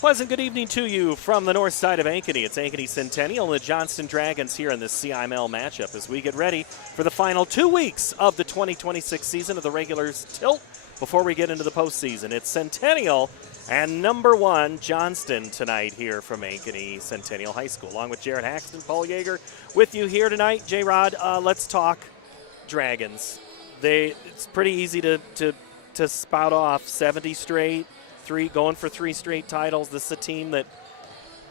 Pleasant good evening to you from the north side of Ankeny. It's Ankeny Centennial and the Johnston Dragons here in the CIML matchup as we get ready for the final 2 weeks of the 2026 season of the regulars tilt before we get into the postseason. It's Centennial and number 1 Johnston tonight here from Ankeny Centennial High School. Along with Jared Haxton, Paul Yeager with you here tonight. J-Rod, let's talk Dragons. It's pretty easy to spout off 70 straight. Going for 3 straight titles. This is a team that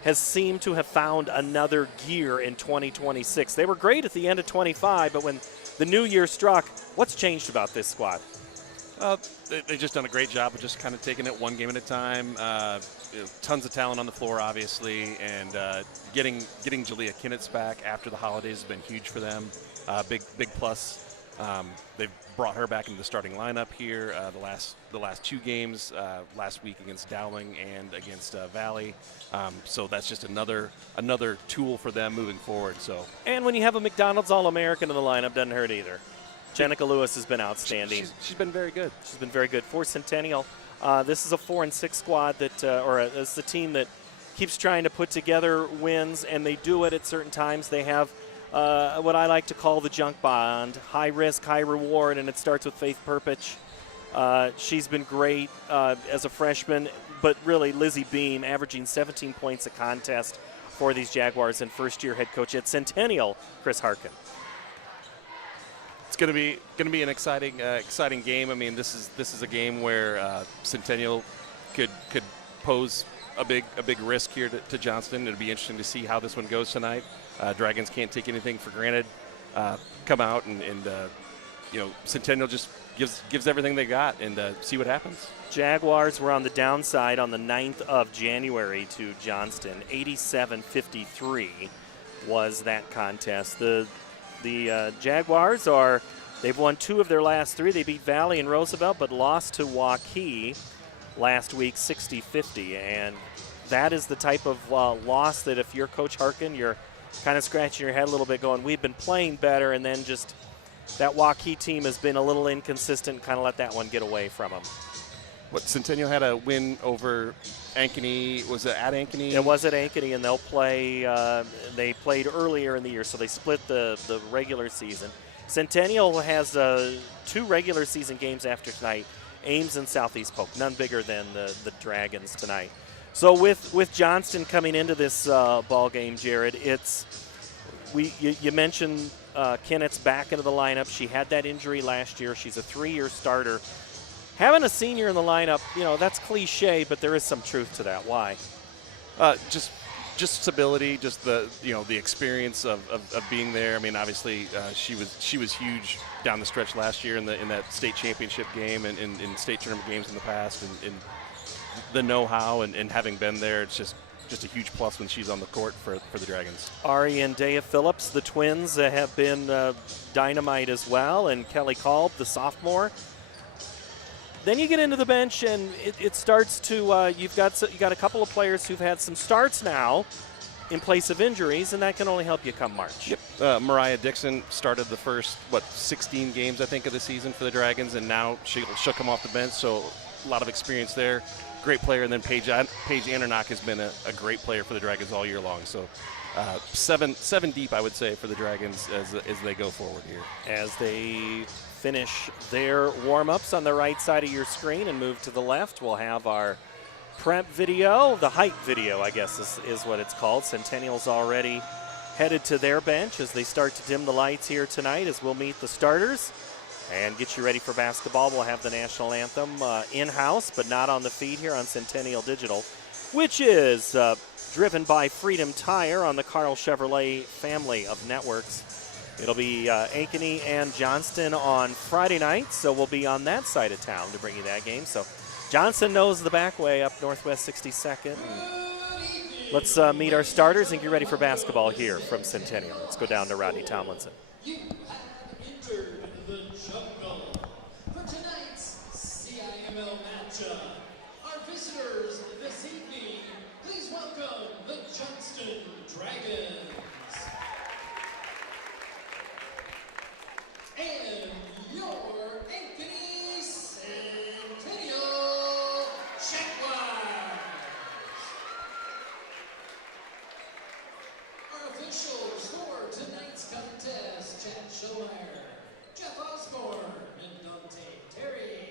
has seemed to have found another gear in 2026. They were great at the end of 25, but when the new year struck, what's changed about this squad? They've just done a great job of just kind of taking it one game at a time. Tons of talent on the floor, obviously, and getting Jalea Kinnitz back after the holidays has been huge for them. Big plus. They've brought her back into the starting lineup here the last 2 games, last week against Dowling and against Valley. So that's just another tool for them moving forward. So, and when you have a McDonald's All-American in the lineup, doesn't hurt either. Jenica Lewis has been outstanding. She's been very good. She's been very good for Centennial. This is a 4-6 squad it's a team that keeps trying to put together wins, and they do it at certain times. They have what I like to call the junk bond, high risk, high reward, and it starts with Faith Perpich. She's been great as a freshman, but really Lizzie Beam averaging 17 points a contest for these Jaguars, and first-year head coach at Centennial, Chris Harkin. It's going to be an exciting game. I mean, this is a game where Centennial could pose a big risk here to Johnston. It'll be interesting to see how this one goes tonight. Dragons can't take anything for granted. Come out and Centennial just gives everything they got and see what happens. Jaguars were on the downside on the 9th of January to Johnston. 87-53 was that contest. The Jaguars they've won 2 of their last 3. They beat Valley and Roosevelt, but lost to Waukee last week 60-50, and that is the type of loss that if you're Coach Harkin, you're kind of scratching your head a little bit going, we've been playing better, and then just that Waukee team has been a little inconsistent, kind of let that one get away from them. What, Centennial had a win over Ankeny? Was it at Ankeny? It was at Ankeny, and they'll play. They played earlier in the year, so they split the regular season. Centennial has 2 regular season games after tonight, Ames and Southeast Polk, none bigger than the Dragons tonight. So with Johnston coming into this ball game, Jared, you mentioned Kinnett's back into the lineup. She had that injury last year. She's a 3-year starter. Having a senior in the lineup, that's cliche, but there is some truth to that. Why? Just stability, just the experience of being there. I mean, obviously she was huge down the stretch last year in that state championship game and in state tournament games in the past, and the know-how and having been there, it's just a huge plus when she's on the court for the Dragons. Ari and Dea Phillips, the twins, have been dynamite as well, and Kelly Kolb, the sophomore. Then you get into the bench, and it starts to you've got a couple of players who've had some starts now in place of injuries, and that can only help you come March. Yep. Mariah Dixon started the first 16 games I think of the season for the Dragons, and now she'll come off the bench, so a lot of experience there. Great player, and then Paige Andernock has been a great player for the Dragons all year long. So seven deep, I would say, for the Dragons as they go forward here. As they finish their warm-ups on the right side of your screen and move to the left, we'll have our prep video, the hype video, I guess is what it's called. Centennial's already headed to their bench as they start to dim the lights here tonight as we'll meet the starters and get you ready for basketball. We'll have the national anthem in-house, but not on the feed here on Centennial Digital, which is driven by Freedom Tire on the Carl Chevrolet family of networks. It'll be Ankeny and Johnston on Friday night, so we'll be on that side of town to bring you that game. So Johnston knows the back way up Northwest 62nd. Let's meet our starters and get ready for basketball here from Centennial. Let's go down to Rodney Tomlinson. You have entered the jungle for tonight's CIML matchup. Our visitors this evening, please welcome the Johnston Dragons. And your Ankeny Centennial Jaguars. officials for tonight's contest, Chad Schellmeyer, Jeff Osborne, and Dante Terry.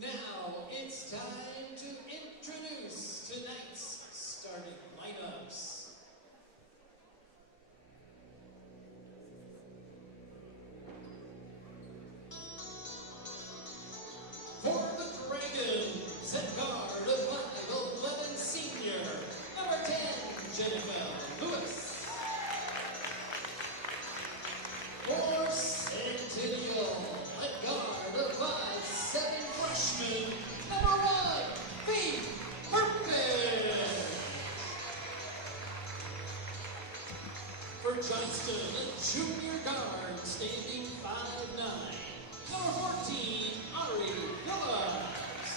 Now it's time to introduce tonight's starting lineups. For the Dragons, at guard of 5'11" senior, number 10, Jennifer Lewis. For Centennial, at guard of 5'7" freshman, number 1, Faith Herman. For Johnston, a junior guard, standing 5'9", number 14, Ari Phillips.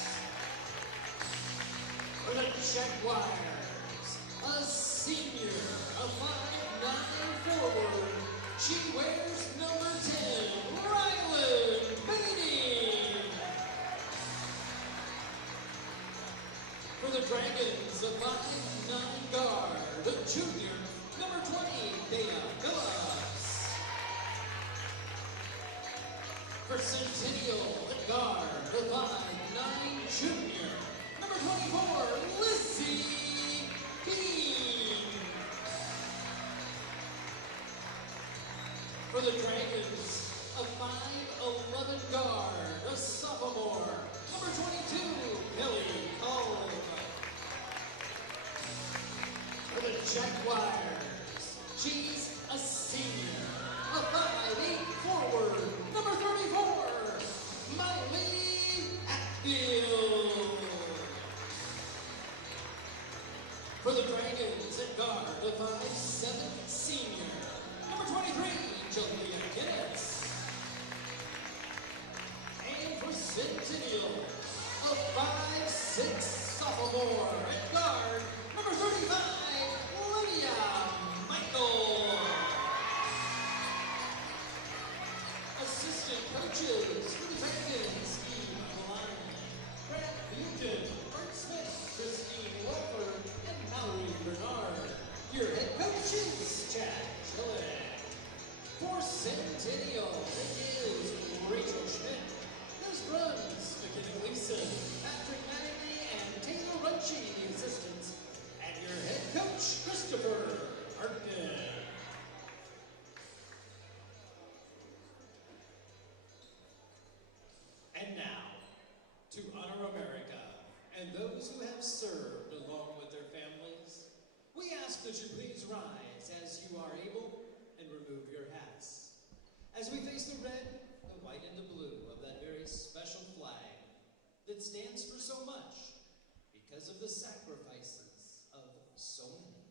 For the Jaguars, a senior, a 5'9" forward. She wears number 10, Rylan Beatty. For the Dragons, a 5'9" guard, a junior, number 20, Dana Phillips. For Centennial, at guard, a 5'9" junior, number 24, Lizzie King. For the Dragons, a 5'11" guard, a sophomore, number 22, Kelly Cole. For the Jaguars, she's a senior, a 5'8" forward, number 34, Miley Atfield. For the Dragons, at guard, a 5'7" senior, number 23, Julia Ginnitz. And for Centennial, a 5'6" sophomore, at guard, number 35, Lydia Michael. Assistant coaches for the Dragons, Steve Malone, Brad Newton, Bert Smith, Christine Wolford, and Mallory Bernard. Your head coaches, Chad Schiller. For Centennial, it is Rachel Schmidt, Liz Bruns, McKenna Gleason, Patrick Mattingly, and Taylor Runchie, the assistants, and your head coach, Christopher Hartman. And now, to honor America and those who have served along with their families, we ask that you please rise as you are able and remove your hats. As we face the red, the white, and the blue of that very special flag that stands for so much because of the sacrifices of so many.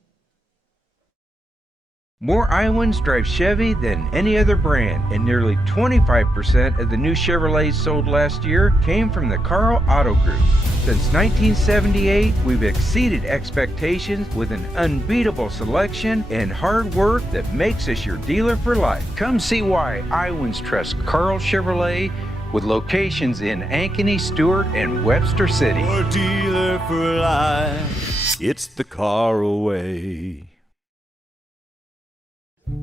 More Iowans drive Chevy than any other brand, and nearly 25% of the new Chevrolets sold last year came from the Carl Auto Group. Since 1978, we've exceeded expectations with an unbeatable selection and hard work that makes us your dealer for life. Come see why Iowans trust Carl Chevrolet, with locations in Ankeny, Stewart, and Webster City. Your dealer for life, it's the Carl way.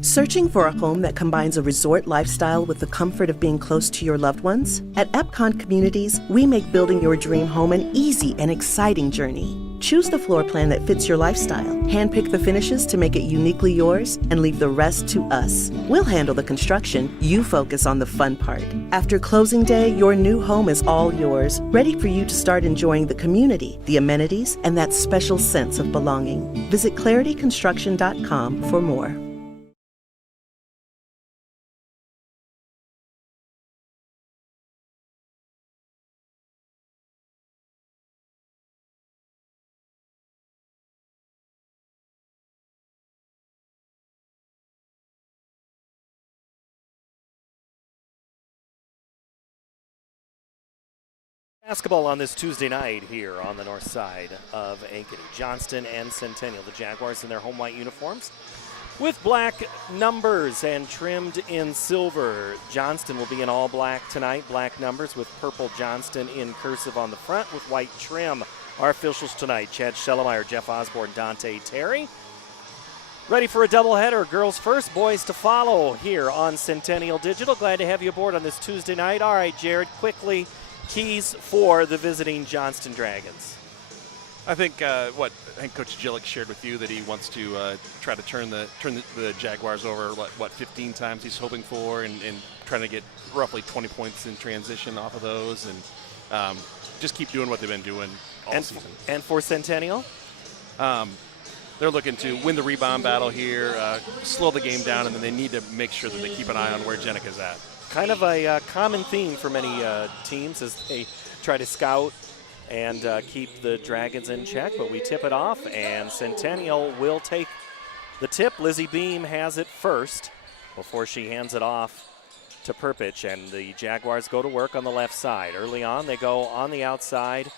Searching for a home that combines a resort lifestyle with the comfort of being close to your loved ones? At Epcon Communities, we make building your dream home an easy and exciting journey. Choose the floor plan that fits your lifestyle, handpick the finishes to make it uniquely yours, and leave the rest to us. We'll handle the construction, you focus on the fun part. After closing day, your new home is all yours, ready for you to start enjoying the community, the amenities, and that special sense of belonging. Visit clarityconstruction.com for more. Basketball on this Tuesday night here on the north side of Ankeny. Johnston and Centennial, the Jaguars in their home white uniforms with black numbers and trimmed in silver. Johnston will be in all black tonight, black numbers with purple Johnston in cursive on the front with white trim. Our officials tonight, Chad Schellmeyer, Jeff Osborne, Dante Terry. Ready for a doubleheader, girls first, boys to follow here on Centennial Digital. Glad to have you aboard on this Tuesday night. All right, Jared, quickly, keys for the visiting Johnston Dragons. I think Coach Gillick shared with you that he wants to try to turn the Jaguars over, 15 times he's hoping for, and trying to get roughly 20 points in transition off of those, and just keep doing what they've been doing all season. And for Centennial? They're looking to win the rebound battle here, slow the game down, and then they need to make sure that they keep an eye on where Jenica's at. Kind of a common theme for many teams as they try to scout and keep the Dragons in check, but we tip it off, and Centennial will take the tip. Lizzie Beam has it first before she hands it off to Perpich, and the Jaguars go to work on the left side. Early on, they go on the outside.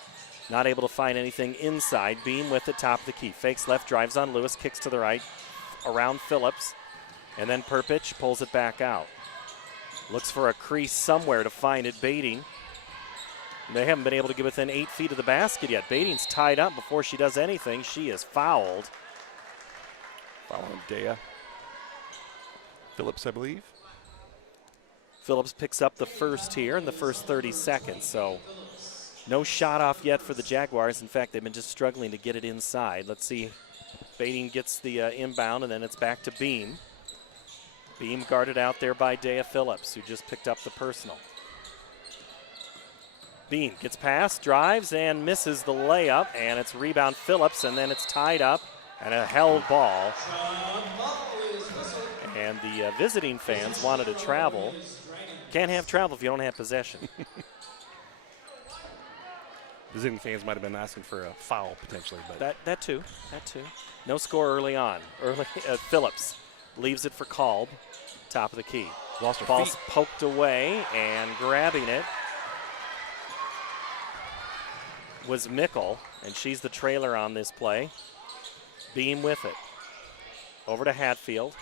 Not able to find anything inside. Beam with the top of the key. Fakes left, drives on Lewis, kicks to the right, around Phillips, and then Perpich pulls it back out. Looks for a crease somewhere to find it. Baiting. They haven't been able to get within 8 feet of the basket yet. Baiting's tied up before she does anything. She is fouled. Following Dea. Phillips, I believe. Phillips picks up the first here in the first 30 seconds, so no shot off yet for the Jaguars. In fact, they've been just struggling to get it inside. Let's see. Baiting gets the inbound, and then it's back to Beam. Beam guarded out there by Dea Phillips, who just picked up the personal. Beam gets past, drives, and misses the layup, and it's rebound Phillips, and then it's tied up and a held ball. And the visiting fans wanted to travel. Can't have travel if you don't have possession. Visiting fans might have been asking for a foul potentially, but that too. No score early on. Phillips leaves it for Kolb, top of the key. Lost her Ball's feet. poked away, and grabbing it was Mickle, and she's the trailer on this play. Beam with it. Over to Hatfield.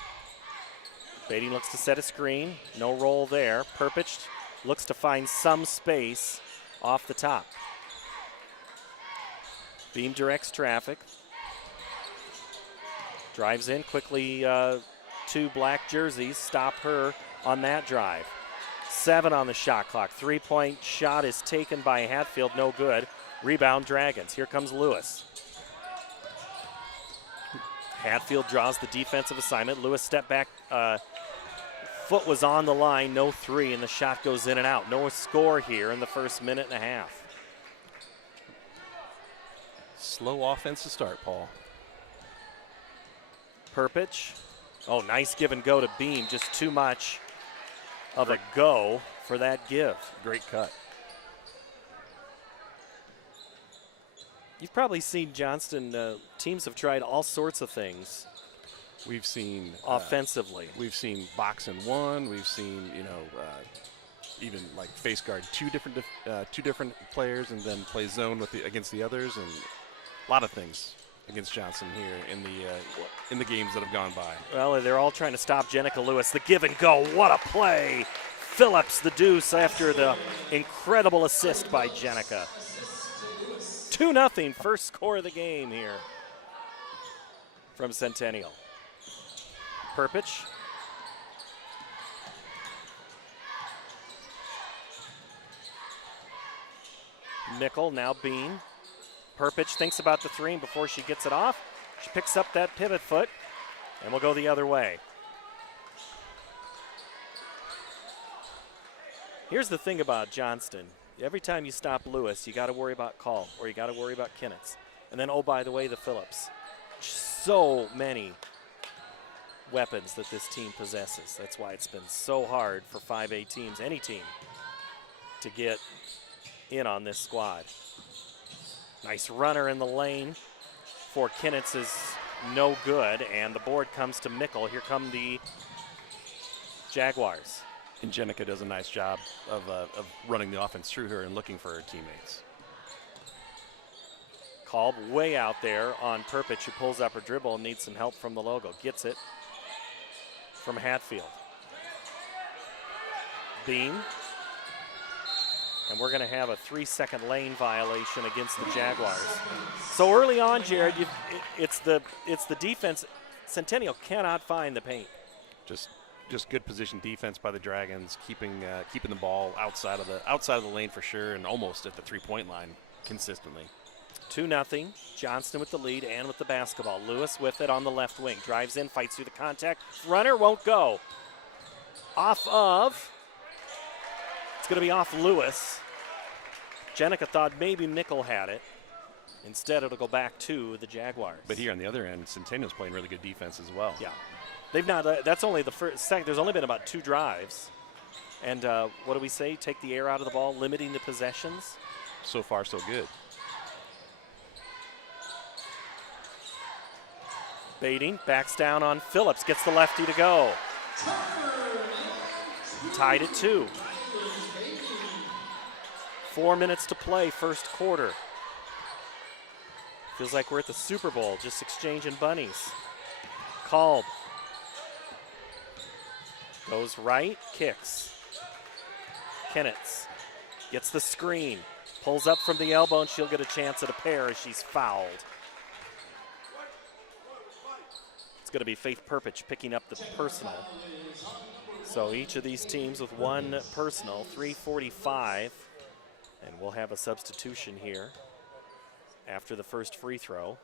Baiting looks to set a screen. No roll there. Perpich looks to find some space off the top. Beam directs traffic. Drives in quickly. 2 black jerseys stop her on that drive. 7 on the shot clock. 3-point shot is taken by Hatfield. No good. Rebound Dragons. Here comes Lewis. Hatfield draws the defensive assignment. Lewis step back. Foot was on the line. No 3, and the shot goes in and out. No score here in the first minute and a half. Slow offense to start, Paul. Perpich. Oh, nice give and go to Beam. Just too much of a go for that give. Great cut. You've probably seen Johnston. Teams have tried all sorts of things. We've seen offensively. We've seen box and one. We've seen even like face guard two different players and then play zone against the others, and a lot of things against Johnston here in the games that have gone by. Well, they're all trying to stop Jenica Lewis. The give and go. What a play! Phillips the deuce after the incredible assist by Jenica. 2-0, first score of the game here from Centennial. Perpich. Nickel, now Beam. Perpich thinks about the 3, and before she gets it off, she picks up that pivot foot, and we'll go the other way. Here's the thing about Johnston. Every time you stop Lewis, you got to worry about Call, or you got to worry about Kinnitz. And then, oh, by the way, the Phillips. So many weapons that this team possesses. That's why it's been so hard for 5A teams, any team, to get in on this squad. Nice runner in the lane for Kinnitz is no good, and the board comes to Mickle. Here come the Jaguars. And Jenica does a nice job of running the offense through her and looking for her teammates. Called way out there on Perpich, who pulls up her dribble and needs some help from the logo. Gets it from Hatfield. Beam. And we're going to have a 3-second lane violation against the Jaguars. So early on, Jared, it's the defense Centennial cannot find the paint. Just good position defense by the Dragons, keeping the ball outside of the lane for sure, and almost at the 3-point line consistently. 2-0. Johnston with the lead and with the basketball. Lewis with it on the left wing. Drives in, fights through the contact. Runner won't go. It's going to be off Lewis. Jenica thought maybe Mickle had it. Instead, it'll go back to the Jaguars. But here on the other end, Centennial's playing really good defense as well. Yeah. They've not, that's only the first, second. There's only been about 2 drives. And what do we say? Take the air out of the ball, limiting the possessions. So far, so good. Baiting, backs down on Phillips, gets the lefty to go. Tied at 2. 4 minutes to play, first quarter. Feels like we're at the Super Bowl, just exchanging bunnies. Kalb goes right, kicks. Kennitz gets the screen, pulls up from the elbow, and she'll get a chance at a pair as she's fouled. It's going to be Faith Perpich picking up the personal. So each of these teams with 1 personal, 3:45, and we'll have a substitution here after the first free throw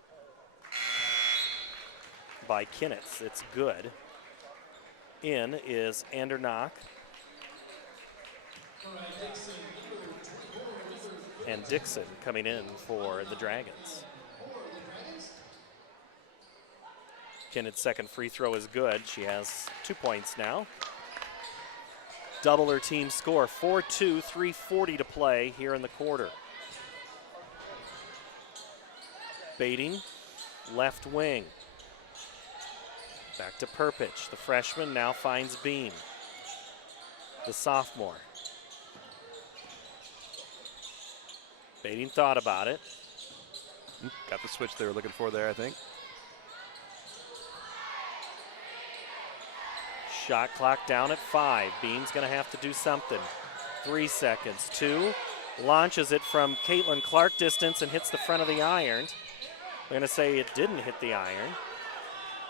by Kennitz. It's good. In is Andernock. And Dixon coming in for the Dragons. Kennett's second free throw is good. She has 2 points now. Double her team score, 4-2, 3:40 to play here in the quarter. Baiting, left wing. Back to Perpich. The freshman now finds Beam, the sophomore. Baiting thought about it. Got the switch they were looking for there, I think. Shot clock down at 5. Beam's going to have to do something. 3 seconds. 2. Launches it from Caitlin Clark distance and hits the front of the iron. They're going to say it didn't hit the iron.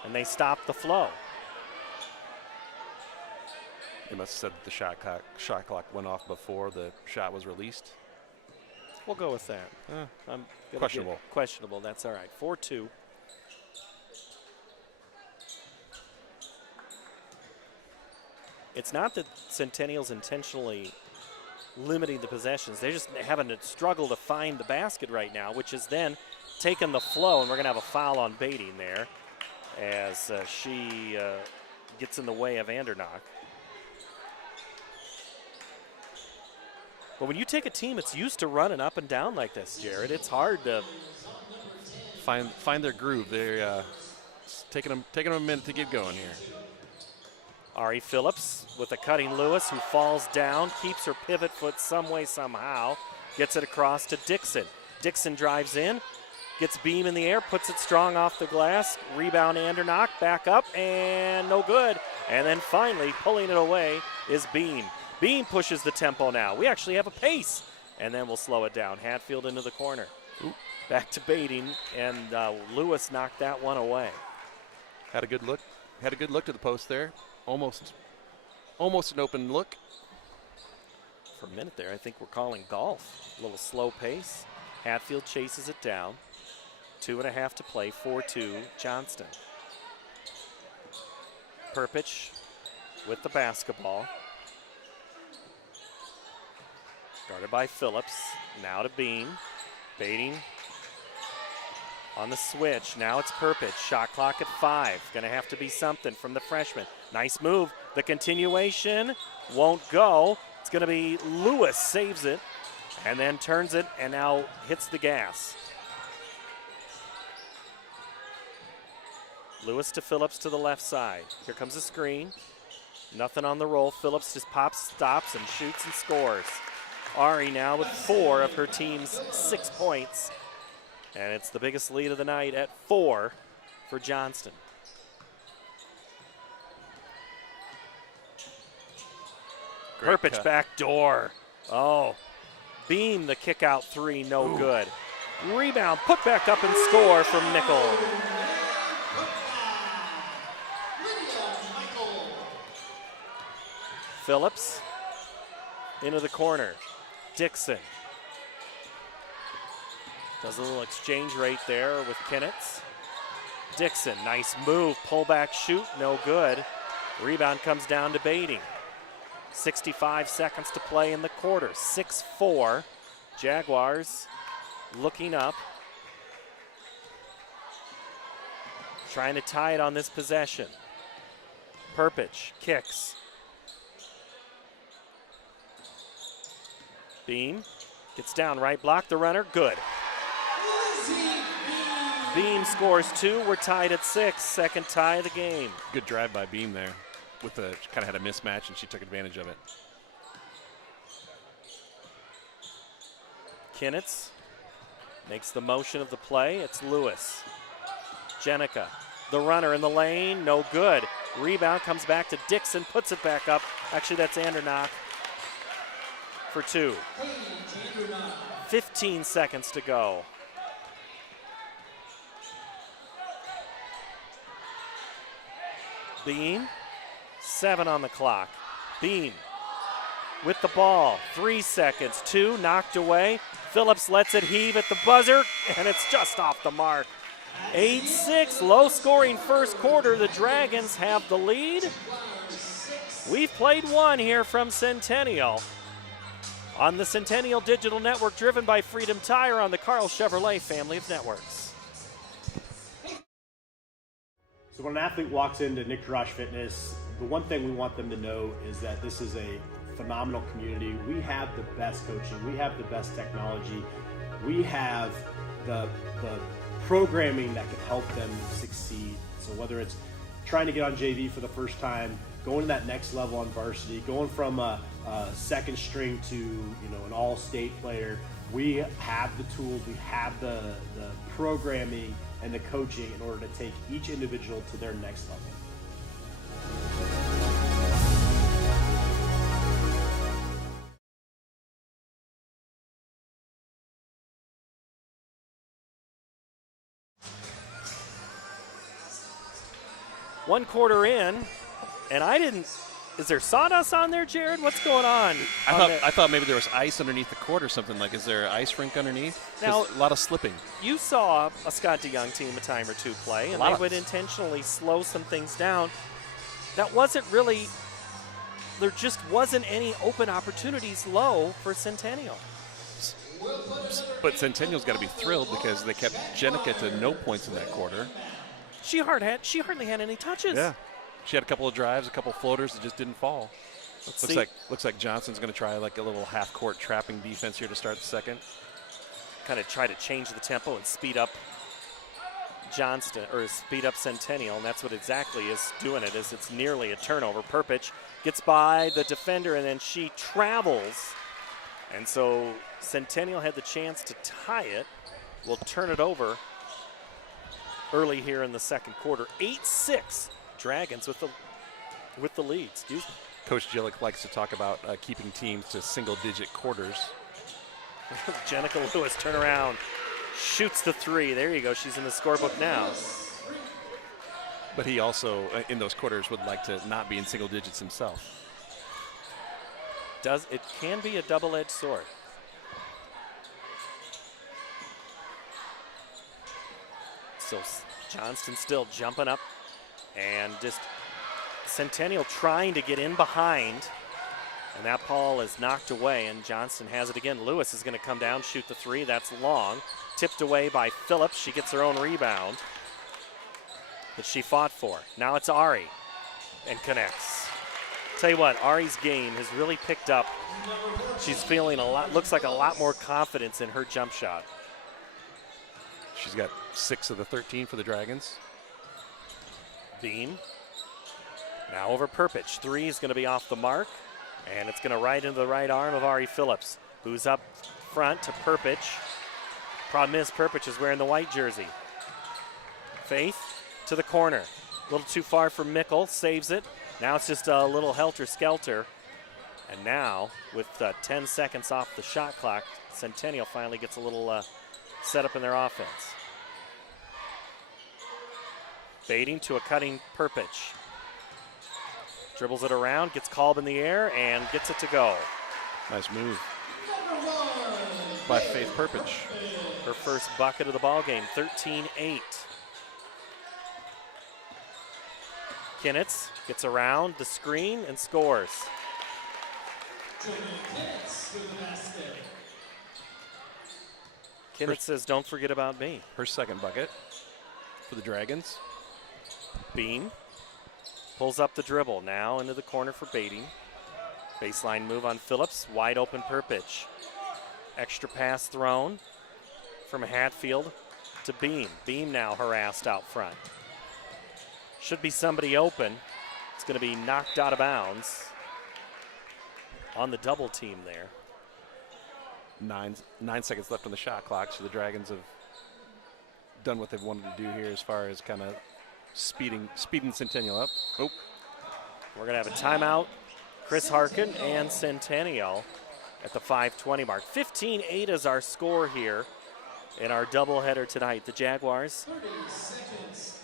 And they stopped the flow. They must have said that the shot clock went off before the shot was released. We'll go with that. I'm Questionable. Questionable, that's all right. 4-2. It's not that Centennial's intentionally limiting the possessions. They're just having to struggle to find the basket right now, which is then taking the flow, and we're going to have a foul on Baiting there as she gets in the way of Andernock. But when you take a team that's used to running up and down like this, Jared, it's hard to find their groove. They're taking them a minute to get going here. Ari Phillips with a cutting Lewis, who falls down, keeps her pivot foot some way, somehow, gets it across to Dixon. Dixon drives in, gets Beam in the air, puts it strong off the glass, rebound Andernock, back up, and no good. And then finally, pulling it away is Beam. Beam pushes the tempo now. We actually have a pace, and then we'll slow it down. Hatfield into the corner. Ooh. Back to Baiting, and Lewis knocked that one away. Had a good look. Had a good look to the post there. Almost an open look. For a minute there, I think we're calling golf. A little slow pace. Hatfield chases it down. 2.5 to play, 4-2, Johnston. Perpich with the basketball. Guarded by Phillips. Now to Beam. Baiting on the switch. Now it's Perpich. Shot clock at 5. Going to have to be something from the freshman. Nice move. The continuation won't go. It's going to be Lewis saves it and then turns it and now hits the gas. Lewis to Phillips to the left side. Here comes a screen. Nothing on the roll. Phillips just pops, stops, and shoots and scores. Ari now with 4 of her team's 6 points. And it's the biggest lead of the night at 4 for Johnston. Perpich back door. Oh, Beam the kick out 3, no good. Rebound, put back up and score from Mickle. Phillips into the corner. Dixon does a little exchange right there with Kinnitz. Dixon, nice move, pull back shoot, no good. Rebound comes down to Beatty. 65 seconds to play in the quarter, 6-4. Jaguars looking up. Trying to tie it on this possession. Perpich kicks. Beam gets down, right block, the runner, good. Beam scores 2, we're tied at 6, second tie of the game. Good drive by Beam there. With the, she kind of had a mismatch and she took advantage of it. Kinnitz makes the motion of the play, it's Lewis. Jenica, the runner in the lane, no good. Rebound comes back to Dixon, puts it back up. Actually, that's Andernock for 2. 15 seconds to go. Beam, 7 on the clock. Beam with the ball, 3 seconds, 2, knocked away. Phillips lets it heave at the buzzer, and it's just off the mark. 8-6, low-scoring first quarter. The Dragons have the lead. We've played one here from Centennial on the Centennial Digital Network, driven by Freedom Tire on the Carl Chevrolet family of networks. So when an athlete walks into Nick Jarash Fitness, the one thing we want them to know is that this is a phenomenal community. We have the best coaching. We have the best technology. We have the programming that can help them succeed. So whether it's trying to get on JV for the first time, going to that next level on varsity, going from a second string to an all-state player, we have the tools, we have the programming and the coaching in order to take each individual to their next level. One quarter in, and is there sawdust on there, Jared? What's going on? I thought maybe there was ice underneath the court or something. Like, is there an ice rink underneath? Now, a lot of slipping. You saw a Scott DeYoung team a time or two play, and they would intentionally slow some things down. That wasn't really, there just wasn't any open opportunities low for Centennial. But Centennial's got to be thrilled because they kept Jenica to no points in that quarter. She hardly had any touches. Yeah. She had a couple of drives, a couple of floaters that just didn't fall. Looks like Johnson's going to try like a little half-court trapping defense here to start the second. Kind of try to change the tempo and speed up Johnston, or speed up Centennial, and that's what exactly is doing it. Is it's nearly a turnover. Perpich gets by the defender, and then she travels. And so Centennial had the chance to tie it. We'll turn it over early here in the second quarter. 8-6. Dragons with the lead. Excuse me. Coach Jillick likes to talk about keeping teams to single-digit quarters. Jenica Lewis, turn around, shoots the 3. There you go. She's in the scorebook now. But he also, in those quarters, would like to not be in single digits himself. It can be a double-edged sword. So Johnston still jumping up. And just Centennial trying to get in behind. And that ball is knocked away, and Johnston has it again. Lewis is going to come down, shoot the 3. That's long. Tipped away by Phillips. She gets her own rebound that she fought for. Now it's Ari and connects. Tell you what, Ari's game has really picked up. She's feeling looks like a lot more confidence in her jump shot. She's got 6 of the 13 for the Dragons. Beam. Now over Perpich. 3 is going to be off the mark, and it's going to right into the right arm of Ari Phillips, who's up front to Perpich. Problem is Perpich is wearing the white jersey. Faith to the corner. A little too far for Mickle, saves it. Now it's just a little helter-skelter. And now, with 10 seconds off the shot clock, Centennial finally gets a little set up in their offense. Baiting to a cutting Perpich. Dribbles it around, gets Kolb in the air, and gets it to go. Nice move by Faith Perpich. Her first bucket of the ball game, 13-8. Kinnitz gets around the screen and scores. Kinnitz says, don't forget about me. Her second bucket for the Dragons. Beam pulls up the dribble, now into the corner for Beatty. Baseline move on Phillips, wide open Perpich. Extra pass thrown from Hatfield to Beam. Beam now harassed out front. Should be somebody open. It's going to be knocked out of bounds on the double team there. 9 seconds left on the shot clock, so the Dragons have done what they've wanted to do here as far as kind of speeding Centennial up. Oh, we're going to have a timeout. Chris Harkin and Centennial at the 5:20 mark. 15-8 is our score here in our doubleheader tonight. The Jaguars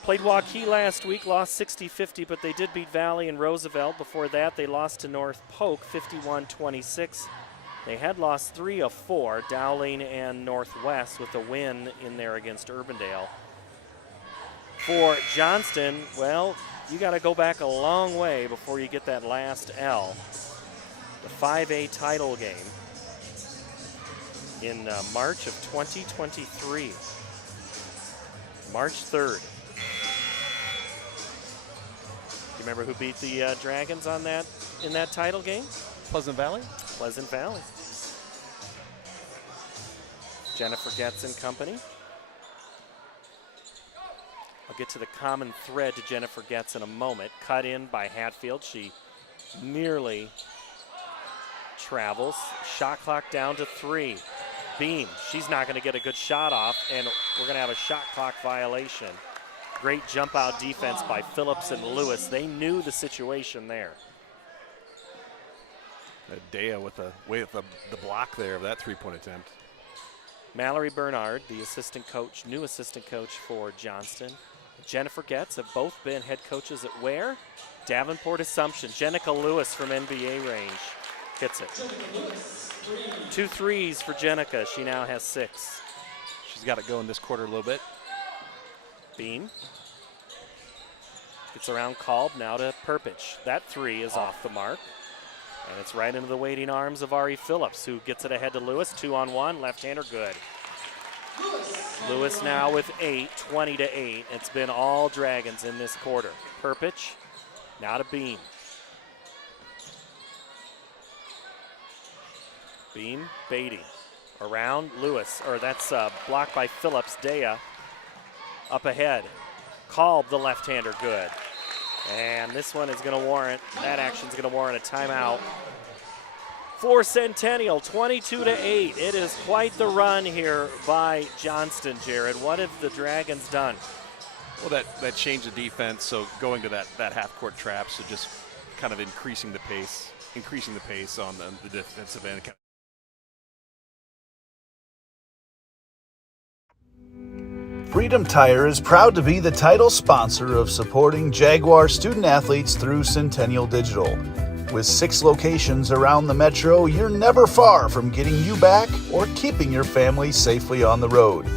played Waukee last week, lost 60-50, but they did beat Valley and Roosevelt. Before that, they lost to North Polk 51-26. They had lost 3 of 4, Dowling and Northwest, with a win in there against Urbandale. For Johnston, well, you got to go back a long way before you get that last L. The 5A title game in March of 2023. March 3rd. Do you remember who beat the Dragons on that in that title game? Pleasant Valley? Pleasant Valley. Jennifer Getz and company. I'll get to the common thread to Jennifer Getz in a moment. Cut in by Hatfield. She nearly travels. Shot clock down to 3. Beam. She's not going to get a good shot off, and we're going to have a shot clock violation. Great jump out defense by Phillips and Lewis. They knew the situation there. Dea with the block there of that three-point attempt. Mallory Bernard, the assistant coach, new assistant coach for Johnston. Jennifer Getz have both been head coaches at Ware. Davenport Assumption. Jenica Lewis from NBA range hits it. 2 threes for Jenica. She now has 6. She's got it going this quarter a little bit. Beam. Gets around Kolb, now to Perpich. That 3 is off the mark. And it's right into the waiting arms of Ari Phillips, who gets it ahead to Lewis. 2-on-1, left-hander good. Lewis now with 8, 20-8. It's been all Dragons in this quarter. Perpich, now to Beam. Beam, Beatty. Around Lewis, or that's blocked by Phillips. Dea up ahead. Kolb, the left-hander, good. And this one is going to warrant, that action's going to warrant a timeout for Centennial, 22-8. It is quite the run here by Johnston, Jared. What have the Dragons done? Well, that change of defense, so going to that half-court trap, so just kind of increasing the pace on the defensive end. Freedom Tire is proud to be the title sponsor of supporting Jaguar student athletes through Centennial Digital. With 6 locations around the metro, you're never far from getting you back or keeping your family safely on the road.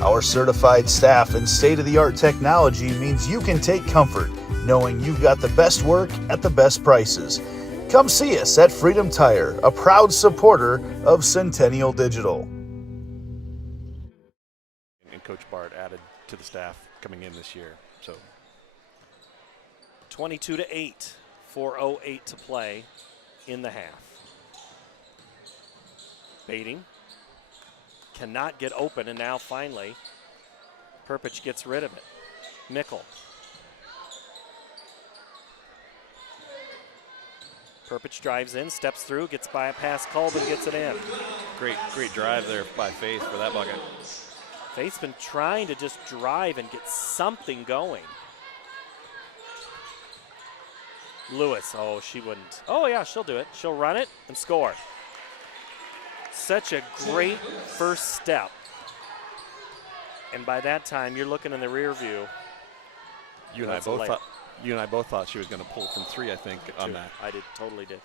Our certified staff and state-of-the-art technology means you can take comfort knowing you've got the best work at the best prices. Come see us at Freedom Tire, a proud supporter of Centennial Digital. Coach Bart added to the staff coming in this year. So 22-8, 4:08 to play in the half. Baiting. Cannot get open, and now finally Perpich gets rid of it. Mickle. Perpich drives in, steps through, gets by a pass Kolb and gets it in. Great drive there by Faith for that bucket. Faith's been trying to just drive and get something going. Lewis, oh, she wouldn't. Oh, yeah, she'll do it. She'll run it and score. Such a great first step. And by that time, you're looking in the rear view. You and I both You and I both thought she was going to pull from 3, I think, on that. I did, totally did.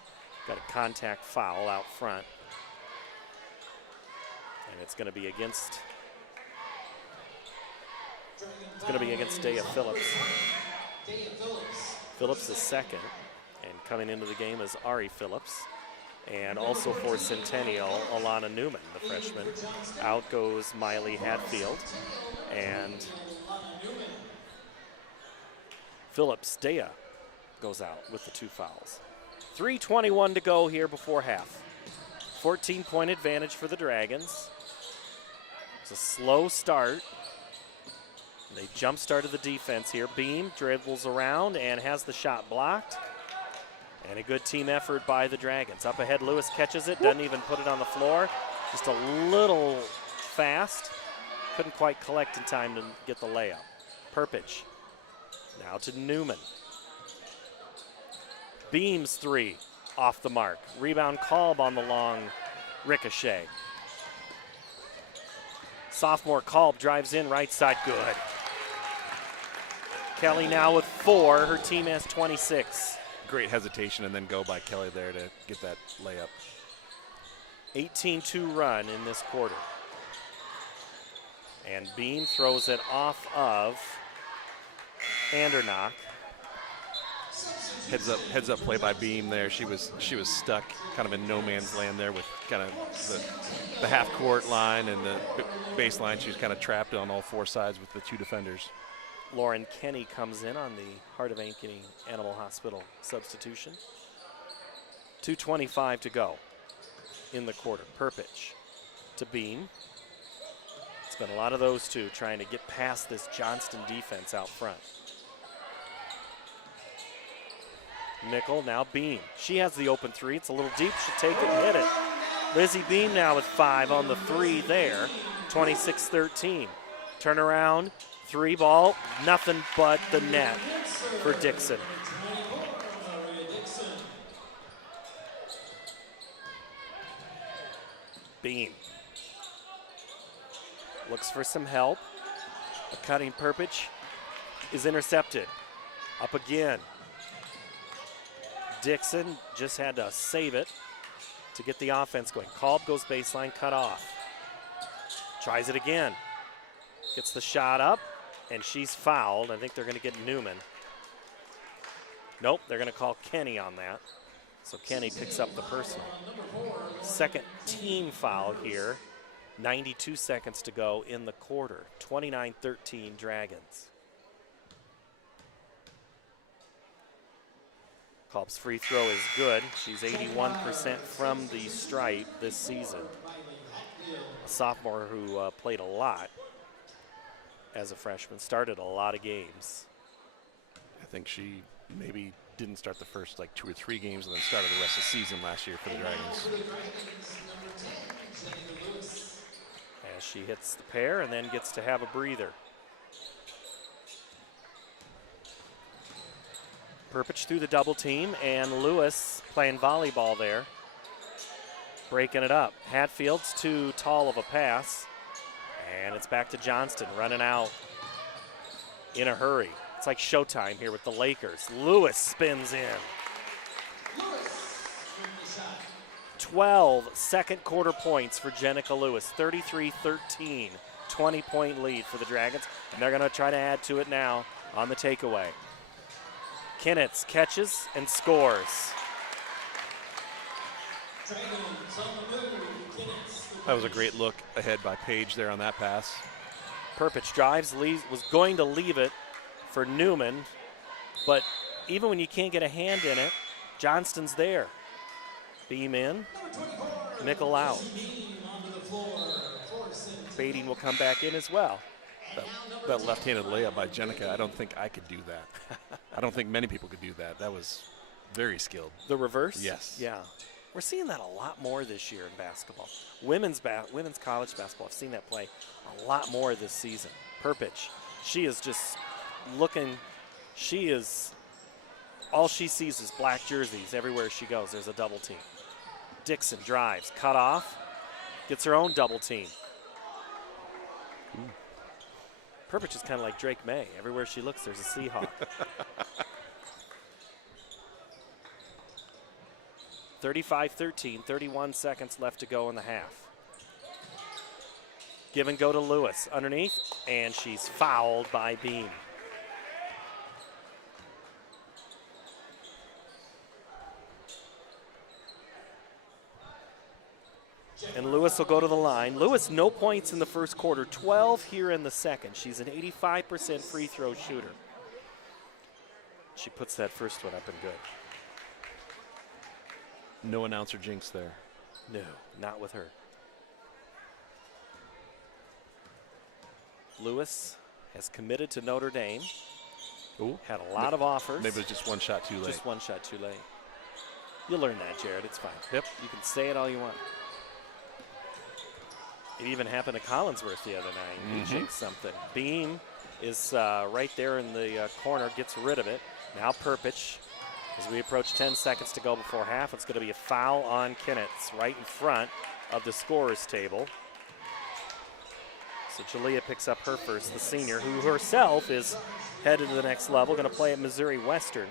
Got a contact foul out front. And it's going to be against Dea Phillips. Phillips is second, and coming into the game is Ari Phillips. And also for Centennial, Alana Newman, the freshman. Out goes Miley Hatfield. And Phillips, Dea goes out with the 2 fouls. 3:21 to go here before half. 14-point advantage for the Dragons. It's a slow start. They jump-started the defense here. Beam dribbles around and has the shot blocked. And a good team effort by the Dragons. Up ahead, Lewis catches it, doesn't even put it on the floor. Just a little fast. Couldn't quite collect in time to get the layup. Perpich. Now to Newman. Beams 3 off the mark. Rebound Kolb on the long ricochet. Sophomore Kolb drives in right side, good. Kelly now with 4, her team has 26. Great hesitation and then go by Kelly there to get that layup. 18-2 run in this quarter. And Beam throws it off Andernock. Heads up play by Beam there. She was stuck kind of in no man's land there with kind of the half court line and the baseline. She was kind of trapped on all 4 sides with the 2 defenders. Lauren Kenny comes in on the Heart of Ankeny Animal Hospital substitution. 2:25 to go in the quarter. Perpich to Beam. It's been a lot of those 2 trying to get past this Johnston defense out front. Nickel, now Beam. She has the open 3. It's a little deep. She'll take it and hit it. Lizzie Beam now with 5 on the 3 there. 26-13. Turnaround, 3 ball, nothing but the net for Dixon. Beam. Looks for some help. A cutting Perpich is intercepted. Up again. Dixon just had to save it to get the offense going. Kolb goes baseline, cut off. Tries it again. Gets the shot up, and she's fouled. I think they're going to get Newman. Nope, they're going to call Kenny on that. So Kenny picks up the personal. Second team foul here. 92 seconds to go in the quarter. 29-13 Dragons. Kolb's free throw is good. She's 81% from the stripe this season. A sophomore who played a lot as a freshman, started a lot of games. I think she maybe didn't start the first 2 or 3 games and then started the rest of the season last year for the Dragons. As she hits the pair and then gets to have a breather. Perpich through the double team, and Lewis playing volleyball there. Breaking it up. Hatfield's too tall of a pass. And it's back to Johnston, running out in a hurry. It's like showtime here with the Lakers. Lewis spins in. 12 second quarter points for Jenica Lewis. 33-13, 20-point lead for the Dragons. And they're going to try to add to it now on the takeaway. Kinnitz catches and scores. That was a great look ahead by Paige there on that pass. Perpich drives, was going to leave it for Newman, but even when you can't get a hand in it, Johnston's there. Beam in, nickel out. Baiting will come back in as well. That left-handed layup by Jenica, I don't think I could do that. I don't think many people could do that. That was very skilled. The reverse? Yes. Yeah. We're seeing that a lot more this year in basketball. Women's college basketball, I've seen that play a lot more this season. Perpich, she is just looking, all she sees is black jerseys everywhere she goes. There's a double team. Dixon drives, cut off, gets her own double team. Perpich is kind of like Drake May. Everywhere she looks, there's a Seahawk. 35-13, 31 seconds left to go in the half. Give and go to Lewis underneath, and she's fouled by Beam. And Lewis will go to the line. Lewis, no points in the first quarter, 12 here in the second. She's an 85% free throw shooter. She puts that first one up and good. No announcer jinx there. No, not with her. Lewis has committed to Notre Dame. Ooh. Had a lot of offers. Maybe it was just one shot too late. Just one shot too late. You'll learn that, Jared. It's fine. Yep. You can say it all you want. It even happened to Collinsworth the other night. He jinxed something. Beam is right there in the corner, gets rid of it. Now Perpich, as we approach 10 seconds to go before half, it's going to be a foul on Kinnitz right in front of the scorer's table. So Jalea picks up her first, the senior, who herself is headed to the next level, going to play at Missouri Western.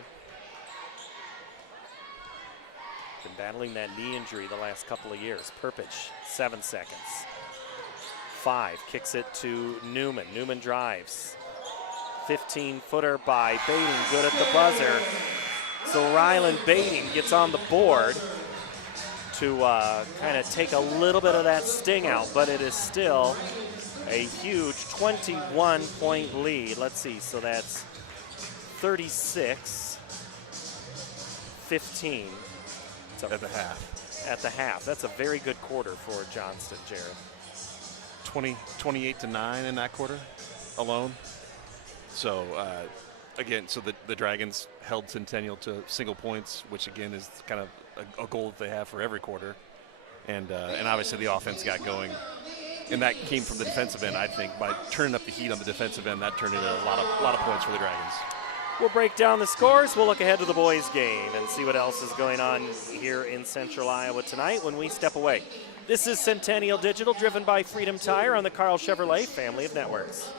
Been battling that knee injury the last couple of years. Perpich, 7 seconds. 5, kicks it to Newman. Newman drives. 15-footer by Bating, good at the buzzer. So Rylan Bating gets on the board to kind of take a little bit of that sting out, but it is still a huge 21-point lead. Let's see, so that's 36-15. At the half. At the half. That's a very good quarter for Johnston, Jared. 28-9 in that quarter alone. So, again, so the Dragons held Centennial to single points, which, again, is kind of a goal that they have for every quarter. And obviously the offense got going. And that came from the defensive end, I think. By turning up the heat on the defensive end, that turned into a lot of points for the Dragons. We'll break down the scores. We'll look ahead to the boys' game and see what else is going on here in Central Iowa tonight when we step away. This is Centennial Digital, driven by Freedom Tire on the Carl Chevrolet family of networks.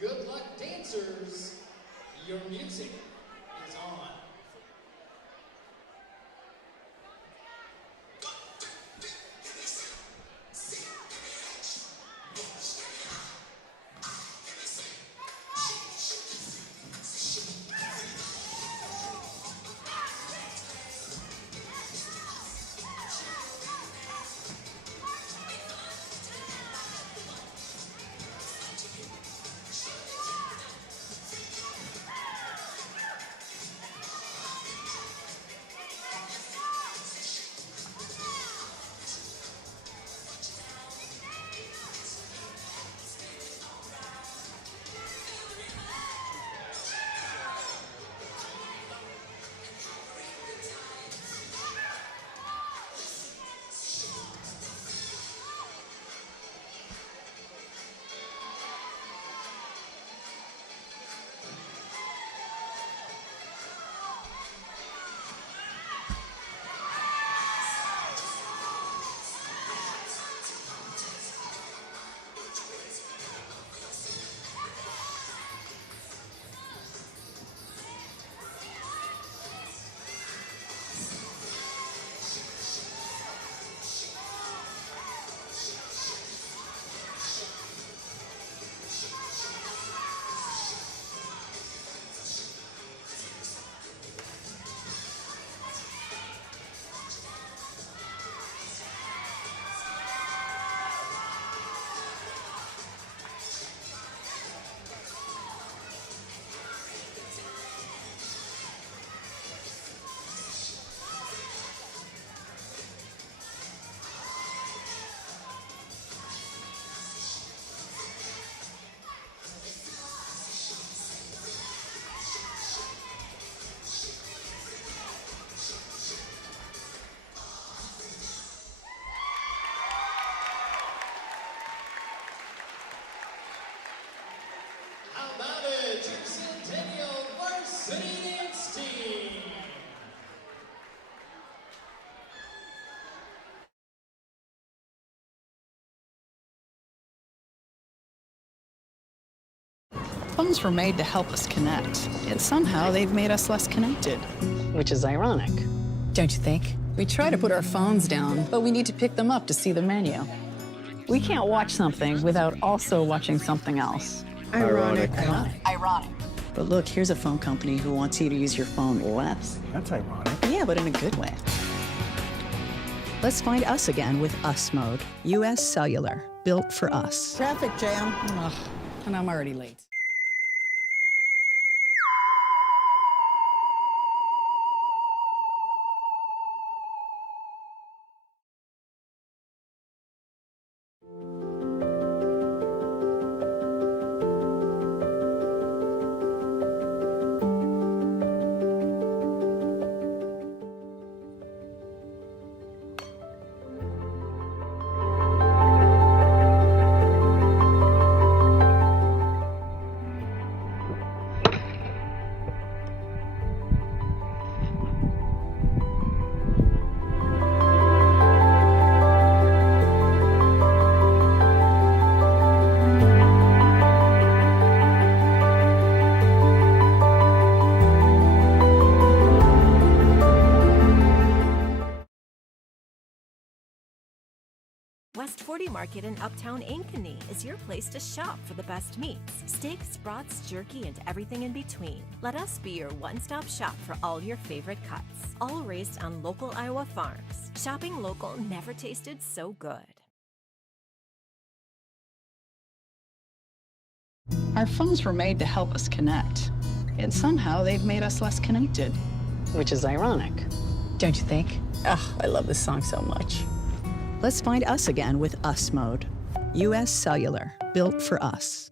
Good luck, dancers. Your music is on. Phones were made to help us connect, yet somehow they've made us less connected. Which is ironic, don't you think? We try to put our phones down, but we need to pick them up to see the menu. We can't watch something without also watching something else. Ironic. Ironic. But look, here's a phone company who wants you to use your phone less. That's ironic. Yeah, but in a good way. Let's find us again with Us Mode. U.S. Cellular, built for us. Traffic jam. Ugh, and I'm already late. West 40 Market in Uptown Ankeny is your place to shop for the best meats, steaks, brats, jerky, and everything in between. Let us be your one-stop shop for all your favorite cuts, all raised on local Iowa farms. Shopping local never tasted so good. Our phones were made to help us connect, yet somehow they've made us less connected. Which is ironic, don't you think? Ugh, I love this song so much. Let's find us again with Us Mode. U.S. Cellular, built for us.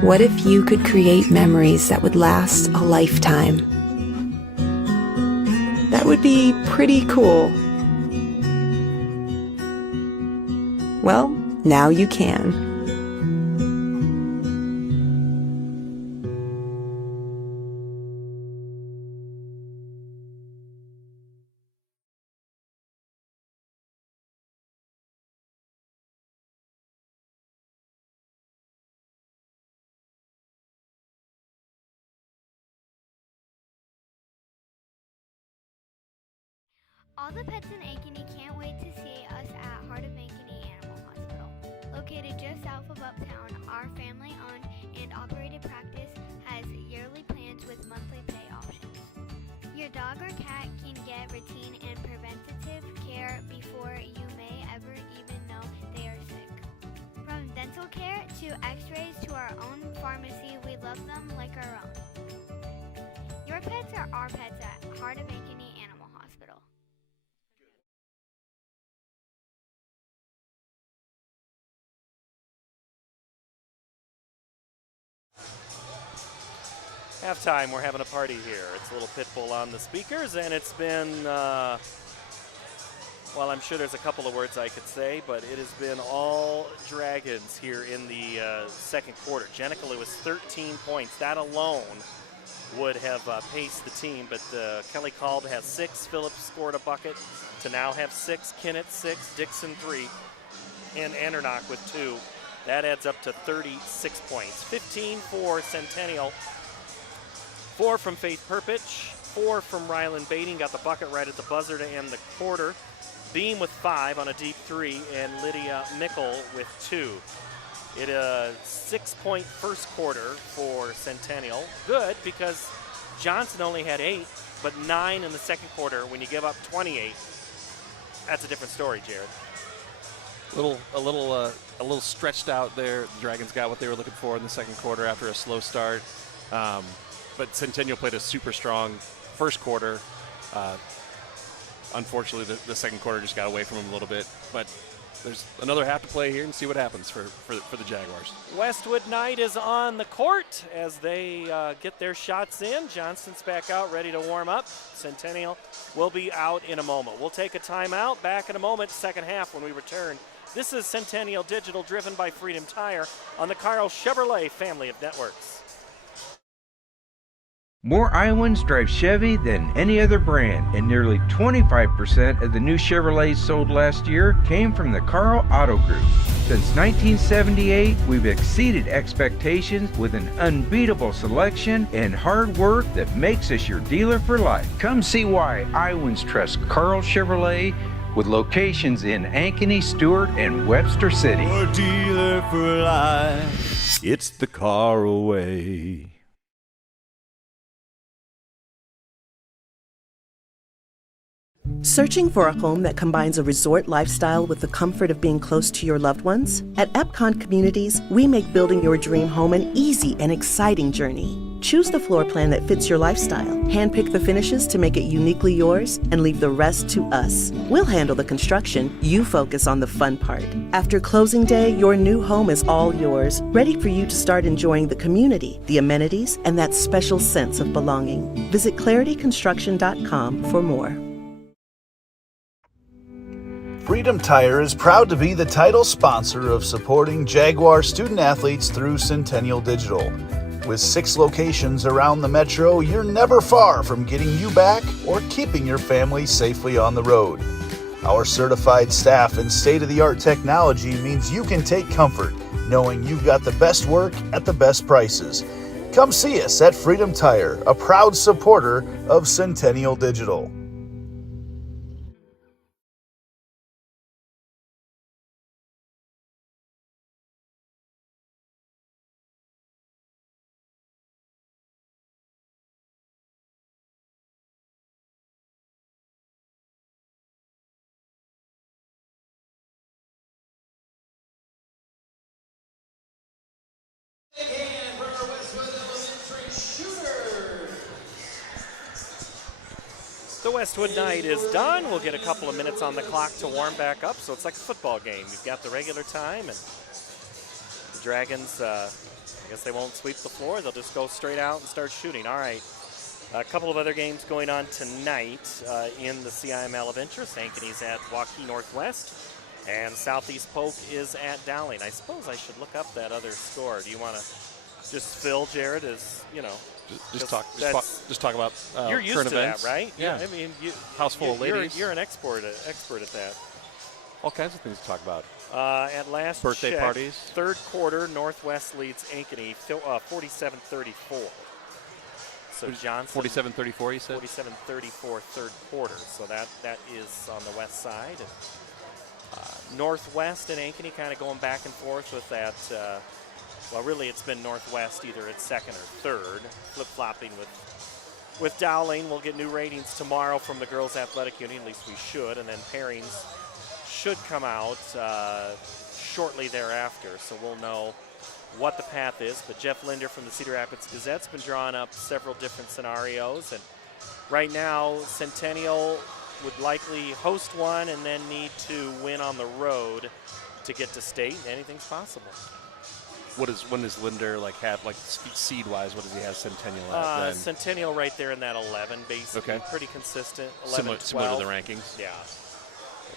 What if you could create memories that would last a lifetime? That would be pretty cool. Well, now you can. All the pets in Ankeny can't wait to see us at Heart of Ankeny Animal Hospital. Located just south of Uptown, our family-owned and operated practice has yearly plans with monthly pay options. Your dog or cat can get routine and preventative care before you may ever even know they are sick. From dental care to x-rays to our own pharmacy, we love them like our own. Your pets are our pets at Heart of Ankeny Animal Hospital. Halftime, we're having a party here. It's a little Pitbull on the speakers, and it's been, well, I'm sure there's a couple of words I could say, but it has been all Dragons here in the second quarter. Jenica Lewis, 13 points. That alone would have paced the team, but Kelly Kalb has 6. Phillips scored a bucket to now have 6. Kinnett 6, Dixon 3, and Andernock with 2. That adds up to 36 points. 15 for Centennial. 4 from Faith Perpich, 4 from Rylan Bating, got the bucket right at the buzzer to end the quarter. Beam with 5 on a deep 3, and Lydia Mickle with 2. It a 6-point first quarter for Centennial. Good, because Johnson only had 8, but 9 in the second quarter. When you give up 28, that's a different story, Jared. A little stretched out there. The Dragons got what they were looking for in the second quarter after a slow start. But Centennial played a super strong first quarter. Unfortunately, the second quarter just got away from them a little bit. But there's another half to play here and see what happens for the Jaguars. Westwood Knight is on the court as they get their shots in. Johnston's back out, ready to warm up. Centennial will be out in a moment. We'll take a timeout. Back in a moment, second half when we return. This is Centennial Digital, driven by Freedom Tire on the Carl Chevrolet family of networks. More Iowans drive Chevy than any other brand, and nearly 25% of the new Chevrolets sold last year came from the Carl Auto Group. Since 1978, we've exceeded expectations with an unbeatable selection and hard work that makes us your dealer for life. Come see why Iowans trust Carl Chevrolet, with locations in Ankeny, Stewart, and Webster City. Your dealer for life. It's the Carl-O-Way. Searching for a home that combines a resort lifestyle with the comfort of being close to your loved ones? At Epcon Communities, we make building your dream home an easy and exciting journey. Choose the floor plan that fits your lifestyle, handpick the finishes to make it uniquely yours, and leave the rest to us. We'll handle the construction, you focus on the fun part. After closing day, your new home is all yours, ready for you to start enjoying the community, the amenities, and that special sense of belonging. Visit clarityconstruction.com for more. Freedom Tire is proud to be the title sponsor of supporting Jaguar student athletes through Centennial Digital. With 6 locations around the metro, you're never far from getting you back or keeping your family safely on the road. Our certified staff and state-of-the-art technology means you can take comfort knowing you've got the best work at the best prices. Come see us at Freedom Tire, a proud supporter of Centennial Digital. And for our Westwood Elementary shooters. The Westwood night is done. We'll get a couple of minutes on the clock to warm back up, so it's like a football game. You've got the regular time, and the Dragons, I guess they won't sweep the floor. They'll just go straight out and start shooting. All right. A couple of other games going on tonight in the CIML of interest. Ankeny's at Waukee Northwest, and Southeast Polk is at Dowling. I suppose I should look up that other score. Do you want to just fill, Jared, as, you know? Just talk about you're used current to events. That, right? Yeah. I mean, house full of ladies. You're an expert at that. All kinds of things to talk about. At last birthday check, parties. Third quarter, Northwest leads Ankeny 47-34. So Johnston 47-34, you said? 47-34 third quarter. So that is on the west side. And, Northwest and Ankeny kind of going back and forth with that. Well, really, it's been Northwest either at second or third, flip-flopping with Dowling. We'll get new ratings tomorrow from the girls' athletic union, at least we should, and then pairings should come out shortly thereafter, so we'll know what the path is. But Jeff Linder from the Cedar Rapids Gazette's been drawing up several different scenarios, and right now Centennial would likely host one and then need to win on the road to get to state. Anything's possible. When does Linder have seed wise? What does he have Centennial at? Then? Centennial right there in that 11, basically. Okay. Pretty consistent. 11, similar to the rankings. Yeah.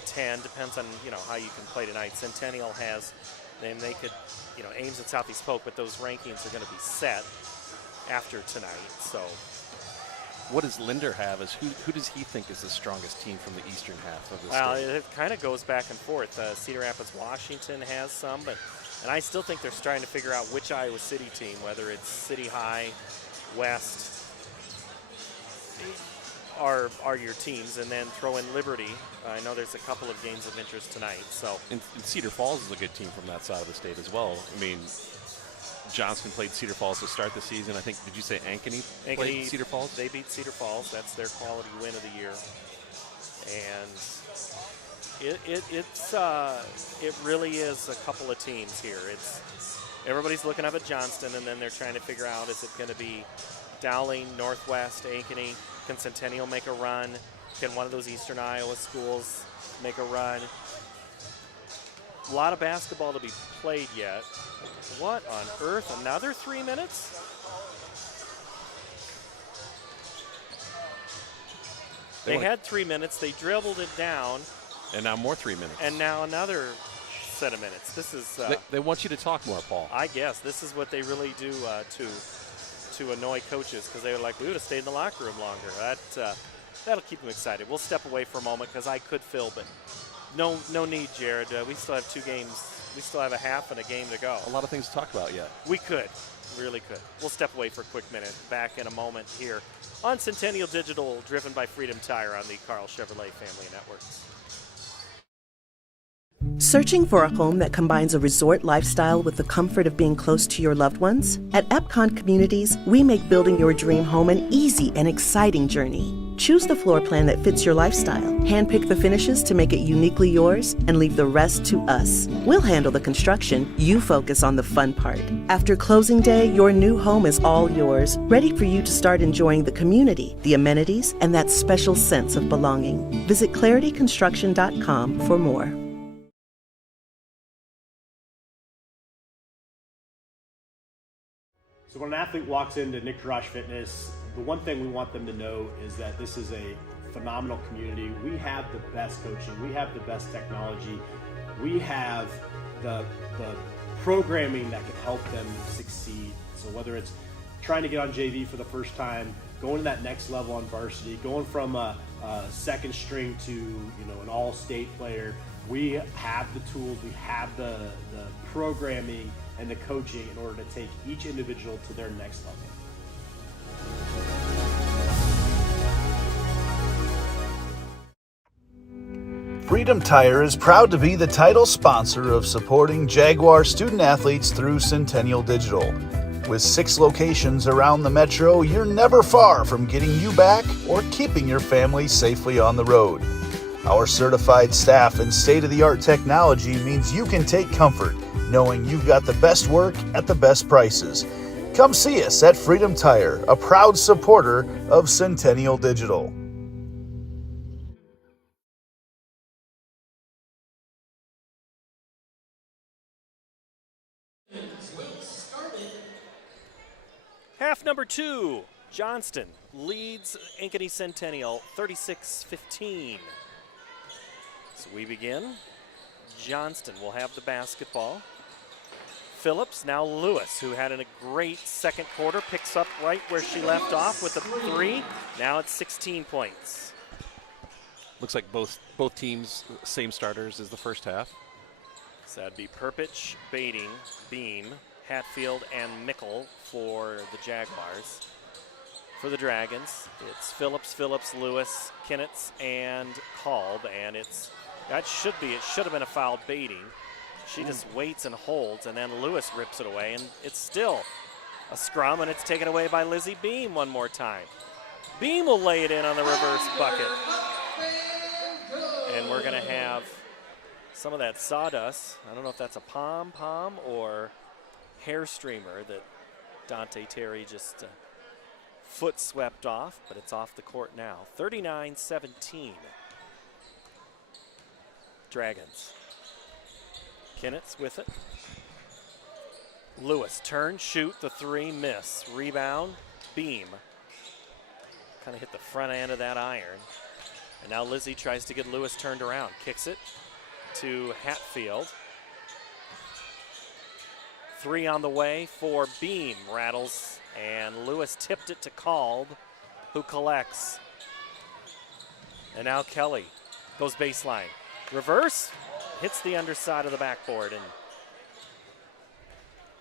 10 depends on how you can play tonight. Centennial has, and they could, Ames and Southeast Polk, but those rankings are going to be set after tonight. So. What does Linder have? Who does he think is the strongest team from the eastern half of the state? Well, it kind of goes back and forth. Cedar Rapids, Washington has some, and I still think they're starting to figure out which Iowa City team, whether it's City High, West, are your teams, and then throw in Liberty. I know there's a couple of games of interest tonight. So. And Cedar Falls is a good team from that side of the state as well. I mean, Johnston played Cedar Falls to start the season. I think, did you say Ankeny played Cedar Falls? They beat Cedar Falls. That's their quality win of the year. And it really is a couple of teams here. Everybody's looking up at Johnston, and then they're trying to figure out, is it going to be Dowling, Northwest, Ankeny? Can Centennial make a run? Can one of those eastern Iowa schools make a run? A lot of basketball to be played yet. What on earth? Another 3 minutes? They had 3 minutes. They dribbled it down. And now more 3 minutes. And now another set of minutes. This is. They want you to talk more, Paul. I guess this is what they really do to to annoy coaches because they were like, we would have stayed in the locker room longer. That'll keep them excited. We'll step away for a moment because I could fill, but no need, Jared. We still have 2 games. We still have a half and a game to go. A lot of things to talk about yet. We could. Really could. We'll step away for a quick minute. Back in a moment here on Centennial Digital, driven by Freedom Tire on the Carl Chevrolet Family Networks. Searching for a home that combines a resort lifestyle with the comfort of being close to your loved ones? At Epcon Communities, we make building your dream home an easy and exciting journey. Choose the floor plan that fits your lifestyle, handpick the finishes to make it uniquely yours, and leave the rest to us. We'll handle the construction, you focus on the fun part. After closing day, your new home is all yours, ready for you to start enjoying the community, the amenities, and that special sense of belonging. Visit clarityconstruction.com for more. So when an athlete walks into Nick Garage Fitness, the one thing we want them to know is that this is a phenomenal community. We have the best coaching. We have the best technology. We have the programming that can help them succeed. So whether it's trying to get on JV for the first time, going to that next level on varsity, going from a second string to an all-state player, we have the tools, we have the programming and the coaching in order to take each individual to their next level. Freedom Tire is proud to be the title sponsor of supporting Jaguar student athletes through Centennial Digital. With 6 locations around the metro, you're never far from getting you back or keeping your family safely on the road. Our certified staff and state-of-the-art technology means you can take comfort knowing you've got the best work at the best prices. Come see us at Freedom Tire, a proud supporter of Centennial Digital. Half number 2, Johnston leads Ankeny Centennial 36-15. So we begin. Johnston will have the basketball. Phillips, now Lewis, who had a great second quarter, picks up right where she left off with a 3. Now it's 16 points. Looks like both teams, same starters as the first half. So that'd be Perpich, Bading, Beam, Hatfield, and Mickle for the Jaguars. For the Dragons, it's Phillips, Lewis, Kinnitz, and Kolb, and it should have been a foul Bading. She just waits and holds, and then Lewis rips it away, and it's still a scrum, and it's taken away by Lizzie Beam one more time. Beam will lay it in on the reverse bucket. And we're going to have some of that sawdust. I don't know if that's a pom-pom or hair streamer that Dante Terry just foot swept off, but it's off the court now. 39-17. Dragons. Kinnitz with it. Lewis, turn, shoot, the 3, miss. Rebound, Beam. Kind of hit the front end of that iron. And now Lizzie tries to get Lewis turned around. Kicks it to Hatfield. 3 on the way for Beam. Rattles, and Lewis tipped it to Kolb, who collects. And now Kelly goes baseline. Reverse, hits the underside of the backboard, and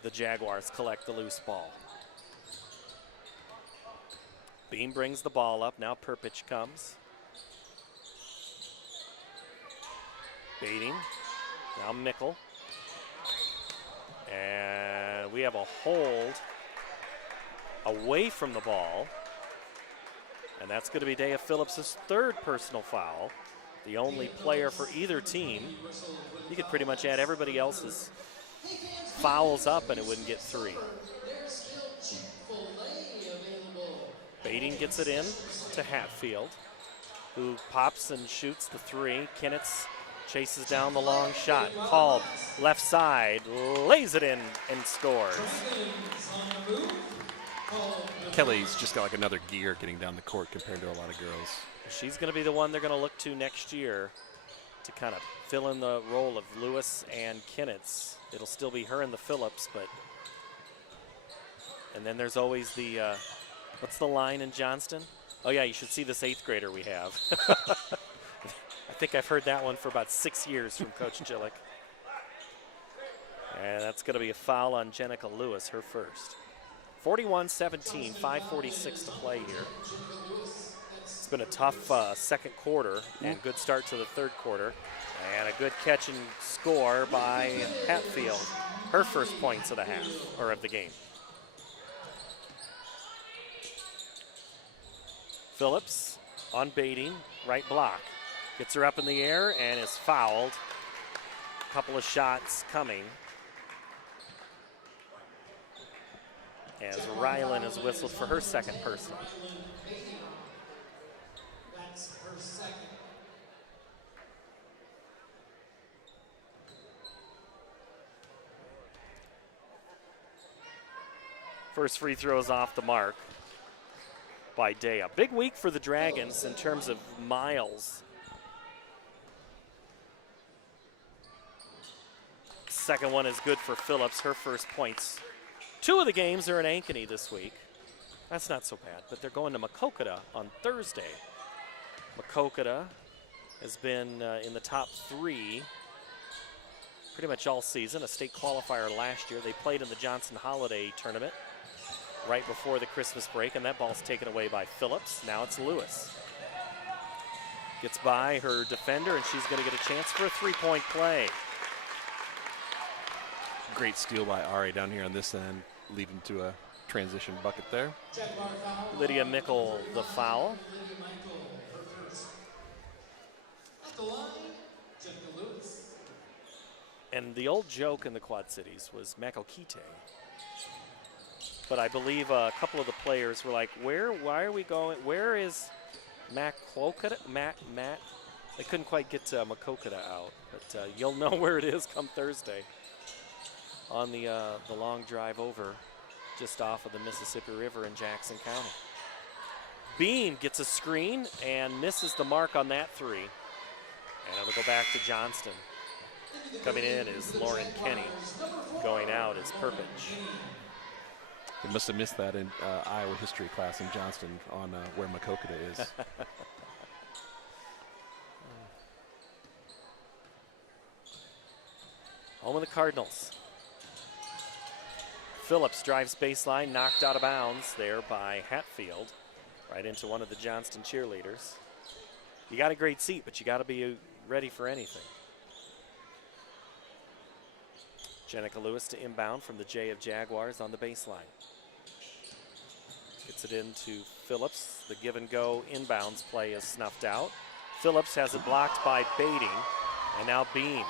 the Jaguars collect the loose ball. Beam brings the ball up. Now Perpich comes. Bading. Now Mickle. And we have a hold away from the ball. And that's going to be Dea Phillips' 3rd personal foul. The only player for either team. You could pretty much add everybody else's fouls up and it wouldn't get 3. Bading gets it in to Hatfield, who pops and shoots the 3. Kinnitz chases down the long shot. Kolb, left side, lays it in and scores. Kelly's just got like another gear getting down the court compared to a lot of girls. She's going to be the one they're going to look to next year to kind of fill in the role of Lewis and Kinnitz. It'll still be her and the Phillips, but And then there's always the, what's the line in Johnston? Oh yeah, you should see this 8th grader we have. I think I've heard that one for about 6 years from Coach Gillick. And that's going to be a foul on Jenica Lewis, her first. 41-17, 5:46 to play here. It's been a tough second quarter and good start to the third quarter. And a good catch and score by Hatfield. Her first points of the half, or of the game. Phillips on baiting, right block. Gets her up in the air and is fouled. A couple of shots coming. As Rylan has whistled for her second personal. That's her second. First free throw is off the mark by Dea. Big week for the Dragons in terms of miles. Second one is good for Phillips, her first points. 2 of the games are in Ankeny this week. That's not so bad, but they're going to Maquoketa on Thursday. Maquoketa has been in the top 3 pretty much all season, a state qualifier last year. They played in the Johnson Holiday Tournament right before the Christmas break, and that ball's taken away by Phillips. Now it's Lewis. Gets by her defender, and she's going to get a chance for a 3-point play. Great steal by Ari down here on this end, leading to a transition bucket there. Lydia Mickle, the foul. At the line, Jenica Lewis. And the old joke in the Quad Cities was Makokite. But I believe a couple of the players were like, why are we going, where is Maquoketa? They couldn't quite get Maquoketa out, but you'll know where it is come Thursday on the long drive over just off of the Mississippi River in Jackson County. Beam gets a screen and misses the mark on that 3. And it'll go back to Johnston. Coming in is Lauren Kenny. Going out is Perpich. They must have missed that in Iowa history class in Johnston on where Maquoketa is. Home of the Cardinals. Phillips drives baseline, knocked out of bounds there by Hatfield, right into one of the Johnston cheerleaders. You got a great seat, but you got to be ready for anything. Jenica Lewis to inbound from the J of Jaguars on the baseline. Gets it into Phillips. The give and go inbounds play is snuffed out. Phillips has it blocked by Beatty, and now Beam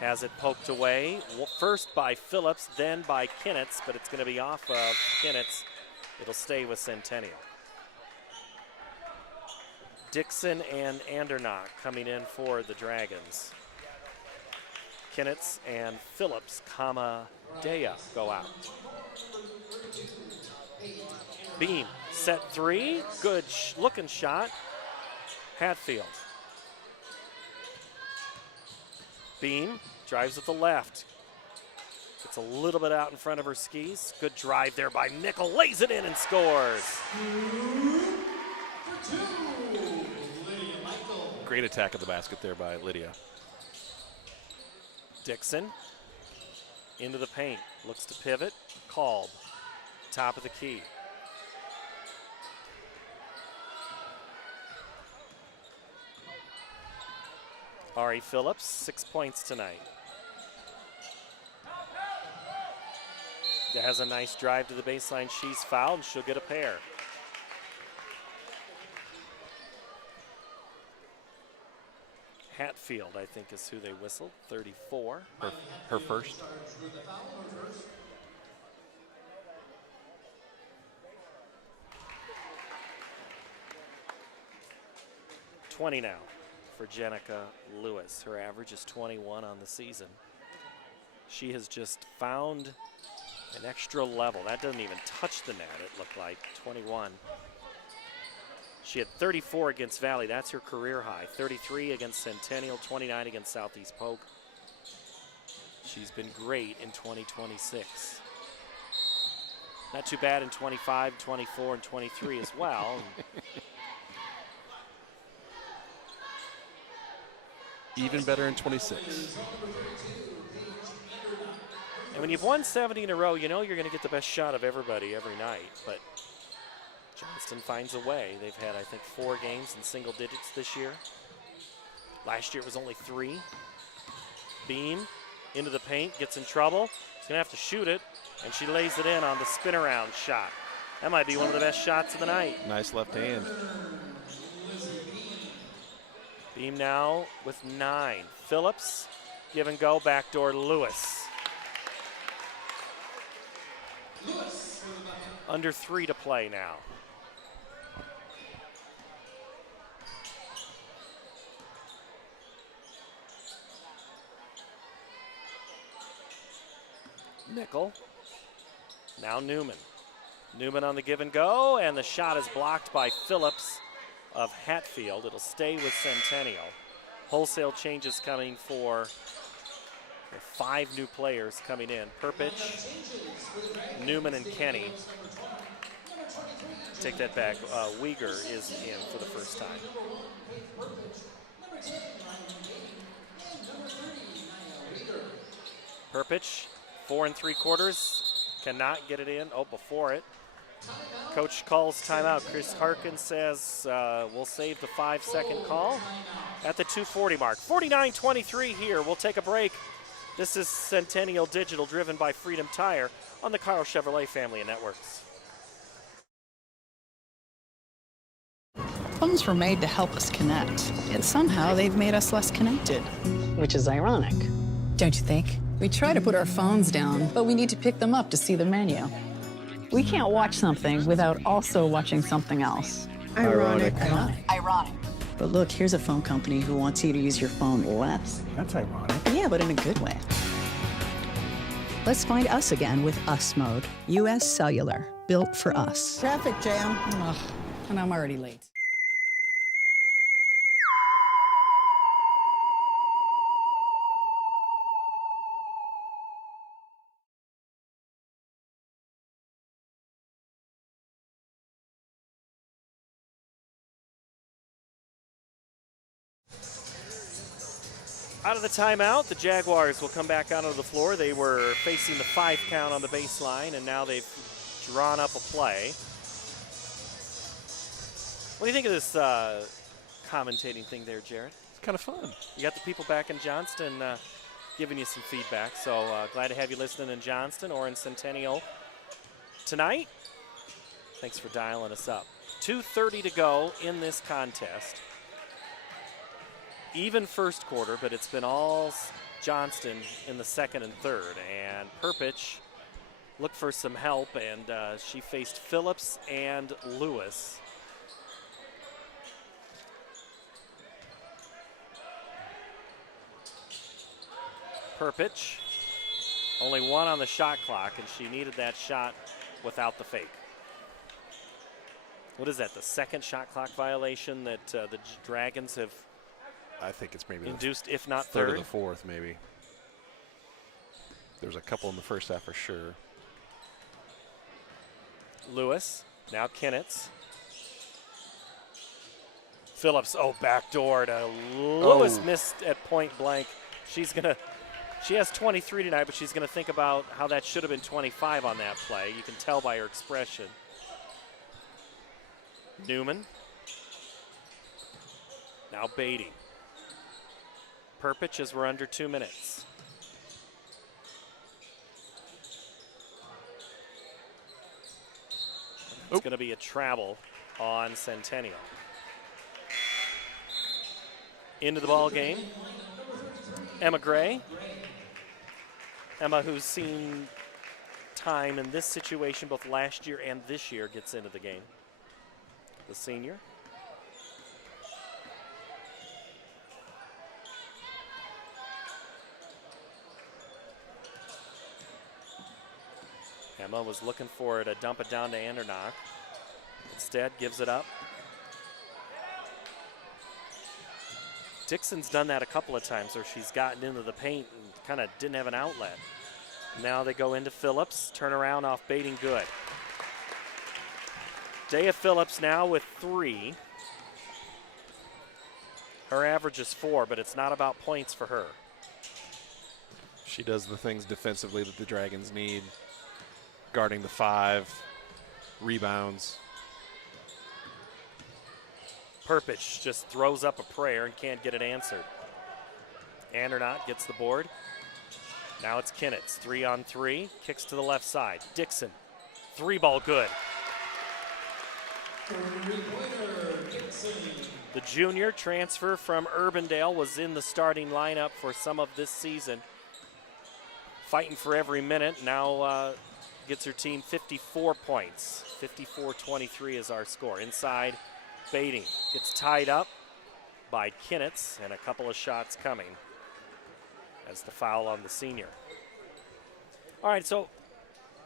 has it poked away. First by Phillips, then by Kinnitz, but it's going to be off of Kinnitz. It'll stay with Centennial. Dixon and Andernock coming in for the Dragons. Kinnitz and Phillips, Dea go out. Beam, set 3, good looking shot. Hatfield. Beam drives with the left. Gets a little bit out in front of her skis. Good drive there by Mickle. Lays it in and scores. Great attack of the basket there by Lydia. Dixon into the paint. Looks to pivot. Called. Top of the key. Ari Phillips, 6 points tonight. Has a nice drive to the baseline. She's fouled, and she'll get a pair. Hatfield, I think, is who they whistled, 34. Her first. $20 now for Jenica Lewis. Her average is 21 on the season. She has just found an extra level. That doesn't even touch the net, it looked like, 21. She had 34 against Valley. That's her career high. 33 against Centennial, 29 against Southeast Polk. She's been great in 2026. Not too bad in 25, 24, and 23 as well. Even better in 26. And when you've won 70 in a row, you know you're going to get the best shot of everybody every night. But Johnston finds a way. They've had, I think, 4 games in single digits this year. Last year it was only 3. Beam into the paint, gets in trouble. She's going to have to shoot it, and she lays it in on the spin-around shot. That might be one of the best shots of the night. Nice left hand. Beam now with 9. Phillips, give and go, backdoor Lewis. Under 3 to play now. Nickel. Now Newman. Newman on the give and go, and the shot is blocked by Phillips of Hatfield. It'll stay with Centennial. Wholesale changes coming for 5 new players coming in. Perpich, Newman, and Kenny. Take that back. Uyghur is in for the first time. Perpich, 4 3/4, cannot get it in. Oh, before it. Coach calls timeout. Chris Harkins says we'll save the 5-second call at the 2:40 mark. 49-23 here. We'll take a break. This is Centennial Digital, driven by Freedom Tire on the Carl Chevrolet family of networks. Phones were made to help us connect, and somehow they've made us less connected, which is ironic. Don't you think? We try to put our phones down, but we need to pick them up to see the menu. We can't watch something without also watching something else. Ironic. Ironic. But look, here's a phone company who wants you to use your phone less. That's ironic. Yeah, but in a good way. Let's find us again with Us Mode. U.S. Cellular, built for us. Traffic jam. Ugh, and I'm already late. Out of the timeout, the Jaguars will come back onto the floor. They were facing the 5 count on the baseline, and now they've drawn up a play. What do you think of this commentating thing there, Jared? It's kind of fun. You got the people back in Johnston giving you some feedback, so glad to have you listening in Johnston or in Centennial tonight. Thanks for dialing us up. 2:30 to go in this contest. Even first quarter, but it's been all Johnston in the second and third. And Perpich looked for some help, and she faced Phillips and Lewis. Perpich, only 1 on the shot clock, and she needed that shot without the fake. What is that, the second shot clock violation that the Dragons have I think it's maybe induced, if not third third? or the fourth, maybe. There's a couple in the first half for sure. Lewis, now Kinnitz. Phillips, backdoor to Lewis, missed at point blank. She has 23 tonight, but she's going to think about how that should have been 25 on that play. You can tell by her expression. Newman. Now Beatty. Perpich as we're under 2 minutes. It's going to be a travel on Centennial. Into the ball game, Emma Gray. Emma, who's seen time in this situation both last year and this year, gets into the game. The senior. Emma was looking for it to dump it down to Andernock. Instead, gives it up. Dixon's done that a couple of times where she's gotten into the paint and kind of didn't have an outlet. Now they go into Phillips, turn around off baiting good. Dea Phillips now with 3. Her average is 4, but it's not about points for her. She does the things defensively that the Dragons need. Guarding the 5, rebounds. Perpich just throws up a prayer and can't get it answered. Andernaut gets the board. Now it's Kinnitz, 3-on-3, kicks to the left side. Dixon, 3-ball good. The junior transfer from Urbandale was in the starting lineup for some of this season. Fighting for every minute, now gets her team 54 points. 54-23 is our score. Inside, Beatty gets tied up by Kinnitz, and a couple of shots coming as the foul on the senior. All right, so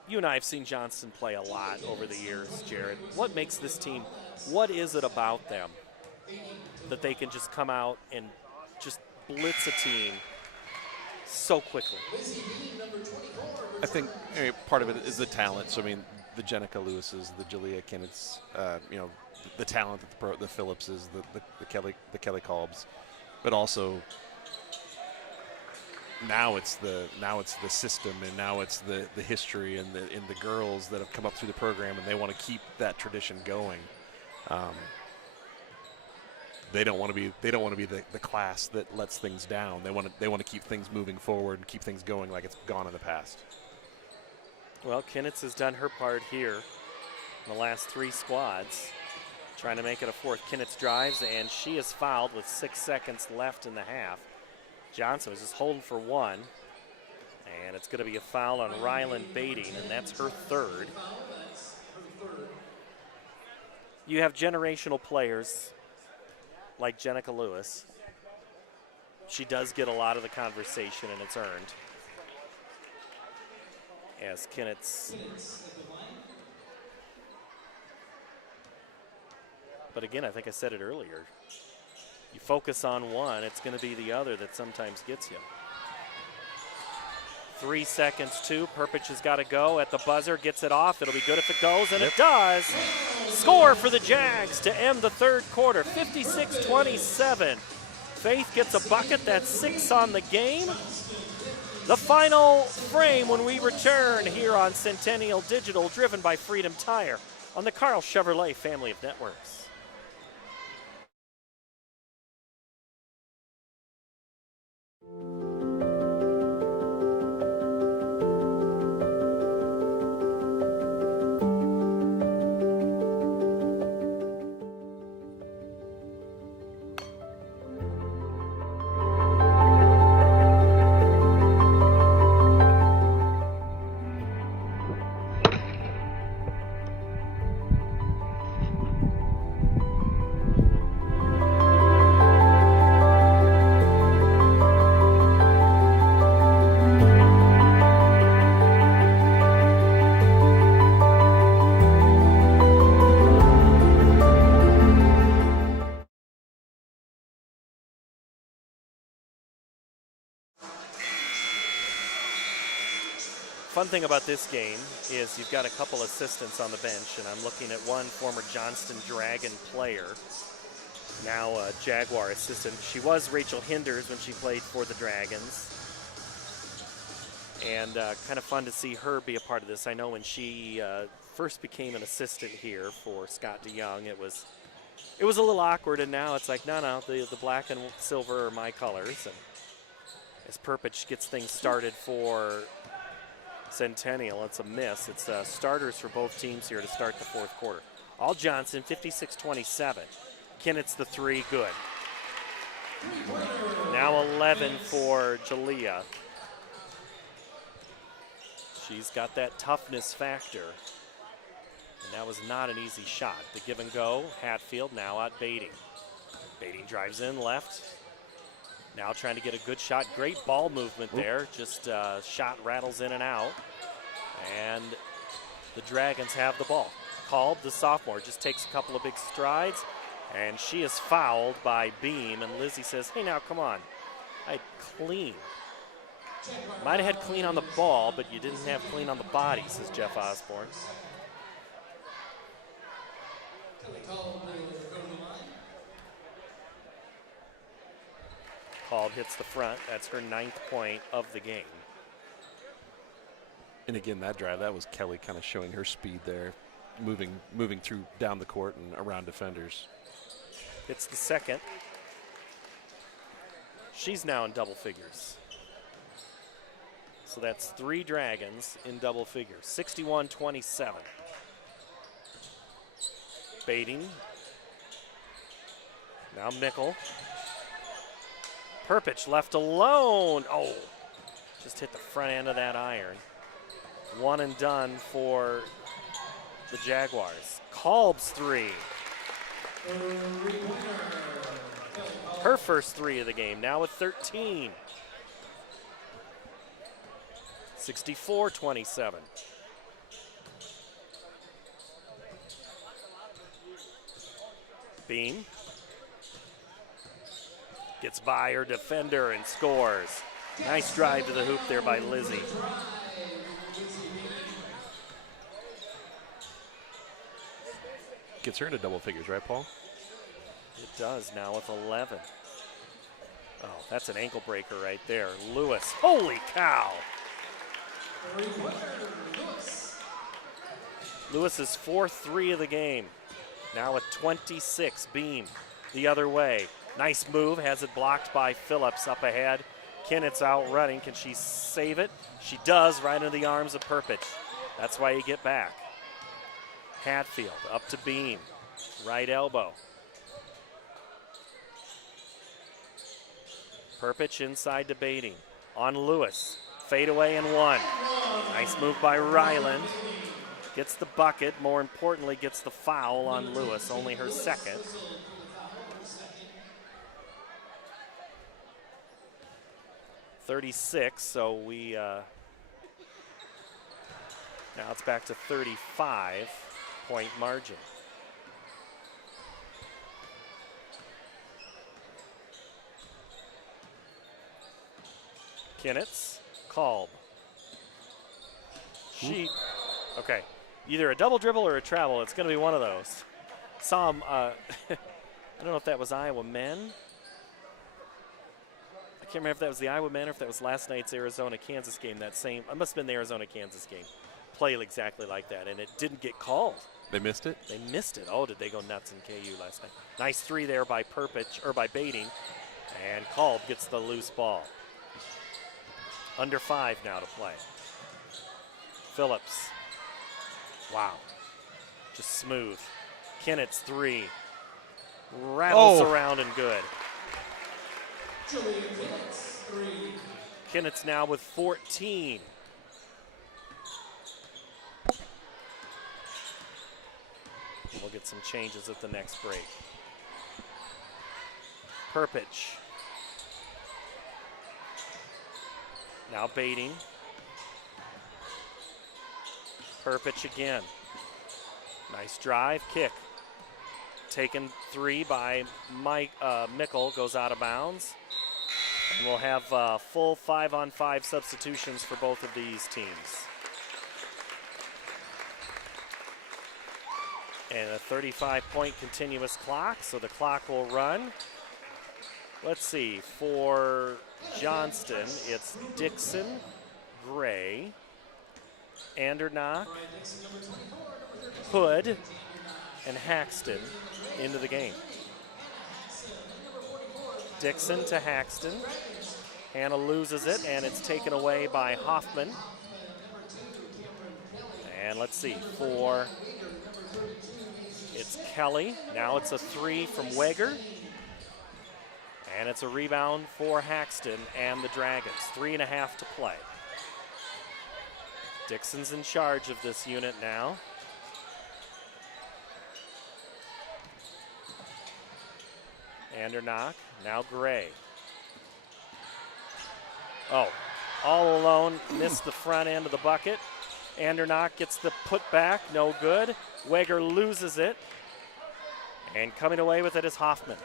you and I have seen Johnston play a lot over the years, Jared. What makes this team, what is it about them that they can just come out and just blitz a team so quickly? I think part of it is the talent. So, I mean, the Jenica Lewises, the Jalea Kinnitz, the talent that the Phillipses, the Kelly Kolbs, but also now it's the system, and now it's the history and the girls that have come up through the program, and they want to keep that tradition going. They don't want to be the class that lets things down. They want to keep things moving forward and keep things going like it's gone in the past. Well, Kinnitz has done her part here in the last 3 squads, trying to make it a 4th. Kinnitz drives, and she is fouled with 6 seconds left in the half. Johnson was just holding for 1, and it's going to be a foul on Ryland Beatty, and that's her 3rd. You have generational players like Jenica Lewis. She does get a lot of the conversation, and it's earned. As Kinnitz. But again, I think I said it earlier. You focus on one, it's going to be the other that sometimes gets you. 3 seconds, 2. Perpich has got to go at the buzzer, gets it off. It'll be good if it goes, and it does. Score for the Jags to end the 3rd quarter, 56-27. Faith gets a bucket, that's 6 on the game. The final frame when we return here on Centennial Digital, driven by Freedom Tire on the Carl Chevrolet family of networks. Fun thing about this game is you've got a couple assistants on the bench, and I'm looking at one former Johnston Dragon player, now a Jaguar assistant. She was Rachel Hinders when she played for the Dragons, and kind of fun to see her be a part of this. I know when she first became an assistant here for Scott DeYoung, it was a little awkward, and now it's like, no, the black and silver are my colors. And as Perpich gets things started for Centennial, it's a miss. It's starters for both teams here to start the 4th quarter. All Johnson, 56-27. Kinnitz the 3, good. Now 11 for Jalea. She's got that toughness factor. And that was not an easy shot. The give and go, Hatfield now out Beatty. Beatty drives in left. Now trying to get a good shot. Great ball movement there. Just shot rattles in and out. And the Dragons have the ball. Kolb, the sophomore, just takes a couple of big strides. And she is fouled by Beam. And Lizzie says, hey, now, come on. I had clean. Might have had clean on the ball, but you didn't have clean on the body, says Jeff Osborne. Called hits the front. That's her 9th point of the game. And again, that drive, that was Kelly kind of showing her speed there, moving through down the court and around defenders. It's the 2nd. She's now in double figures. So that's 3 Dragons in double figures. 61-27. Baiting. Now Mickle. Perpich left alone. Oh, just hit the front end of that iron. 1 and done for the Jaguars. Kolb's 3. Her first 3 of the game, now with 13. 64-27. Beam. Gets by her defender and scores. Nice drive to the hoop there by Lizzie. Gets her into double figures, right, Paul? It does now with 11. Oh, that's an ankle breaker right there. Lewis, holy cow. Lewis's 4th 3 of the game. Now with 26, Beam the other way. Nice move, has it blocked by Phillips up ahead. Kinnett's out running, can she save it? She does, right into the arms of Perpich. That's why you get back. Hatfield up to Beam, right elbow. Perpich inside to Beatty. On Lewis, fade away and 1. Nice move by Ryland. Gets the bucket, more importantly gets the foul on Lewis, only her 2nd. .36, so we, now it's back to 35-point margin. Kinnitz, Kolb. Okay, either a double dribble or a travel. It's going to be one of those. Saw him, I don't know if that was Iowa men. I can't remember if that was the Iowa men or if that was last night's Arizona-Kansas game. That same, it must have been the Arizona-Kansas game. Played exactly like that, and it didn't get called. They missed it? They missed it. Oh, did they go nuts in KU last night? Nice 3 there by Perpich, or by Baiting, and Kolb gets the loose ball. Under 5 now to play. Phillips. Wow. Just smooth. Kinnett's 3. Rattles around and good. Kinnett's now with 14. We'll get some changes at the next break. Perpich. Now Baiting. Perpich again. Nice drive, kick. Taken 3 by Mickle, goes out of bounds. And we'll have full 5-on-5 substitutions for both of these teams. And a 35-point continuous clock, so the clock will run. Let's see, for Johnston, it's Dixon, Gray, Andernock, Hood, and Haxton into the game. Dixon to Haxton. Hannah loses it, and it's taken away by Hoffman. And let's see, it's Kelly. Now it's a 3 from Weger. And it's a rebound for Haxton and the Dragons. 3.5 to play. Dixon's in charge of this unit now. Andernock, now Gray. Oh, all alone, missed the front end of the bucket. Andernock gets the putback, no good. Weger loses it. And coming away with it is Hoffman.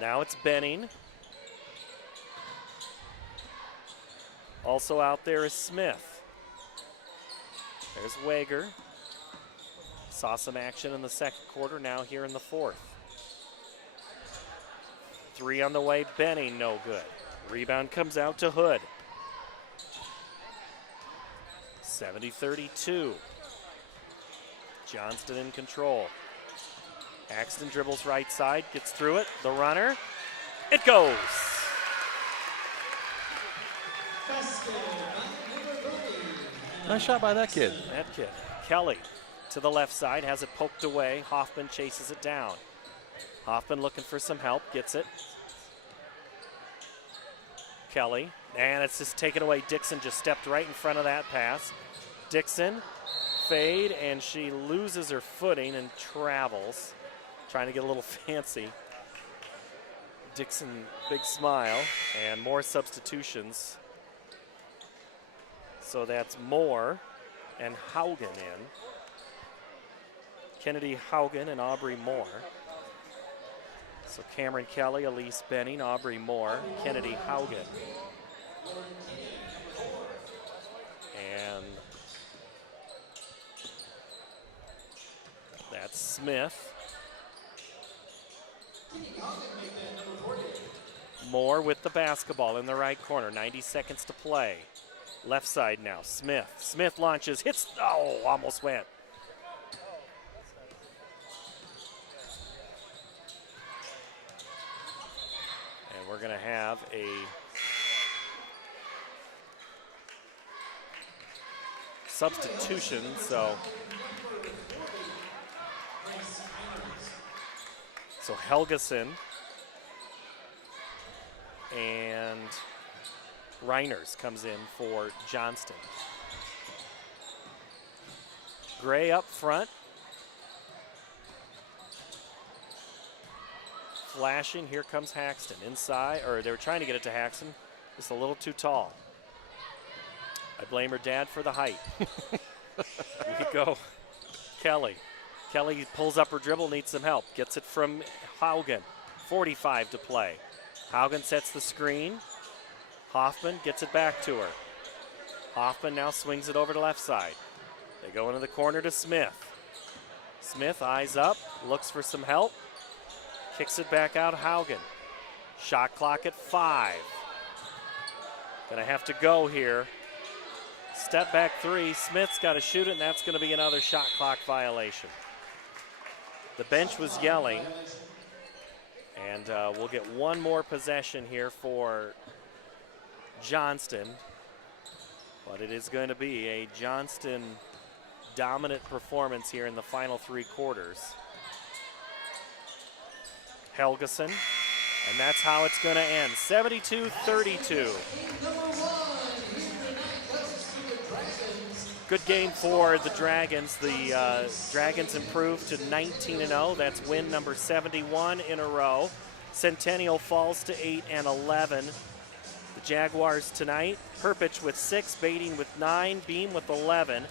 Now it's Benning. Also out there is Smith. There's Weger. Saw some action in the second quarter, now here in the fourth. 3 on the way, Benning, no good. Rebound comes out to Hood. 70-32. Johnston in control. Axton dribbles right side, gets through it. The runner, it goes. Nice shot by that kid. That kid. Kelly to the left side, has it poked away. Hoffman chases it down. Hoffman looking for some help, gets it. Kelly, and it's just taken away. Dixon just stepped right in front of that pass. Dixon, fade, and she loses her footing and travels. Trying to get a little fancy. Dixon, big smile, and more substitutions. So that's Moore and Haugen in. Kennedy Haugen and Aubrey Moore. So Cameron Kelly, Elise Benning, Aubrey Moore, Kennedy Haugen. And that's Smith. Moore with the basketball in the right corner, 90 seconds to play. Left side now, Smith. Smith launches, hits, oh, almost went. And we're going to have a substitution, so Helgeson and Reiners comes in for Johnston. Gray up front. Flashing, here comes Haxton. Inside, or they were trying to get it to Haxton. Just a little too tall. I blame her dad for the height. We go, Kelly. Kelly pulls up her dribble, needs some help. Gets it from Haugen. 45 to play. Haugen sets the screen. Hoffman gets it back to her. Hoffman now swings it over to left side. They go into the corner to Smith. Smith eyes up, looks for some help. Kicks it back out, Haugen. Shot clock at 5. Gonna have to go here. Step back 3, Smith's got to shoot it, and that's gonna be another shot clock violation. The bench was yelling, and we'll get one more possession here for Johnston, but it is going to be a Johnston dominant performance here in the final 3 quarters. Helgeson, and that's how it's going to end, 72-32. Good game for the Dragons. The Dragons improved to 19-0. That's win number 71 in a row. Centennial falls to 8-11. The Jaguars tonight, Perpich with 6, Bading with 9, Beam with 11,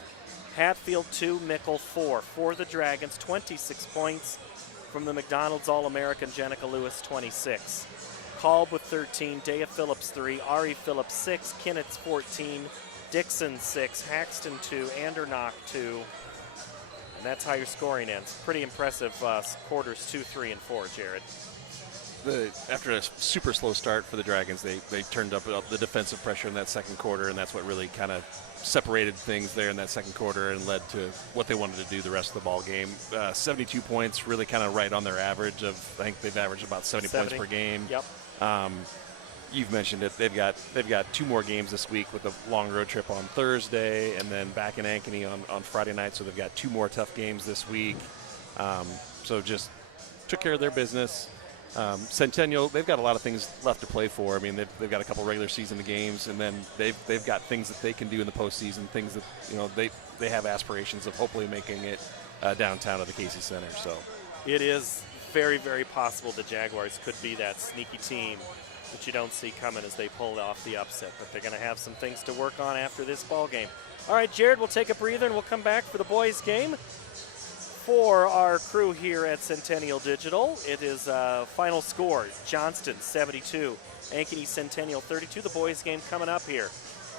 Hatfield 2, Mickle 4. For the Dragons, 26 points from the McDonald's All-American Jenica Lewis, 26. Kolb with 13, Dea Phillips 3, Ari Phillips 6, Kinnitz 14, Dixon 6, Haxton 2, Andernock 2. And that's how your scoring ends. Pretty impressive quarters 2, 3, and 4, Jared. After a super slow start for the Dragons, they turned up the defensive pressure in that second quarter, and that's what really kind of separated things there in that second quarter and led to what they wanted to do the rest of the ball game. 72 points, really kind of right on their average of, I think they've averaged about 70 points per game. Yep. You've mentioned it. They've got 2 more games this week with a long road trip on Thursday, and then back in Ankeny on Friday night. So they've got 2 more tough games this week. So just took care of their business. Centennial, they've got a lot of things left to play for. I mean, they've got a couple regular season games, and then they've got things that they can do in the postseason. Things that they have aspirations of hopefully making it downtown at the Casey Center. So it is very, very possible the Jaguars could be that sneaky team that you don't see coming as they pull off the upset. But they're going to have some things to work on after this ball game. All right, Jared, we'll take a breather and we'll come back for the boys' game. For our crew here at Centennial Digital, it is final score, Johnston 72, Ankeny Centennial 32. The boys' game coming up here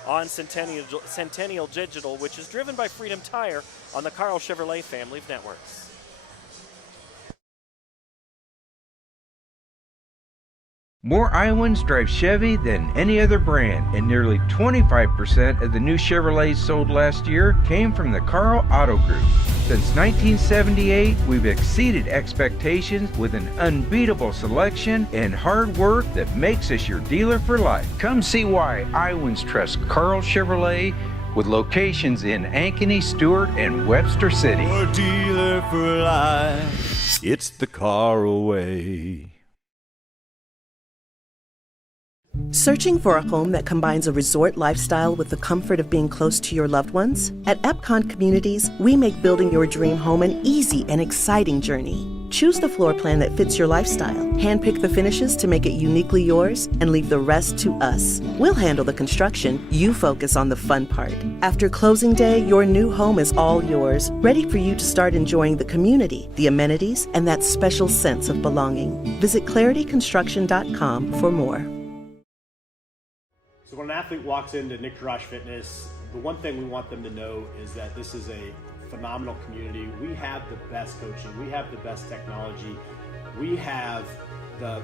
on Centennial Digital, which is driven by Freedom Tire on the Carl Chevrolet family of networks. More Iowans drive Chevy than any other brand, and nearly 25% of the new Chevrolets sold last year came from the Carl Auto Group. Since 1978, we've exceeded expectations with an unbeatable selection and hard work that makes us your dealer for life. Come see why Iowans trust Carl Chevrolet, with locations in Ankeny, Stewart, and Webster City. Your dealer for life. It's the Carl way. Searching for a home that combines a resort lifestyle with the comfort of being close to your loved ones? At Epcon Communities, we make building your dream home an easy and exciting journey. Choose the floor plan that fits your lifestyle, handpick the finishes to make it uniquely yours, and leave the rest to us. We'll handle the construction, you focus on the fun part. After closing day, your new home is all yours, ready for you to start enjoying the community, the amenities, and that special sense of belonging. Visit clarityconstruction.com for more. So when an athlete walks into Nick Rush Fitness, the one thing we want them to know is that this is a phenomenal community. We have the best coaching, we have the best technology, we have the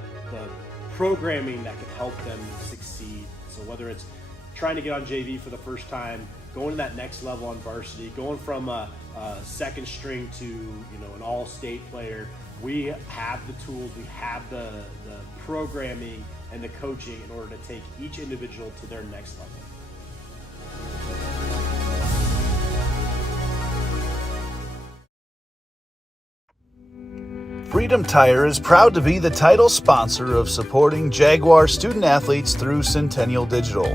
programming that can help them succeed. So whether it's trying to get on JV for the first time, going to that next level on varsity, going from a second string to an all-state player, we have the tools, we have the programming and the coaching in order to take each individual to their next level. Freedom Tire is proud to be the title sponsor of supporting Jaguar student athletes through Centennial Digital.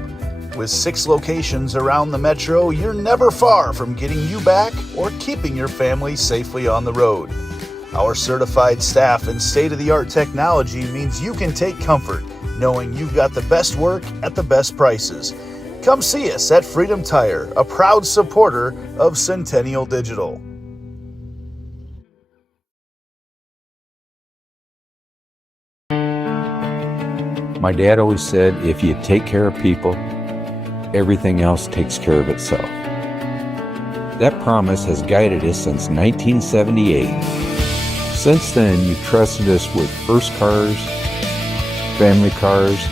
With 6 locations around the metro, you're never far from getting you back or keeping your family safely on the road. Our certified staff and state-of-the-art technology means you can take comfort knowing you've got the best work at the best prices. Come see us at Freedom Tire, a proud supporter of Centennial Digital. My dad always said, if you take care of people, everything else takes care of itself. That promise has guided us since 1978. Since then, you've trusted us with first cars, family cars,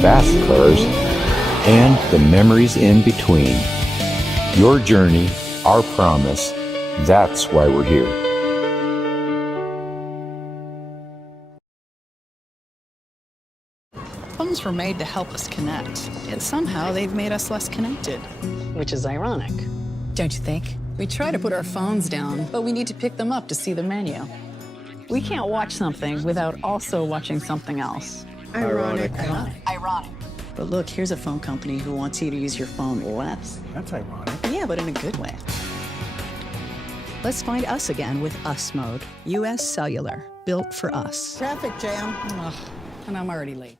fast cars, and the memories in between. Your journey, our promise, that's why we're here. Phones were made to help us connect, and somehow they've made us less connected, which is ironic. Don't you think? We try to put our phones down, but we need to pick them up to see the menu. We can't watch something without also watching something else. Ironic. Ironic. But look, here's a phone company who wants you to use your phone less. That's ironic. Yeah, but in a good way. Let's find us again with Us Mode. U.S. Cellular, built for us. Traffic jam. Ugh, and I'm already late.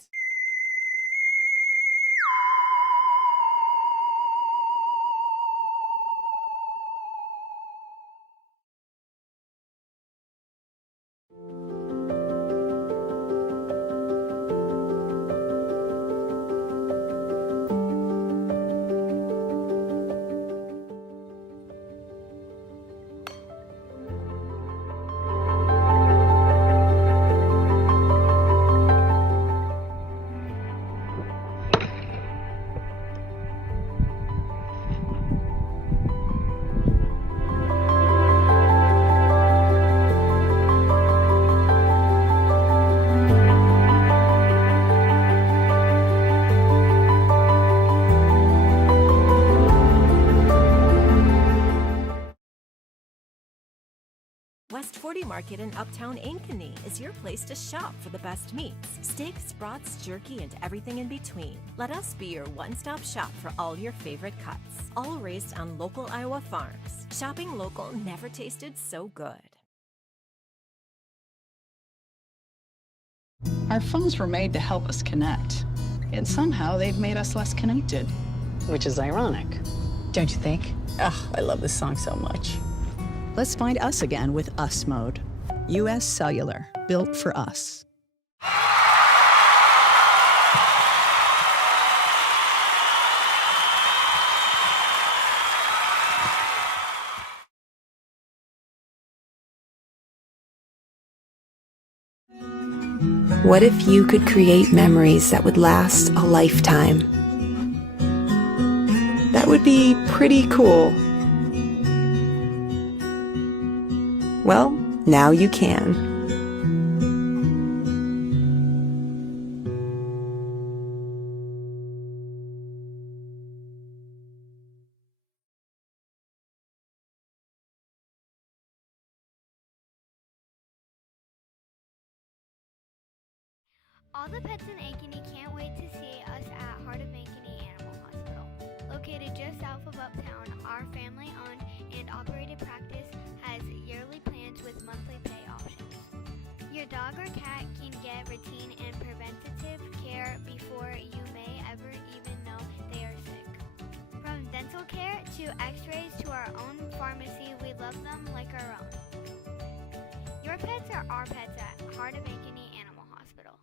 West 40 Market in Uptown Ankeny is your place to shop for the best meats, steaks, brats, jerky, and everything in between. Let us be your one-stop shop for all your favorite cuts, all raised on local Iowa farms. Shopping local never tasted so good. Our phones were made to help us connect, and somehow they've made us less connected, which is ironic. Don't you think? Ugh, I love this song so much. Let's find us again with Us Mode. U.S. Cellular, built for us. What if you could create memories that would last a lifetime? That would be pretty cool. Well, now you can. All the pets in Ankeny can't wait to see us at Heart of Ankeny Animal Hospital. Located just south of Uptown, our family-owned and operated practice has yearly plans with monthly pay options. Your dog or cat can get routine and preventative care before you may ever even know they are sick. From dental care to x-rays to our own pharmacy, we love them like our own. Your pets are our pets at Heart of Ankeny Animal Hospital.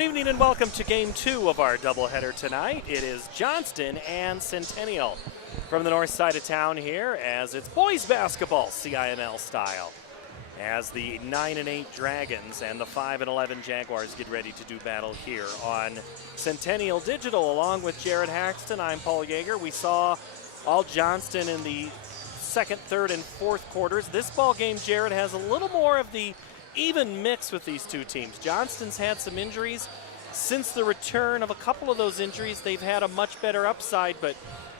Good evening and welcome to Game 2 of our doubleheader tonight. It is Johnston and Centennial from the north side of town here as it's boys basketball, CIML style. As the 9-8 Dragons and the 5-11 Jaguars get ready to do battle here on Centennial Digital. Along with Jared Haxton, I'm Paul Yeager. We saw all Johnston in the second, third, and fourth quarters. This ball game, Jared, has a little more of the even mix with these two teams. Johnston's had some injuries. Since the return of a couple of those injuries, they've had a much better upside, but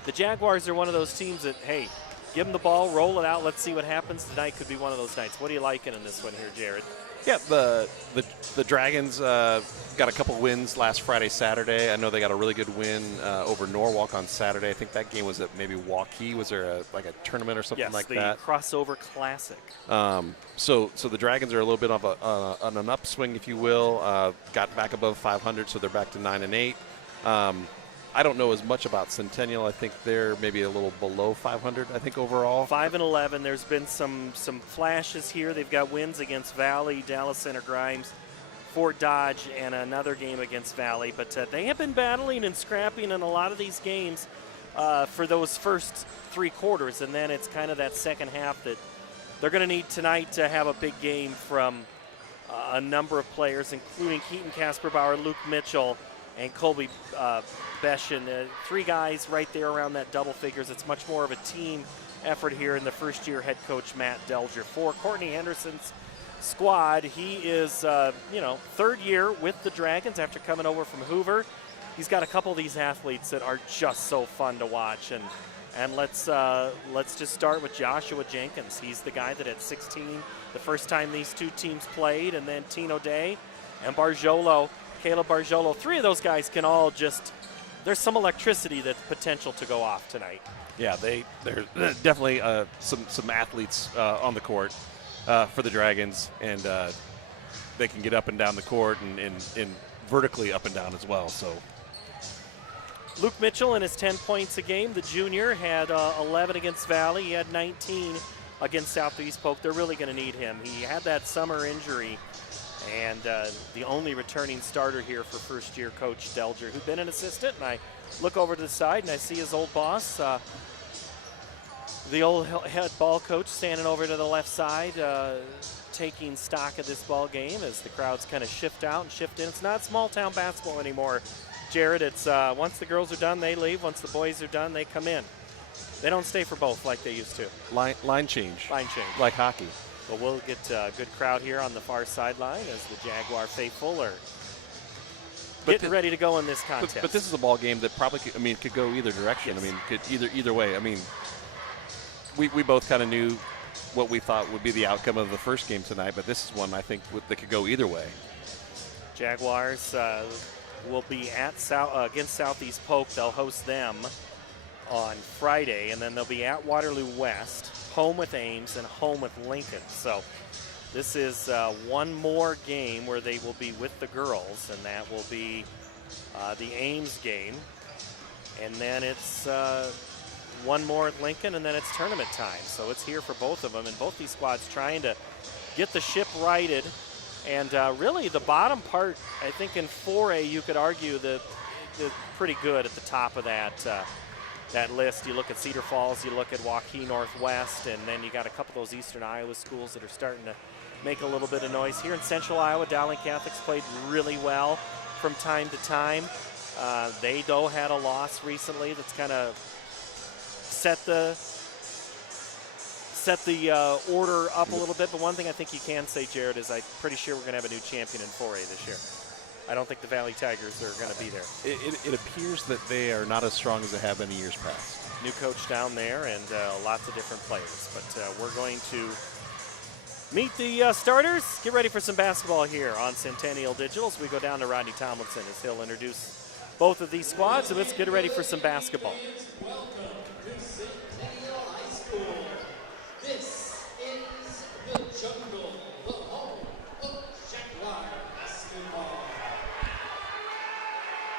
the Jaguars are one of those teams that, hey, give them the ball, roll it out, let's see what happens. Tonight could be one of those nights. What are you liking in this one here, Jared? Yeah, the Dragons got a couple wins last Friday, Saturday. I know they got a really good win over Norwalk on Saturday. I think that game was at maybe Waukee. Was there a tournament or something like that? Yes, the crossover classic. So the Dragons are a little bit of on an upswing, if you will. Got back above 500, so they're back to 9-8. I don't know as much about Centennial. I think they're maybe a little below 500, I think, overall. 5-11. There's been some flashes here. They've got wins against Valley, Dallas Center Grimes, Fort Dodge, and another game against Valley. But they have been battling and scrapping in a lot of these games for those first three quarters. And then it's kind of that second half that they're going to need tonight to have a big game from a number of players, including Keaton Kasperbauer, Luke Mitchell, and Colby Beshin. Three guys right there around that double figures. It's much more of a team effort here in the first-year head coach Matt Delger. For Courtney Henderson's squad, he is, third year with the Dragons after coming over from Hoover. He's got a couple of these athletes that are just so fun to watch. And let's just start with Joshua Jenkins. He's the guy that at 16, the first time these two teams played, and then Tino Day and Caleb Barjolo, three of those guys can all there's some electricity that's potential to go off tonight. Yeah, there's definitely some athletes on the court for the Dragons, and they can get up and down the court and vertically up and down as well. So Luke Mitchell in his 10 points a game. The junior had 11 against Valley. He had 19 against Southeast Polk. They're really going to need him. He had that summer injury, and the only returning starter here for first-year coach Delger, who's been an assistant. And I look over to the side, and I see his old boss, the old head ball coach, standing over to the left side, taking stock of this ball game as the crowds kind of shift out and shift in. It's not small-town basketball anymore, Jared. It's once the girls are done, they leave. Once the boys are done, they come in. They don't stay for both like they used to. Line change. Like hockey. But we'll get a good crowd here on the far sideline as the Jaguar faithful are getting ready to go in this contest. But this is a ball game that probably could go either direction. Yes. Could either way. We both kind of knew what we thought would be the outcome of the first game tonight, but this is one I think that could go either way. Jaguars will be against Southeast Polk. They'll host them on Friday, and then they'll be at Waterloo West, home with Ames, and home with Lincoln. So this is one more game where they will be with the girls, and that will be the Ames game. And then it's one more at Lincoln, and then it's tournament time. So it's here for both of them, and both these squads trying to get the ship righted. And really the bottom part, I think in 4A, you could argue that they're pretty good at the top of that list. You look at Cedar Falls, you look at Waukee Northwest, and then you got a couple of those eastern Iowa schools that are starting to make a little bit of noise. Here in central Iowa, Dowling Catholic's played really well from time to time. They, though, had a loss recently that's kind of set the order up a little bit. But one thing I think you can say, Jared, is I'm pretty sure we're going to have a new champion in 4A this year. I don't think the Valley Tigers are going to be there. It appears that they are not as strong as they have been in years past. New coach down there and lots of different players. But we're going to meet the starters. Get ready for some basketball here on Centennial Digital as we go down to Rodney Tomlinson as he'll introduce both of these squads. So let's get ready for some basketball. Welcome to Centennial High School. This is the jungle, the home of Jaguar basketball.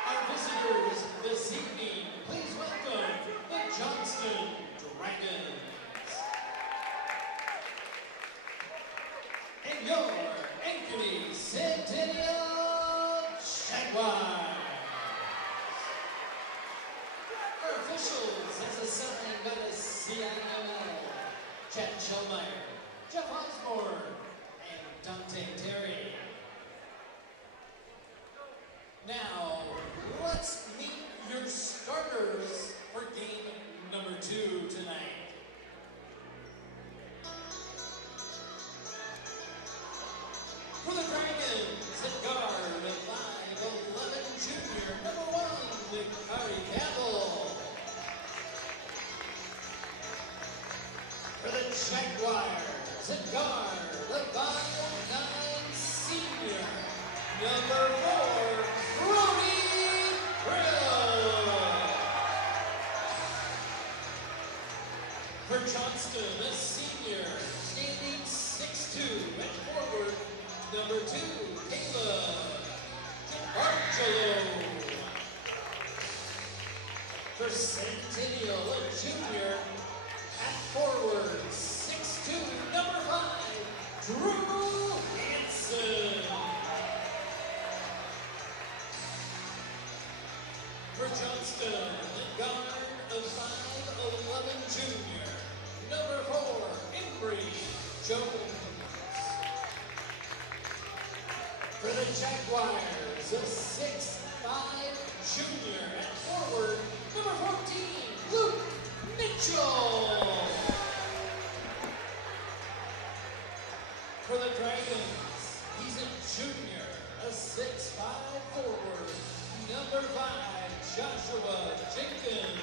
Our visitors this evening, please welcome the Johnston Dragons. And your Ankeny Centennial Jaguars. officials as assigned by the CIML. Chad Schellmeyer, Jeff Osborne, and Dante Terry. Now, let's meet your starters for game number 2 tonight. For the Dragons, at guard, 5'11" junior, number 1, Mikari Campbell. For the Jaguars, at guard, the 5'9" senior, number 4, Brody Brill. For Johnston, a senior, standing 6'2" and forward, number 2, Caleb Angelo. For Centennial, a junior, at forward, 6'2", number 5, Drew Hansen. For Johnston, the guard of 5'11" junior, number 4, Embry Jones. For the Jaguars, a 6'5" junior at forward, number 14, Luke Mitchell. For the Dragons, he's a junior, a 6'5" forward, number 5, Joshua Jenkins.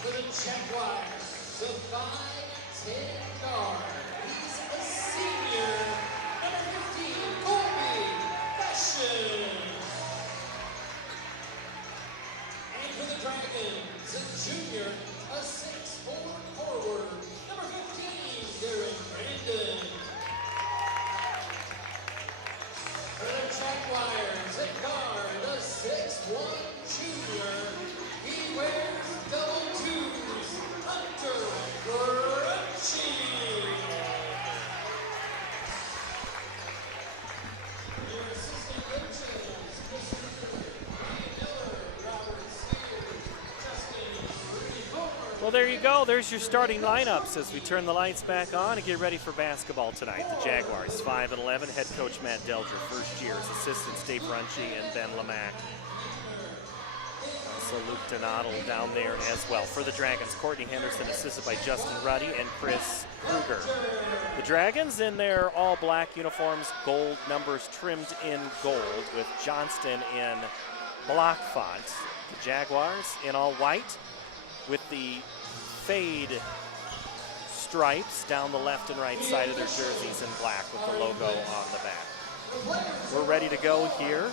For the Jaguars, a 5'10" guard, he's a senior, number 15, Colby Fashion. And for the Dragons, a junior, a 6'4" forward, number 15, Darren Brandon. For the Jaguars, at guard, a 6'1" junior, he wears double 2s, Hunter Grunchy. Your assistant coaches, Chris Rupert, Ryan Miller, Robert Steers, Justin Rudy Homer. Well, there you go. There's your starting lineups as we turn the lights back on and get ready for basketball tonight. The Jaguars, 5'11", head coach Matt Delger, first years, assistants Dave Runchy and Ben Lamack. Also Luke Donato down there as well. For the Dragons, Courtney Henderson, assisted by Justin Ruddy and Chris Kruger. The Dragons in their all-black uniforms, gold numbers trimmed in gold with Johnston in block font. The Jaguars in all white with the fade stripes down the left and right side of their jerseys in black with the logo on the back. We're ready to go here.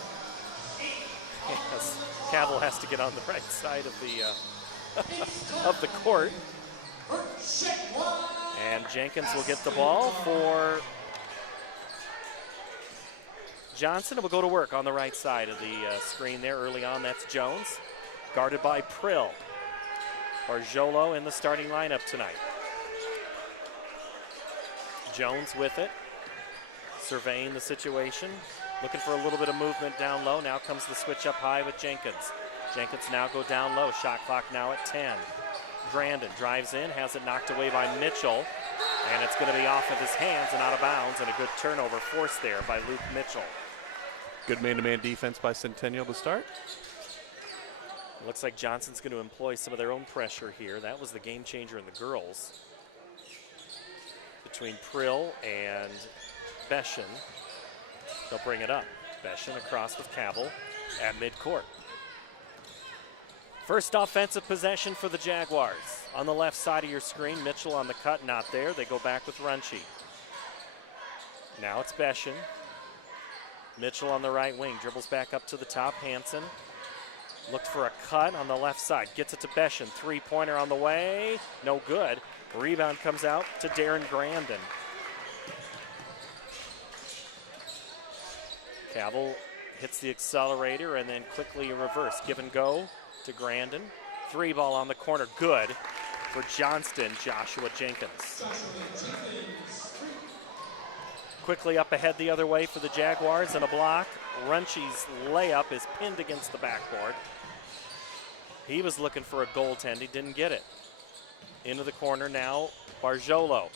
Yes, Cavill has to get on the right side of the of the court. And Jenkins will get the ball for Johnson. It will go to work on the right side of the screen there early on. That's Jones, guarded by Prill. Barjolo in the starting lineup tonight. Jones with it, surveying the situation, looking for a little bit of movement down low. Now comes the switch up high with Jenkins. Jenkins now go down low, shot clock now at 10. Grandin drives in, has it knocked away by Mitchell, and it's going to be off of his hands and out of bounds, and a good turnover forced there by Luke Mitchell. Good man-to-man defense by Centennial to start. It looks like Johnson's going to employ some of their own pressure here. That was the game changer in the girls. Between Prill and Beshin, they'll bring it up. Beshin across with Cavill at midcourt. First offensive possession for the Jaguars. On the left side of your screen, Mitchell on the cut, not there. They go back with Runchy. Now it's Beshin. Mitchell on the right wing, dribbles back up to the top. Hansen looked for a cut on the left side, gets it to Beshin. Three-pointer on the way, no good. Rebound comes out to Darren Grandin. Cavill hits the accelerator and then quickly a reverse. Give and go to Grandin. Three ball on the corner, good for Johnston, Joshua Jenkins. quickly up ahead the other way for the Jaguars and a block. Runchy's layup is pinned against the backboard. He was looking for a goaltend. He didn't get it. Into the corner now, Barjolo.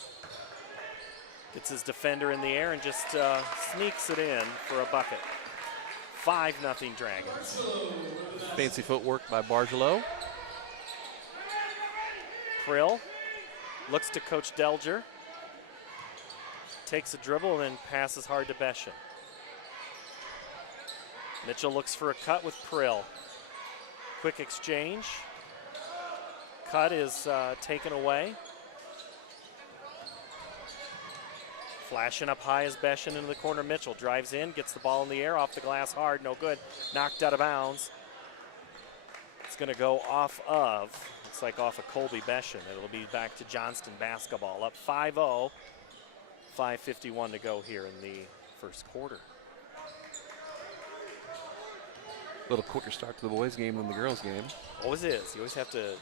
Gets his defender in the air and just sneaks it in for a bucket. 5-0 Dragons. Fancy footwork by Barjolo. Krill looks to Coach Delger. Takes a dribble and then passes hard to Beshin. Mitchell looks for a cut with Krill. Quick exchange. Cut is taken away. Flashing up high as Beshin into the corner. Mitchell drives in, gets the ball in the air, off the glass hard, no good. Knocked out of bounds. It's going to go off of, looks like off of Colby Beshin. It'll be back to Johnston basketball. Up 5-0. 5:51 to go here in the first quarter. A little quicker start to the boys' game than the girls' game. Always is. You always have to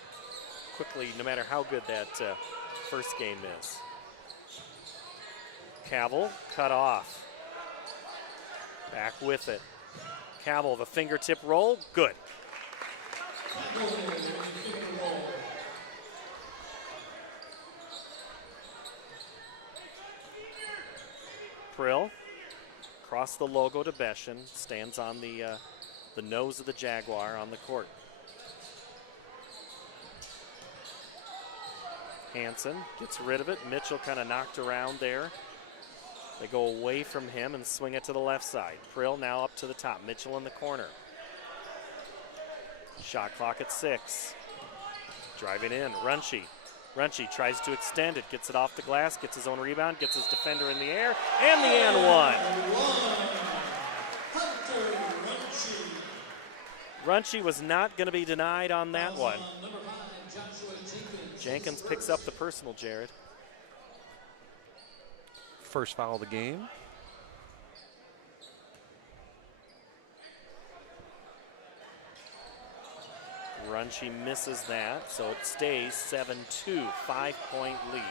quickly, no matter how good that first game is. Cavill cut off. Back with it. Cavill, the fingertip roll, good. Krill, across the logo to Beshin, stands on the nose of the Jaguar on the court. Hansen gets rid of it. Mitchell kind of knocked around there. They go away from him and swing it to the left side. Krill now up to the top. Mitchell in the corner. Shot clock at 6. Driving in, Runchy. Runchy tries to extend it, gets it off the glass, gets his own rebound, gets his defender in the air, and the and one. Runchy was not going to be denied on that one. Jenkins picks up the personal, Jared. First foul of the game. Runchy misses that, so it stays 7-2, 5-point lead.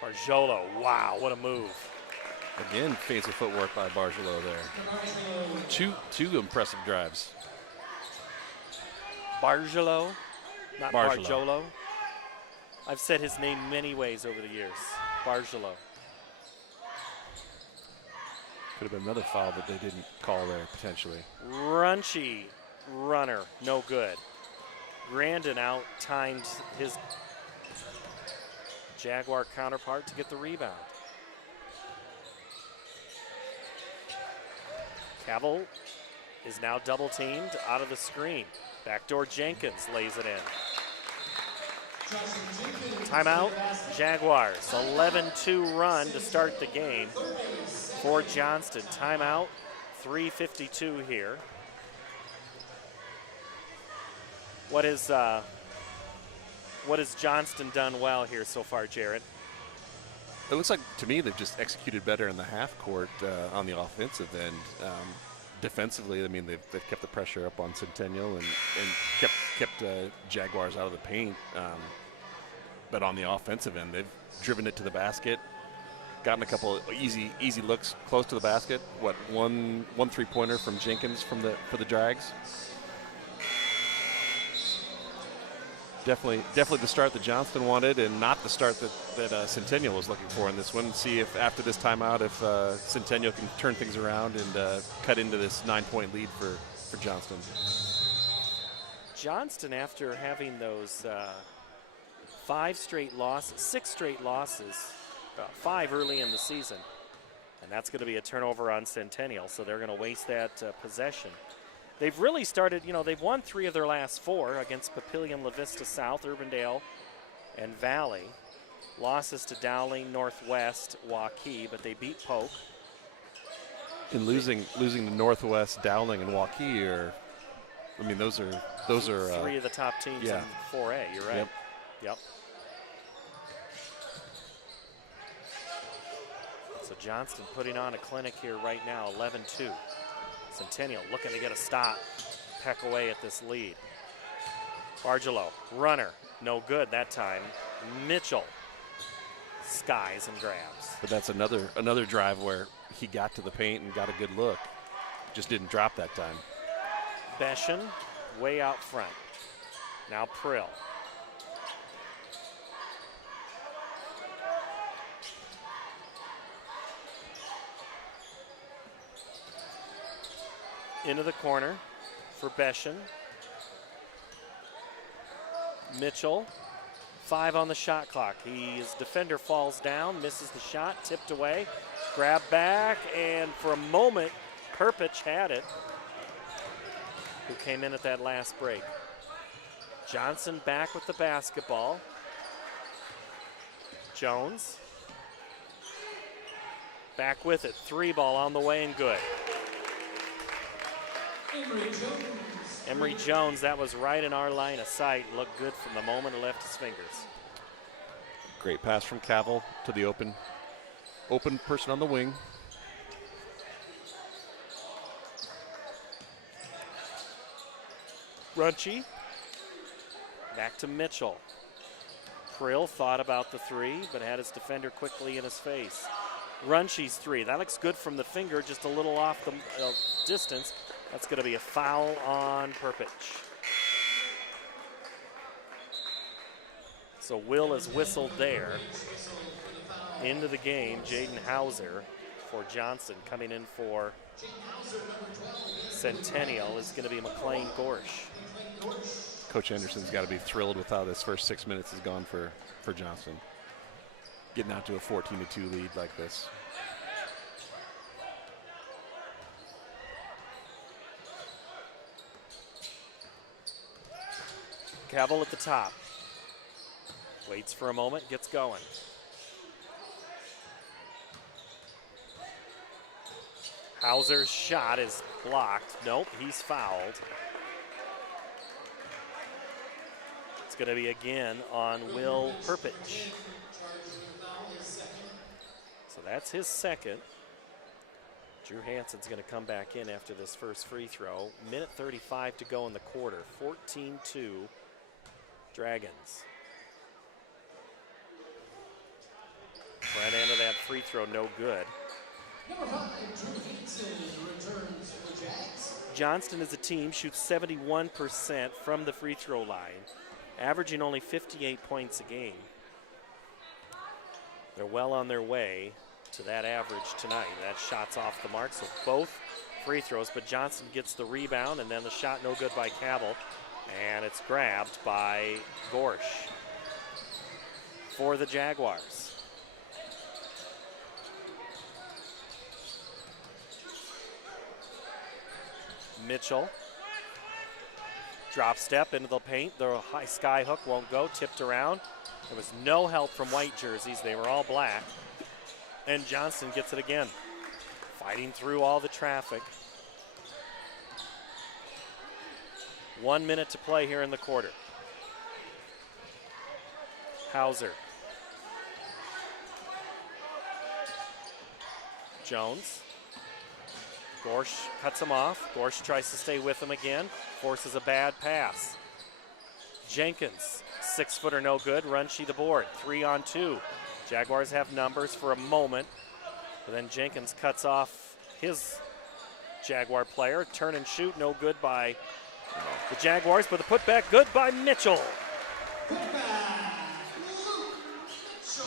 Barjolo, wow, what a move. Again, fancy footwork by Barjolo there. Two impressive drives. Barjolo, not Barjolo. Barjolo. I've said his name many ways over the years. Barjolo. Could have been another foul that they didn't call there, potentially. Runchy runner, no good. Grandin out-timed his Jaguar counterpart to get the rebound. Cavill is now double-teamed out of the screen. Backdoor Jenkins lays it in. Timeout, Jaguars. 11-2 run to start the game for Johnston. Timeout, 3:52 here. What has Johnston done well here so far, Jared? It looks like, to me, they've just executed better in the half court on the offensive end. Defensively, I mean, they've kept the pressure up on Centennial and kept Jaguars out of the paint. But on the offensive end, they've driven it to the basket, gotten a couple of easy looks close to the basket. What, one 3-pointer from Jenkins for the Drags. Definitely the start that Johnston wanted, and not the start that Centennial was looking for in this one. See if after this timeout, if Centennial can turn things around and cut into this 9-point lead for Johnston. Johnston, after having those 6 straight losses, 5 early in the season, and that's going to be a turnover on Centennial, so they're going to waste that possession. They've really started, they've won 3 of their last 4 against Papillion, La Vista South, Urbandale, and Valley. Losses to Dowling, Northwest, Waukee, but they beat Polk. And losing to Northwest, Dowling, and Waukee those are 3 of the top teams in 4A. You're right. Yep. So Johnston putting on a clinic here right now, 11-2. Centennial looking to get a stop, peck away at this lead. Bargelo, runner, no good that time. Mitchell skies and grabs. But that's another drive where he got to the paint and got a good look. Just didn't drop that time. Beshin way out front. Now Prill. Into the corner for Beshin. Mitchell, 5 on the shot clock. His defender falls down, misses the shot, tipped away, grab back, and for a moment, Perpich had it, who came in at that last break. Johnson back with the basketball. Jones back with it. 3 ball on the way and good. Emory Jones, that was right in our line of sight. Looked good from the moment it left his fingers. Great pass from Cavill to the open person on the wing. Runchi, back to Mitchell. Prill thought about the 3, but had his defender quickly in his face. Runchi's 3, that looks good from the finger, just a little off the distance. That's going to be a foul on Perpich. So Will is whistled there. Into the game, Jaden Hauser for Johnson. Coming in for Centennial is going to be McLean Gorsh. Coach Anderson's got to be thrilled with how this first 6 minutes has gone for Johnston. Getting out to a 14-2 lead like this. Cavill at the top. Waits for a moment, gets going. Hauser's shot is blocked. Nope, he's fouled. It's going to be again on Will Perpich. So that's his second. Drew Hansen's going to come back in after this first free throw. Minute 35 to go in the quarter. 14-2 Dragons. Front end of that free throw, no good. Number 5, Drew Hansen returns for Jags. Johnston as a team shoots 71% from the free throw line, averaging only 58 points a game. They're well on their way to that average tonight. That shot's off the mark, so both free throws, but Johnston gets the rebound, and then the shot no good by Cavill, and it's grabbed by Gorsh for the Jaguars. Mitchell, drop step into the paint. The high sky hook won't go, tipped around. There was no help from white jerseys. They were all black. And Johnston gets it again, fighting through all the traffic. 1 minute to play here in the quarter. Hauser. Jones. Gorsh cuts him off. Gorsh tries to stay with him again. Forces a bad pass. Jenkins, 6-footer no good. Runchi the board. 3-on-2. Jaguars have numbers for a moment. But then Jenkins cuts off his Jaguar player. Turn and shoot, no good by the Jaguars. But the putback good by Mitchell. So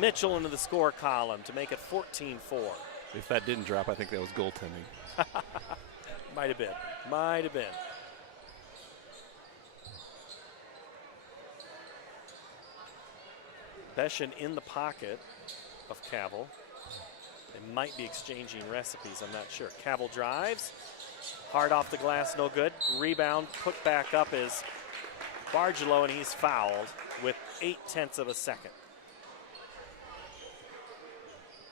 Mitchell into the score column to make it 14-4. If that didn't drop, I think that was goaltending. Might have been. Might have been. Beshin in the pocket of Cavill. They might be exchanging recipes, I'm not sure. Cavill drives. Hard off the glass, no good. Rebound, put back up is Bargelo, and he's fouled with 0.8 of a second.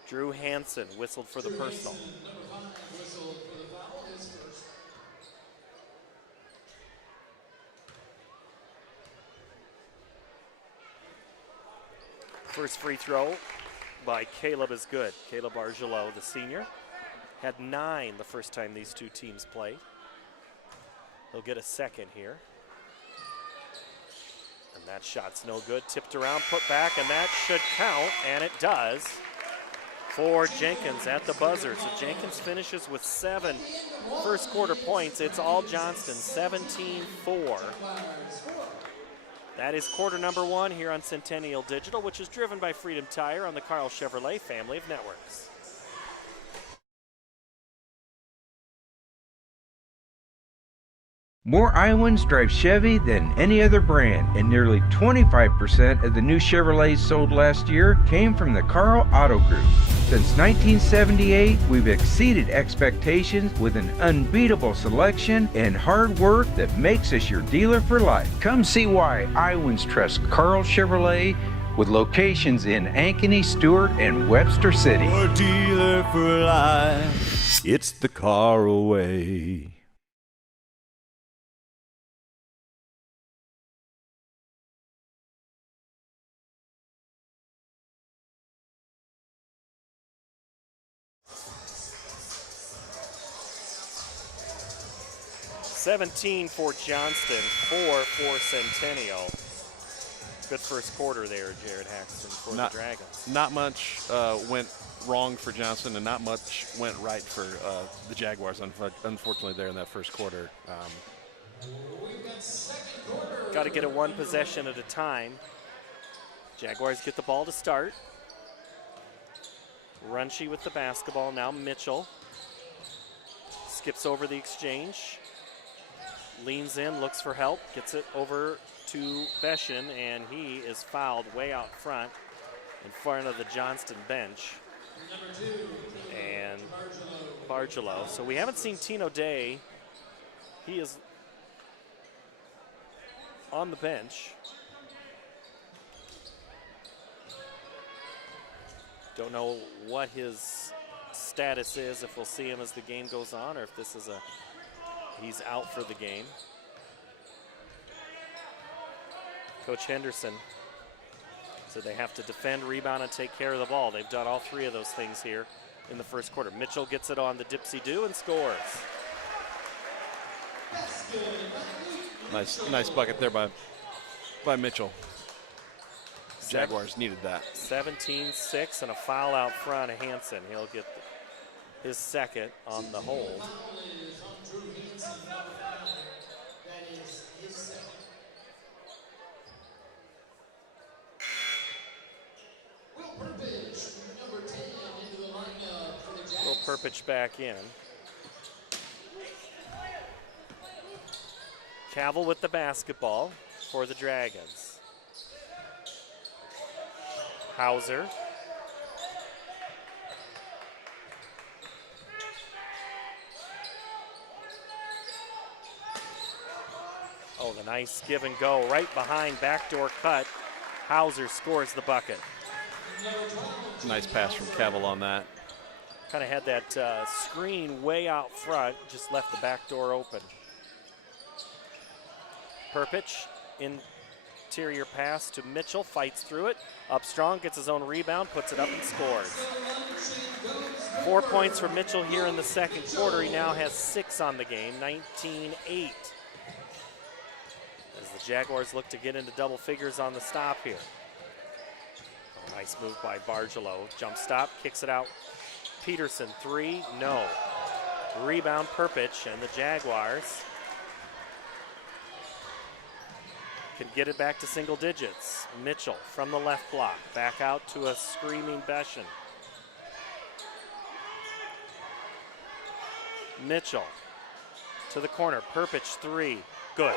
Drew Hansen whistled for the personal. First free throw by Caleb is good. Caleb Bargelo, the senior. Had 9 the first time these two teams played. He'll get a second here. And that shot's no good. Tipped around, put back, and that should count, and it does for Jenkins at the buzzer. So Jenkins finishes with 7 first quarter points. It's all Johnston, 17-4. That is quarter number 1 here on Centennial Digital, which is driven by Freedom Tire on the Carl Chevrolet family of networks. More Iowans drive Chevy than any other brand, and nearly 25% of the new Chevrolets sold last year came from the Carl Auto Group. Since 1978, we've exceeded expectations with an unbeatable selection and hard work that makes us your dealer for life. Come see why Iowans trust Carl Chevrolet, with locations in Ankeny, Stewart, and Webster City. Your dealer for life. It's the Carl way. $17 for Johnston, 4 for Centennial. Good first quarter there, Jared Haxton, for the Dragons. Not much went wrong for Johnston, and not much went right for the Jaguars, unfortunately, there in that first quarter. Got to get it one possession at a time. Jaguars get the ball to start. Runchie with the basketball, now Mitchell. Skips over the exchange. Leans in, looks for help, gets it over to Beshin, and he is fouled way out front in front of the Johnston bench. And Bargelo. So we haven't seen Tino Day. He is on the bench. Don't know what his status is, if we'll see him as the game goes on, or if this is he's out for the game. Coach Henderson said they have to defend, rebound, and take care of the ball. They've done all 3 of those things here in the first quarter. Mitchell gets it on the dipsy-do and scores. Nice bucket there by Mitchell. Jaguars needed that. 17-6 and a foul out front of Hansen. He'll get his second on the hold. Will Perpich back in. Cavill with the basketball for the Dragons. Hauser. Oh, the nice give and go right behind, backdoor cut. Hauser scores the bucket. Nice pass from Cavill on that. Kind of had that screen way out front, just left the back door open. Perpich, interior pass to Mitchell, fights through it. Up strong, gets his own rebound, puts it up and scores. 4 points for Mitchell here in the second quarter. He now has 6 on the game, 19-8. As the Jaguars look to get into double figures on the stop here. Nice move by Bargelo. Jump stop, kicks it out. Peterson, 3, no. Rebound Perpich, and the Jaguars can get it back to single digits. Mitchell from the left block, back out to a screaming Beshin. Mitchell to the corner, Perpich 3, good.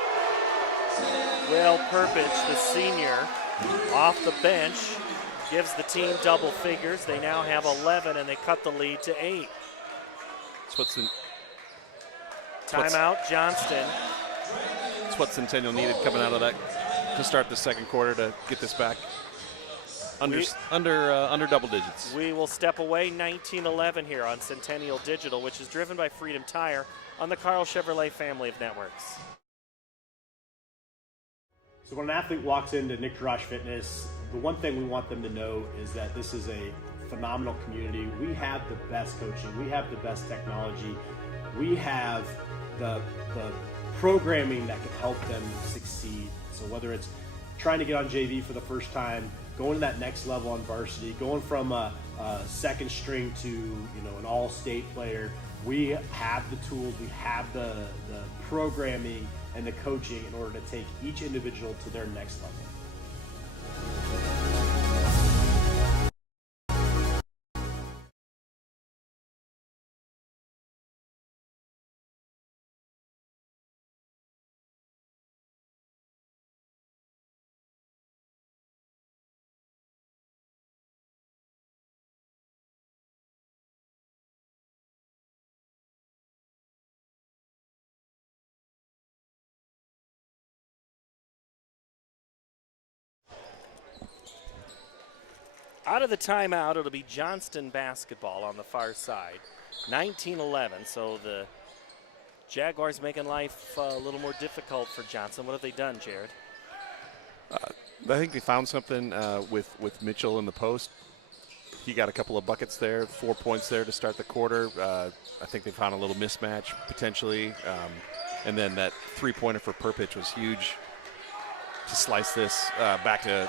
Will Perpich, the senior, off the bench, gives the team double figures. They now have 11, and they cut the lead to 8. Timeout, Johnston. That's what Centennial needed coming out of that to start the second quarter to get this back under double digits. We will step away, 19-11 here on Centennial Digital, which is driven by Freedom Tire on the Carl Chevrolet family of networks. So when an athlete walks into Nick Drosh Fitness, the one thing we want them to know is that this is a phenomenal community. We have the best coaching. We have the best technology. We have the programming that can help them succeed. So whether it's trying to get on JV for the first time, going to that next level on varsity, going from a second string to an all-state player, we have the tools, we have the programming and the coaching in order to take each individual to their next level. Out of the timeout, it'll be Johnston basketball on the far side. 19-11, so the Jaguars making life a little more difficult for Johnston. What have they done, Jared? I think they found something with Mitchell in the post. He got a couple of buckets there, 4 points there to start the quarter. I think they found a little mismatch potentially. And then that three-pointer for Perpich was huge to slice this back to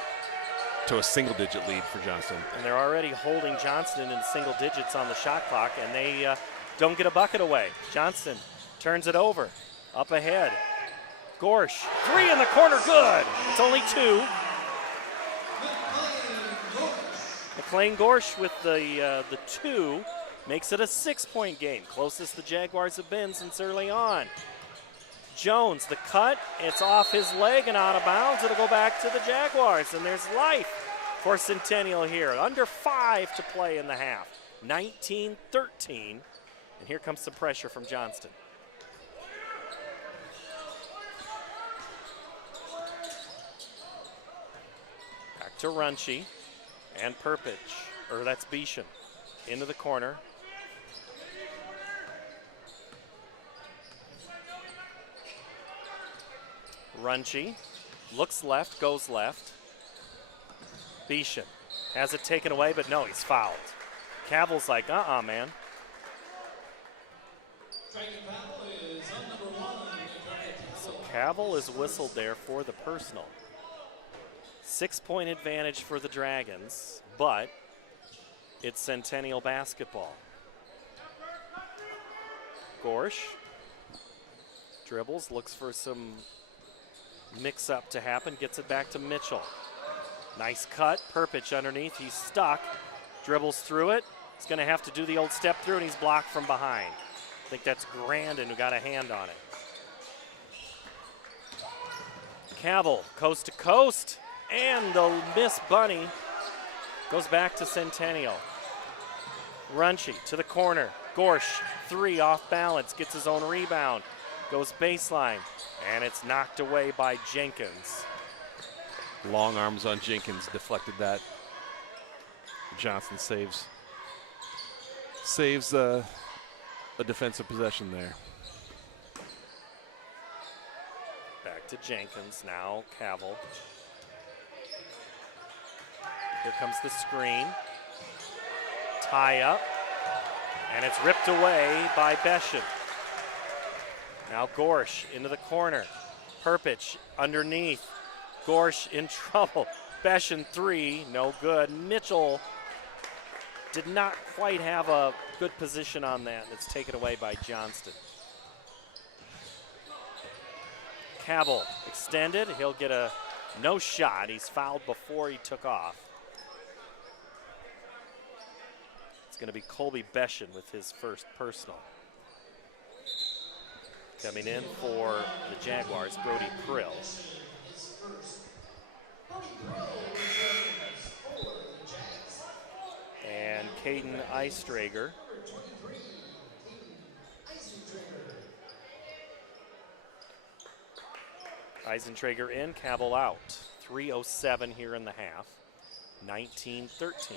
a single-digit lead for Johnston. And they're already holding Johnston in single digits on the shot clock, and they don't get a bucket away. Johnston turns it over, up ahead. Gorsh, three in the corner, good. It's only two. McLean Gorsh with the two makes it a 6-point game. Closest the Jaguars have been since early on. Jones, the cut, it's off his leg and out of bounds. It'll go back to the Jaguars, and there's life for Centennial here. Under 5 to play in the half. 19-13, and here comes some pressure from Johnston. Back to Runchie and Perpich, or that's Beeson, into the corner. Runchie looks left, goes left. Beeson has it taken away, but no, he's fouled. Cavill's like, man. So Cavill is whistled there for the personal. 6-point advantage for the Dragons, but it's Centennial basketball. Gorsh dribbles, looks for some mix-up to happen, gets it back to Mitchell. Nice cut, Perpich underneath, he's stuck, dribbles through it. He's gonna have to do the old step through, and he's blocked from behind. I think that's Grandin who got a hand on it. Cavill, coast to coast, and the miss bunny goes back to Centennial. Runchie to the corner, Gorsh, three off balance, gets his own rebound, goes baseline, and it's knocked away by Jenkins. Long arms on Jenkins, deflected that. Johnston saves a defensive possession there. Back to Jenkins, now Cavill. Here comes the screen. Tie up, and it's ripped away by Beschen. Now Gorsh into the corner. Perpich underneath. Gorsh in trouble. Beschen three, no good. Mitchell did not quite have a good position on that. It's taken away by Johnston. Cavill extended. He'll get a no shot. He's fouled before he took off. It's going to be Colby Beschen with his first personal. Coming in for the Jaguars, Brody Prill. And Caden Eistrager. Eisentrager in, Cavill out. 3:07 here in the half. 19-13.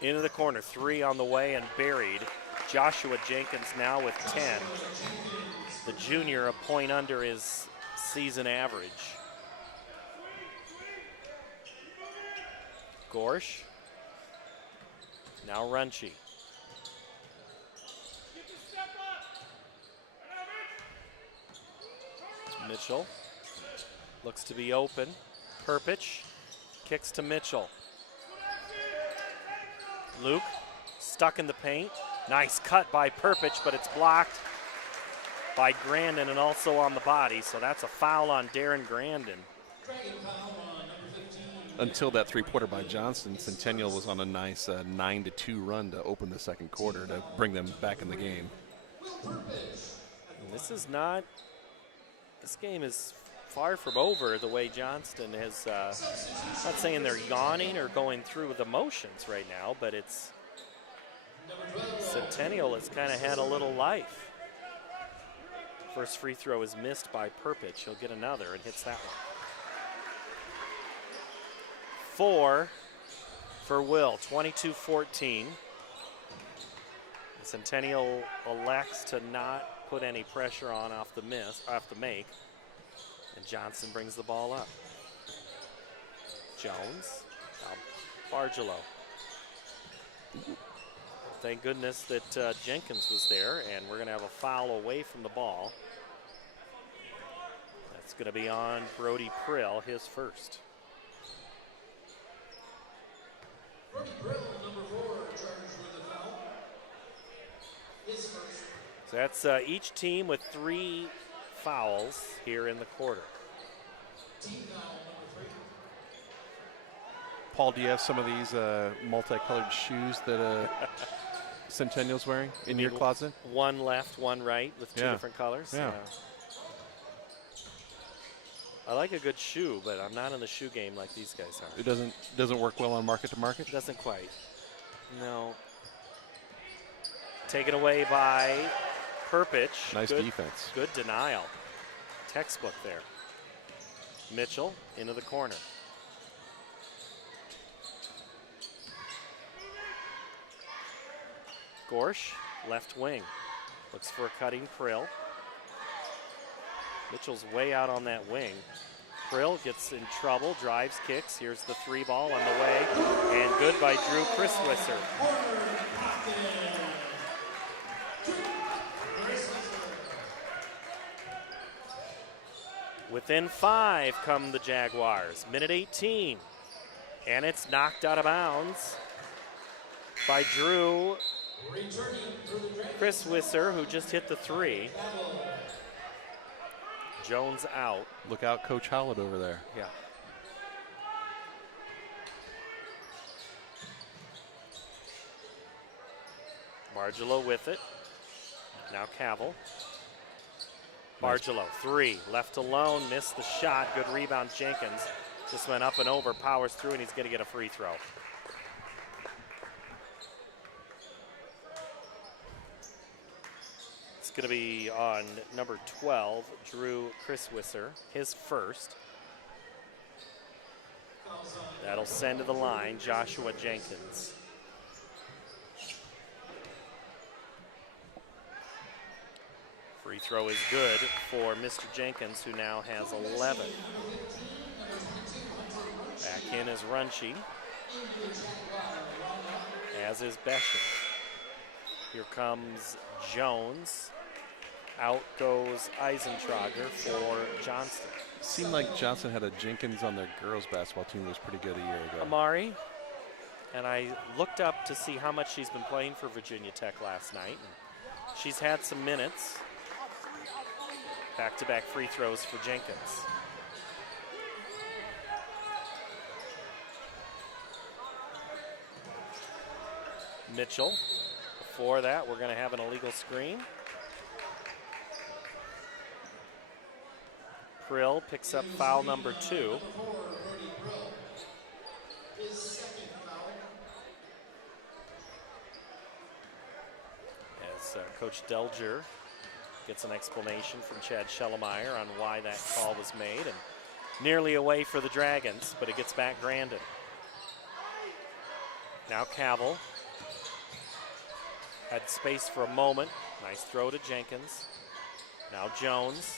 Into the corner, three on the way and buried. Joshua Jenkins now with 10. The junior a point under his season average. Gorsh. Now Runchi. Mitchell looks to be open. Perpich kicks to Mitchell. Luke stuck in the paint. Nice cut by Perpich, but it's blocked by Grandin and also on the body, so that's a foul on Darren Grandin. Until that three-pointer by Johnston, Centennial was on a nice 9-2 run to open the second quarter to bring them back in the game. And this game is far from over the way Johnston has, not saying they're yawning or going through the motions right now, but it's, Centennial has kind of had a little life. First free throw is missed by Perpich. He'll get another and hits that one. 4 for Will, 22-14. Centennial elects to not put any pressure on off the make. And Johnston brings the ball up. Jones, now Bargelo. Thank goodness that Jenkins was there, and we're going to have a foul away from the ball. That's going to be on Brody Prill, his first. Brody Prill, number 4, charged with a foul. His first. So that's each team with 3 fouls here in the quarter. Team foul number 3. Paul, do you have some of these multicolored shoes that Centennial's wearing in your closet? One left, one right with 2 different colors. Yeah. I like a good shoe, but I'm not in the shoe game like these guys are. It doesn't work well on market to market? Doesn't quite. No. Taken away by Perpich. Nice defense. Good denial. Textbook there. Mitchell into the corner. Gorsh, left wing. Looks for a cutting Prill. Mitchell's way out on that wing. Prill gets in trouble, drives, kicks. Here's the 3 ball on the way. And good by Drew Christwisser. Within 5 come the Jaguars. Minute 18. And it's knocked out of bounds by Drew Christwisser, who just hit the 3. Jones out. Look out, Coach Howlett over there. Yeah. Bargelo with it. Now Cavill. Bargelo, 3, left alone, missed the shot. Good rebound, Jenkins. Just went up and over, powers through, and he's going to get a free throw. It's going to be on number 12, Drew Christwisser, his first. That'll send to the line Joshua Jenkins. Free throw is good for Mr. Jenkins, who now has 11. Back in is Runchi, as is Besham. Here comes Jones. Out goes Eisentrager for Johnston. Seemed like Johnston had a Jenkins on their girls basketball team that was pretty good a year ago. Amari, and I looked up to see how much she's been playing for Virginia Tech last night. And she's had some minutes. Back-to-back free throws for Jenkins. Mitchell. Before that, we're going to have an illegal screen. Prill picks up foul number 2. As Coach Delger gets an explanation from Chad Schellemeyer on why that call was made, and nearly away for the Dragons, but it gets back Grandin. Now Cavill. Had space for a moment. Nice throw to Jenkins. Now Jones.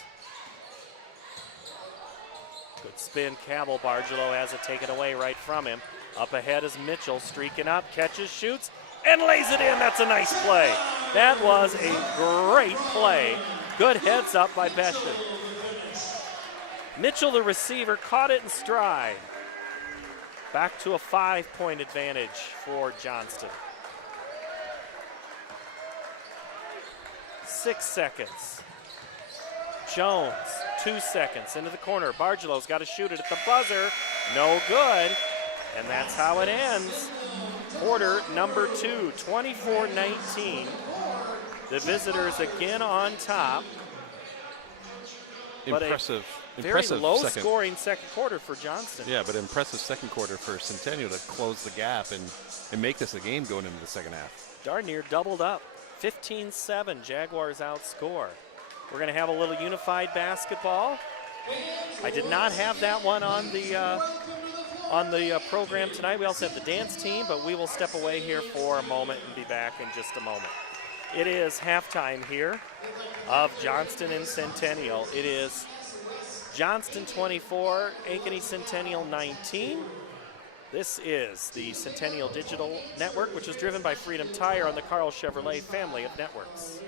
Good spin, Cabell. Bargelo has it taken away right from him. Up ahead is Mitchell, streaking up, catches, shoots, and lays it in. That's a nice play. That was a great play. Good heads up by Beschen. Mitchell, the receiver, caught it in stride. Back to a 5-point advantage for Johnston. 6 seconds. Jones, 2 seconds into the corner. Bargelo's got to shoot it at the buzzer. No good. And that's how it ends. Quarter number 2, 24-19. The visitors again on top. Impressive. Very low-scoring second quarter for Johnston. Yeah, but impressive second quarter for Centennial to close the gap and make this a game going into the second half. Darn near doubled up. 15-7, Jaguars outscore. We're going to have a little unified basketball. I did not have that one on the program tonight. We also have the dance team, but we will step away here for a moment and be back in just a moment. It is halftime here of Johnston and Centennial. It is Johnston 24, Ankeny Centennial 19. This is the Centennial Digital Network, which is driven by Freedom Tire on the Carl Chevrolet family of networks.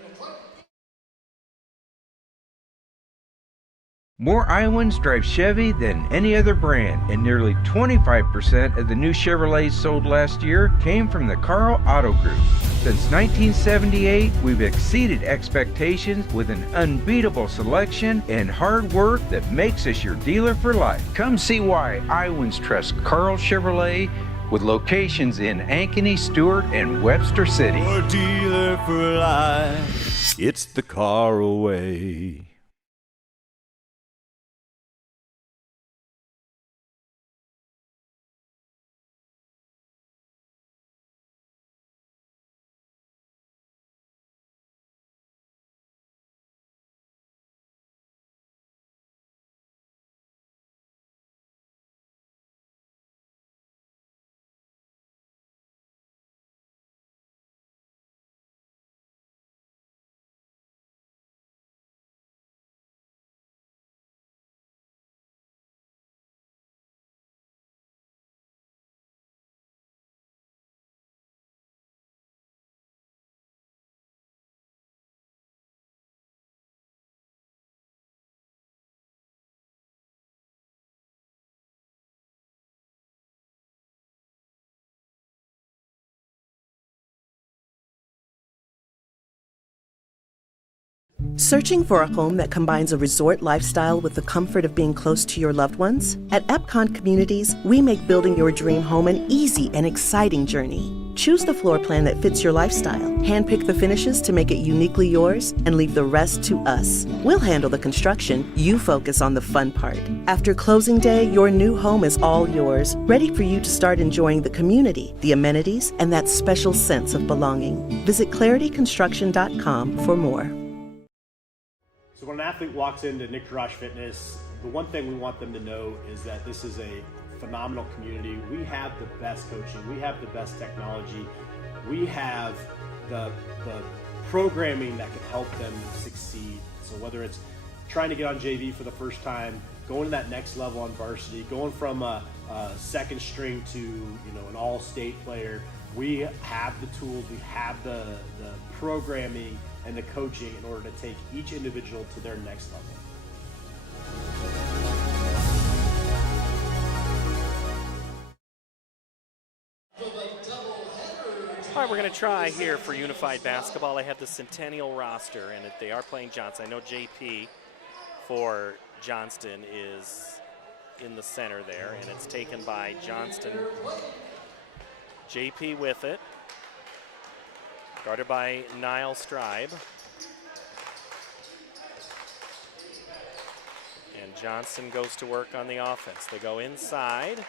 More Iowans drive Chevy than any other brand, and nearly 25% of the new Chevrolets sold last year came from the Carl Auto Group. Since 1978, we've exceeded expectations with an unbeatable selection and hard work that makes us your dealer for life. Come see why Iowans trust Carl Chevrolet with locations in Ankeny, Stewart, and Webster City. Your dealer for life. It's the Carl way. Searching for a home that combines a resort lifestyle with the comfort of being close to your loved ones? At Epcon Communities, we make building your dream home an easy and exciting journey. Choose the floor plan that fits your lifestyle, handpick the finishes to make it uniquely yours, and leave the rest to us. We'll handle the construction, you focus on the fun part. After closing day, your new home is all yours, ready for you to start enjoying the community, the amenities, and that special sense of belonging. Visit clarityconstruction.com for more. So when an athlete walks into Nick Garage Fitness, the one thing we want them to know is that this is a phenomenal community. We have the best coaching. We have the best technology. We have the programming that can help them succeed. So whether it's trying to get on JV for the first time, going to that next level on varsity, going from a second string to an all-state player, we have the tools, we have the programming and the coaching in order to take each individual to their next level. All right, we're going to try here for unified basketball. I have the Centennial roster, and they are playing Johnston. I know JP for Johnston is in the center there, and it's taken by Johnston. JP with it. Guarded by Niall Stribe. And Johnston goes to work on the offense. They go inside,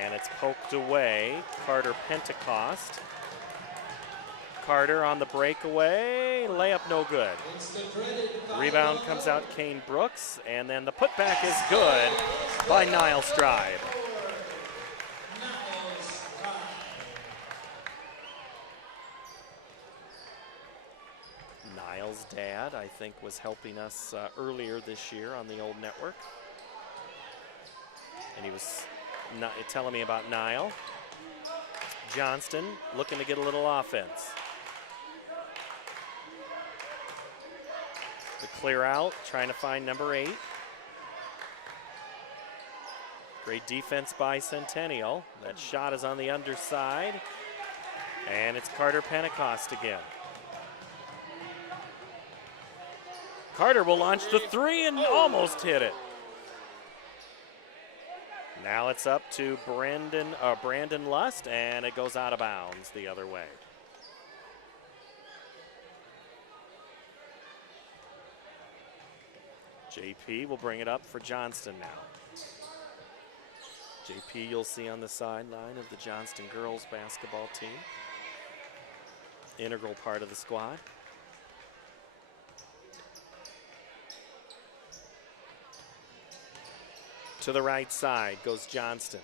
and it's poked away. Carter Pentecost. Carter on the breakaway. Layup no good. Rebound comes out Kane Brooks, and then the putback is good by Niall Stribe. Niall's dad, I think, was helping us earlier this year on the old network. And he was telling me about Niall. Johnston looking to get a little offense. The clear out, trying to find number 8. Great defense by Centennial. That shot is on the underside. And it's Carter Pentecost again. Carter will launch the 3 and almost hit it. Now it's up to Brandon Lust, and it goes out of bounds the other way. JP will bring it up for Johnston now. JP you'll see on the sideline of the Johnston girls basketball team. Integral part of the squad. To the right side goes Johnston.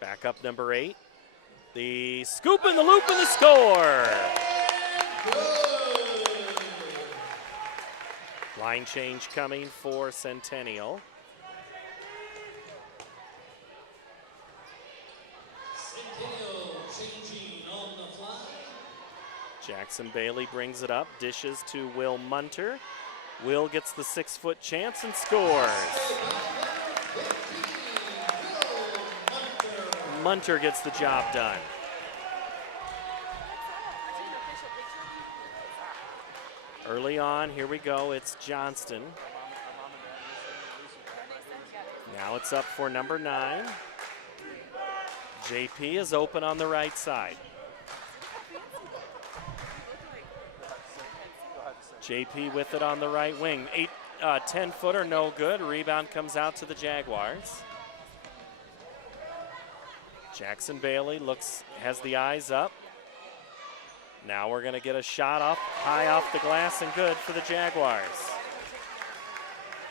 Back up number 8. The scoop and the loop and the score. Line change coming for Centennial. Centennial changing on the fly. Jackson Bailey brings it up, dishes to Will Munter. Will gets the 6-foot chance and scores. Munter gets the job done. Early on, here we go, it's Johnston. Now it's up for number 9. JP is open on the right side. JP with it on the right wing. 10-footer, no good. Rebound comes out to the Jaguars. Jackson Bailey has the eyes up. Now we're going to get a shot high off the glass and good for the Jaguars.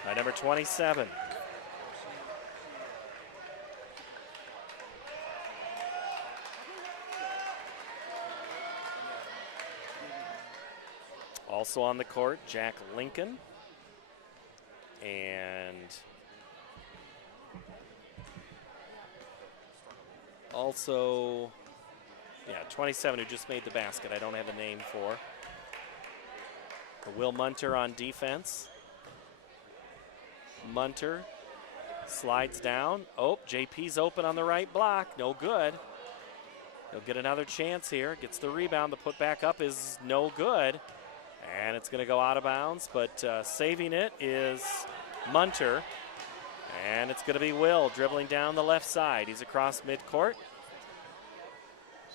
By number 27. Also on the court, Jack Lincoln. And also, 27 who just made the basket. I don't have a name for. Will Munter on defense. Munter slides down. Oh, JP's open on the right block. No good. He'll get another chance here. Gets the rebound. The put back up is no good. And it's going to go out of bounds, but saving it is Munter. And it's going to be Will dribbling down the left side. He's across midcourt.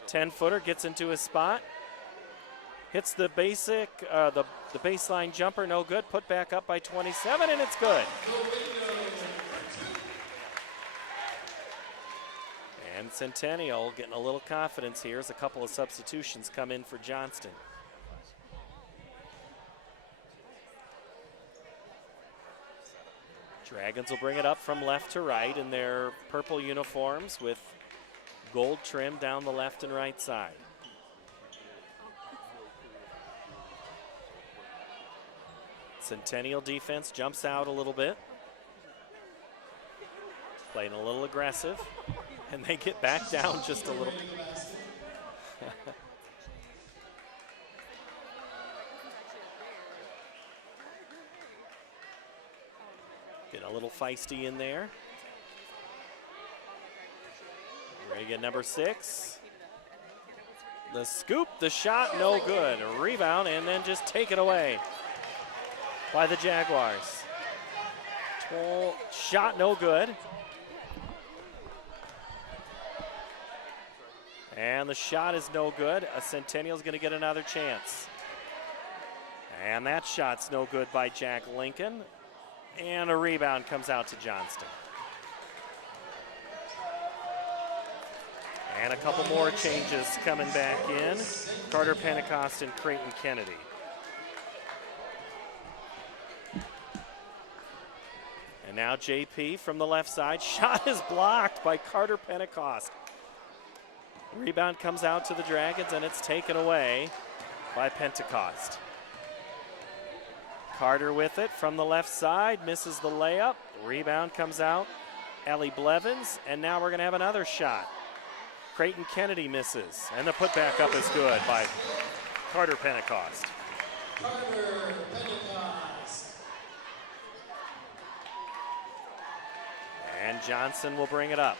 10-footer gets into his spot. Hits the the baseline jumper, no good. Put back up by 27, and it's good. And Centennial getting a little confidence here as a couple of substitutions come in for Johnston. Dragons will bring it up from left to right in their purple uniforms with gold trim down the left and right side. Centennial defense jumps out a little bit. Playing a little aggressive, and they get back down just a little. Get a little feisty in there. Ready to get number 6. The scoop, the shot, no good. A rebound, and then just take it away by the Jaguars. Shot, no good. And the shot is no good. Centennial's going to get another chance. And that shot's no good by Jack Lincoln. And a rebound comes out to Johnston. And a couple more changes coming back in. Carter Pentecost and Creighton Kennedy. And now JP from the left side. Shot is blocked by Carter Pentecost. Rebound comes out to the Dragons, and it's taken away by Pentecost. Carter with it from the left side, misses the layup. Rebound comes out Ellie Blevins, and now we're going to have another shot. Creighton Kennedy misses, and the putback up is good by Carter Pentecost. Carter Pentecost. And Johnson will bring it up.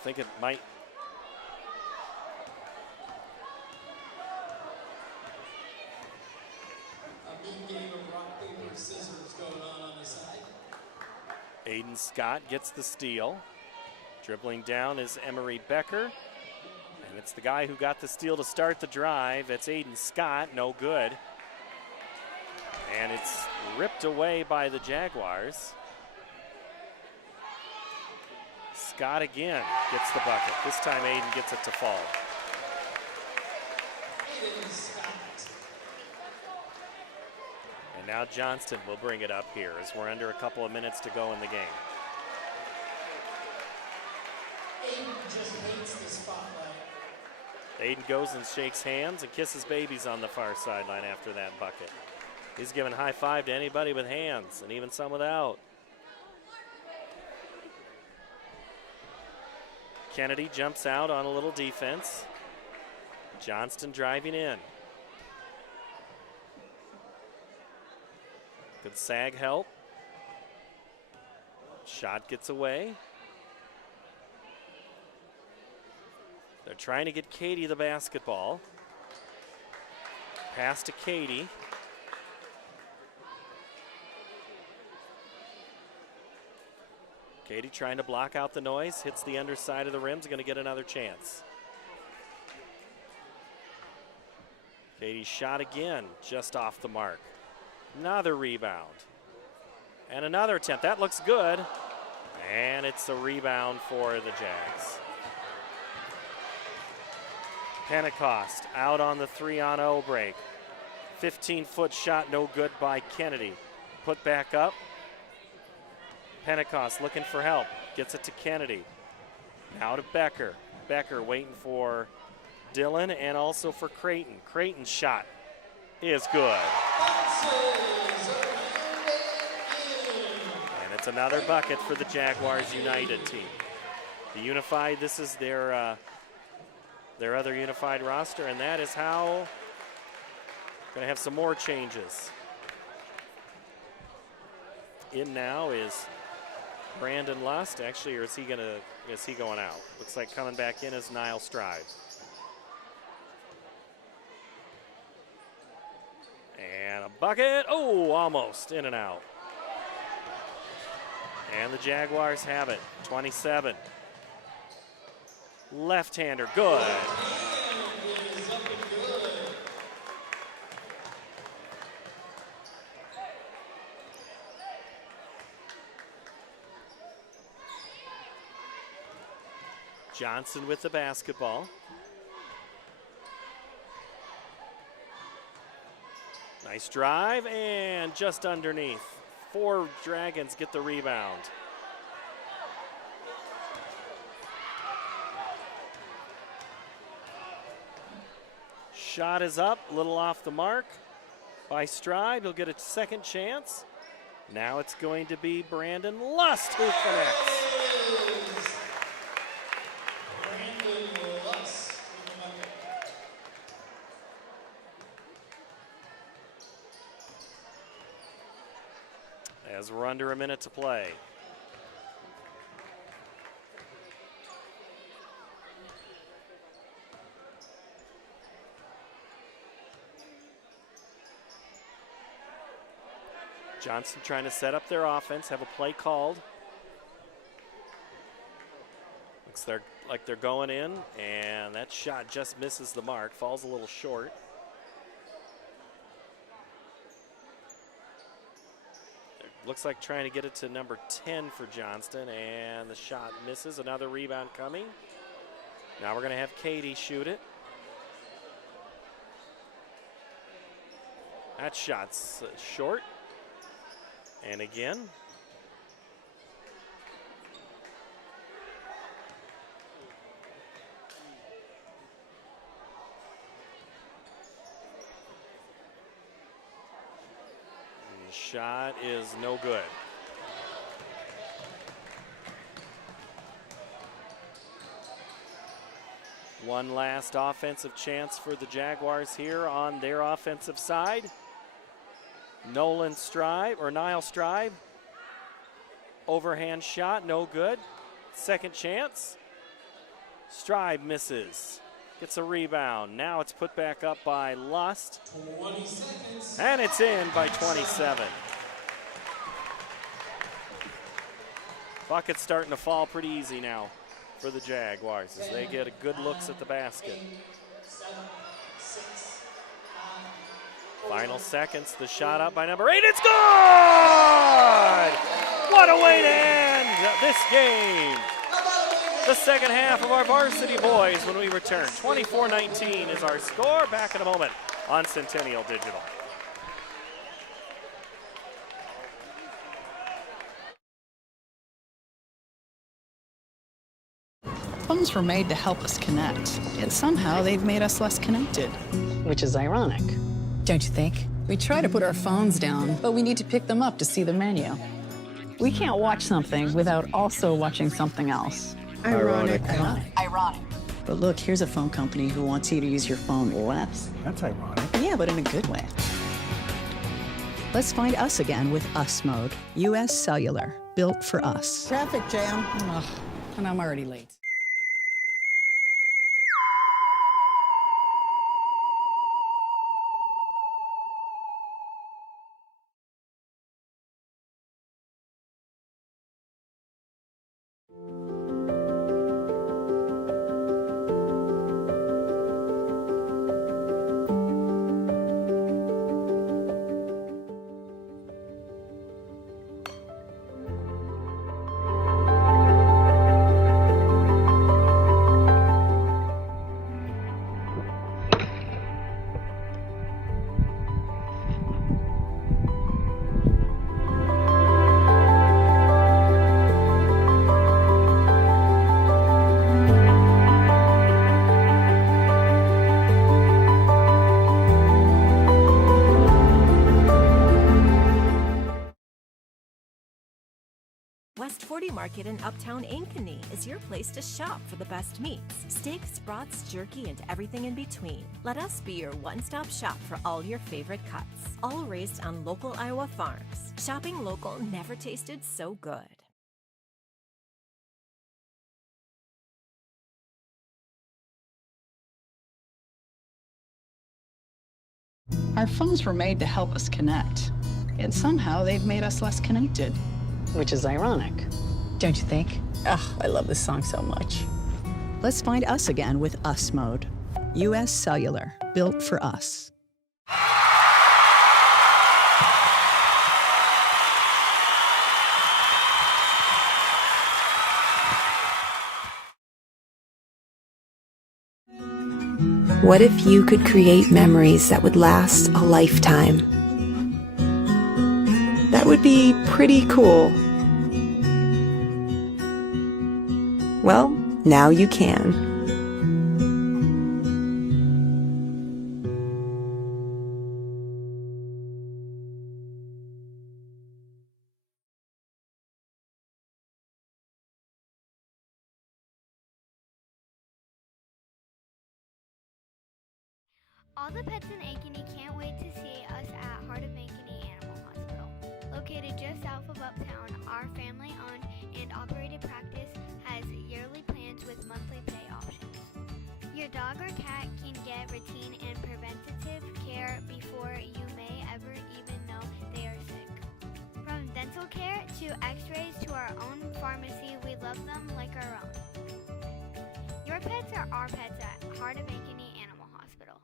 I think it might. A big game of rock, paper, scissors going on the side. Aiden Scott gets the steal. Dribbling down is Emery Becker. And it's the guy who got the steal to start the drive. It's Aiden Scott, no good. And it's ripped away by the Jaguars. Scott again gets the bucket. This time Aiden gets it to fall. Aiden Scott. And now Johnston will bring it up here as we're under a couple of minutes to go in the game. Aiden just hates the spotlight. Aiden goes and shakes hands and kisses babies on the far sideline after that bucket. He's giving high five to anybody with hands and even some without. Kennedy jumps out on a little defense. Johnston driving in. Good sag help. Shot gets away. They're trying to get Katie the basketball. Pass to Katie. Katie trying to block out the noise, hits the underside of the rim, is going to get another chance. Katie's shot again, just off the mark. Another rebound. And another attempt. That looks good. And it's a rebound for the Jags. Pentecost out on the 3-on-0 break. 15-foot shot, no good by Kennedy. Put back up. Pentecost looking for help. Gets it to Kennedy. Now to Becker. Becker waiting for Dillon and also for Creighton. Creighton's shot is good. And it's another bucket for the Jaguars United team. The Unified, this is their other Unified roster, and that is how going to have some more changes. In now is Brandon Lust, actually, or is he going out? Looks like coming back in is Niall Stride. And a bucket, oh, almost in and out. And the Jaguars have it, 27. Left-hander, good. Johnson with the basketball. Nice drive and just underneath. 4 Dragons get the rebound. Shot is up, a little off the mark by Stride. He'll get a second chance. Now it's going to be Brandon Lust who connects. As we're under a minute to play. Johnson trying to set up their offense, have a play called. Looks like they're going in, and that shot just misses the mark, falls a little short. Looks like trying to get it to number 10 for Johnston, and the shot misses. Another rebound coming. Now we're going to have Katie shoot it. That shot's short. And again. shot is no good. One last offensive chance for the Jaguars here on their offensive side. Niall Strive. Overhand shot, no good. Second chance. Strive misses. Gets a rebound. Now it's put back up by Lust. 20 seconds. And it's in by 27. Bucket's starting to fall pretty easy now for the Jaguars as they get a good looks at the basket. 7, 6, 5, Final seconds, the shot up by number 8, it's good! What a way to end this game. The second half of our varsity boys when we return. 24-19 is our score. Back in a moment on Centennial Digital. Phones were made to help us connect, yet somehow they've made us less connected, which is ironic. Don't you think? We try to put our phones down, but we need to pick them up to see the menu. We can't watch something without also watching something else. Ironic. Ironic. But look, here's a phone company who wants you to use your phone less. That's ironic. Yeah, but in a good way. Let's find us again with Us Mode. U.S. Cellular, built for us. Traffic jam. Ugh, and I'm already late. West 40 Market in Uptown Ankeny is your place to shop for the best meats, steaks, brats, jerky, and everything in between. Let us be your one-stop shop for all your favorite cuts, all raised on local Iowa farms. Shopping local never tasted so good. Our phones were made to help us connect, yet somehow they've made us less connected, which is ironic. Don't you think? Ugh, I love this song so much. Let's find us again with Us Mode. U.S. Cellular, built for us. What if you could create memories that would last a lifetime? That would be pretty cool. Well, now you can. All the pets in Ankeny can't wait to see us at Heart of Ankeny Animal Hospital. Located just south of Uptown, our family-owned and operated practice has yearly plans with monthly pay options. Your dog or cat can get routine and preventative care before you may ever even know they are sick. From dental care to x-rays to our own pharmacy, we love them like our own. Your pets are our pets at Heart of Ankeny Animal Hospital.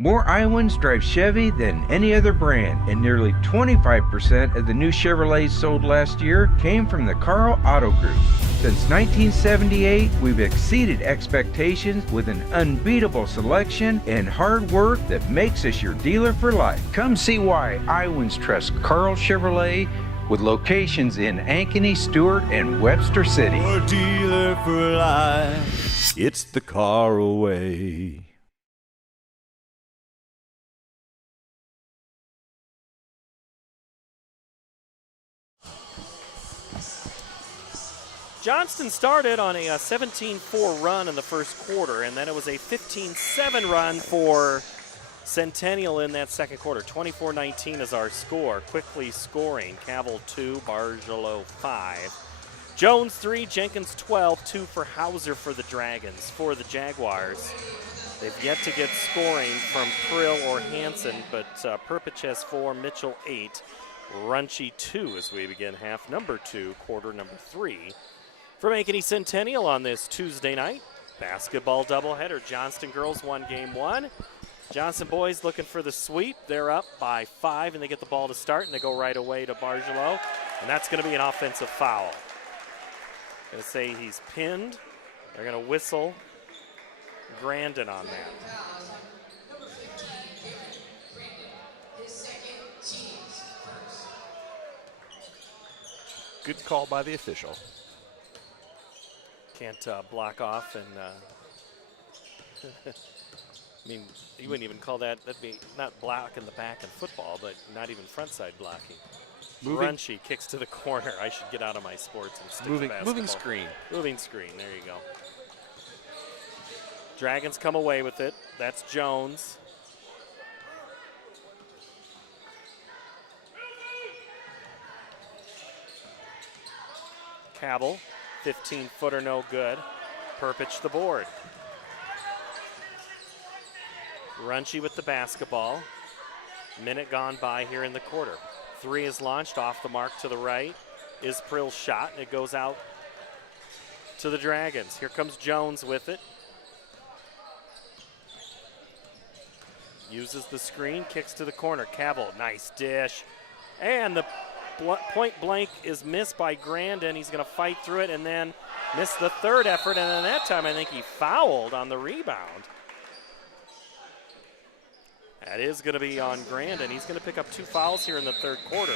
More Iowans drive Chevy than any other brand, and nearly 25% of the new Chevrolets sold last year came from the Carl Auto Group. Since 1978, we've exceeded expectations with an unbeatable selection and hard work that makes us your dealer for life. Come see why Iowans trust Carl Chevrolet with locations in Ankeny, Stewart, and Webster City. Your dealer for life. It's the Carl way. Johnston started on a 17-4 run in the first quarter, and then it was a 15-7 run for Centennial in that second quarter. 24-19 is our score. Quickly scoring. Cavill 2, Bargello 5. Jones 3, Jenkins 12, 2 for Hauser for the Dragons. For the Jaguars, they've yet to get scoring from Prill or Hansen, but Perpich has 4, Mitchell 8, Runchie 2 as we begin half number 2, quarter number 3. From Ankeny Centennial on this Tuesday night, basketball doubleheader. Johnston girls won game 1. Johnston boys looking for the sweep. They're up by 5, and they get the ball to start, and they go right away to Bargello, and that's going to be an offensive foul. Going to say he's pinned. They're going to whistle Grandin on that. Good call by the official. Can't block off and I mean, you wouldn't even call that, that'd be not block in the back in football, but not even frontside blocking. Runchie kicks to the corner. I should get out of my sports and stick to basketball. Moving screen. Moving screen, there you go. Dragons come away with it. That's Jones. Cavill, 15-footer, no good. Perpich the board. Runchie with the basketball. Minute gone by here in the quarter. 3 is launched off the mark to the right. Is Prill's shot, and it goes out to the Dragons. Here comes Jones with it. Uses the screen, kicks to the corner. Cavill, nice dish. And the point blank is missed by Grandin. He's going to fight through it and then miss the third effort. And then that time I think he fouled on the rebound. That is going to be on Grandin. He's going to pick up 2 fouls here in the third quarter.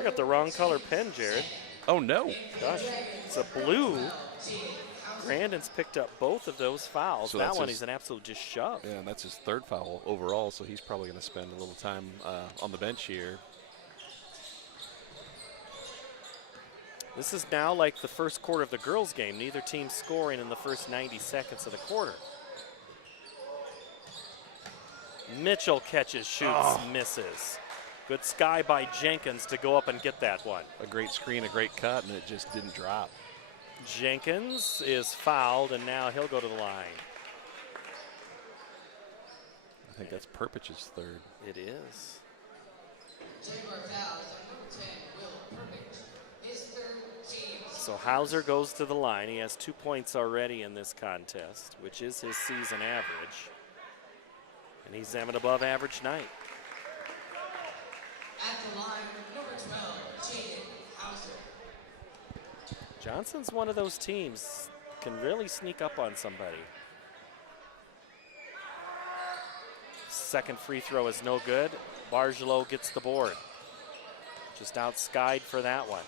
I got the wrong color pen, Jared. Oh, no. Gosh, it's a blue. Grandin's picked up both of those fouls. So that one is an absolute just shove. Yeah, and that's his 3rd foul overall, so he's probably going to spend a little time on the bench here. This is now like the first quarter of the girls' game. Neither team scoring in the first 90 seconds of the quarter. Mitchell catches, shoots, misses. Good sky by Jenkins to go up and get that one. A great screen, a great cut, and it just didn't drop. Jenkins is fouled, and now he'll go to the line. I think that's Perpich's 3rd. It is. So Hauser goes to the line. He has 2 points already in this contest, which is his season average. And he's having an above average night. At the line, number 12, Jaden Hauser. Johnston's one of those teams, can really sneak up on somebody. Second free throw is no good. Bargello gets the board. Just out-skied for that one.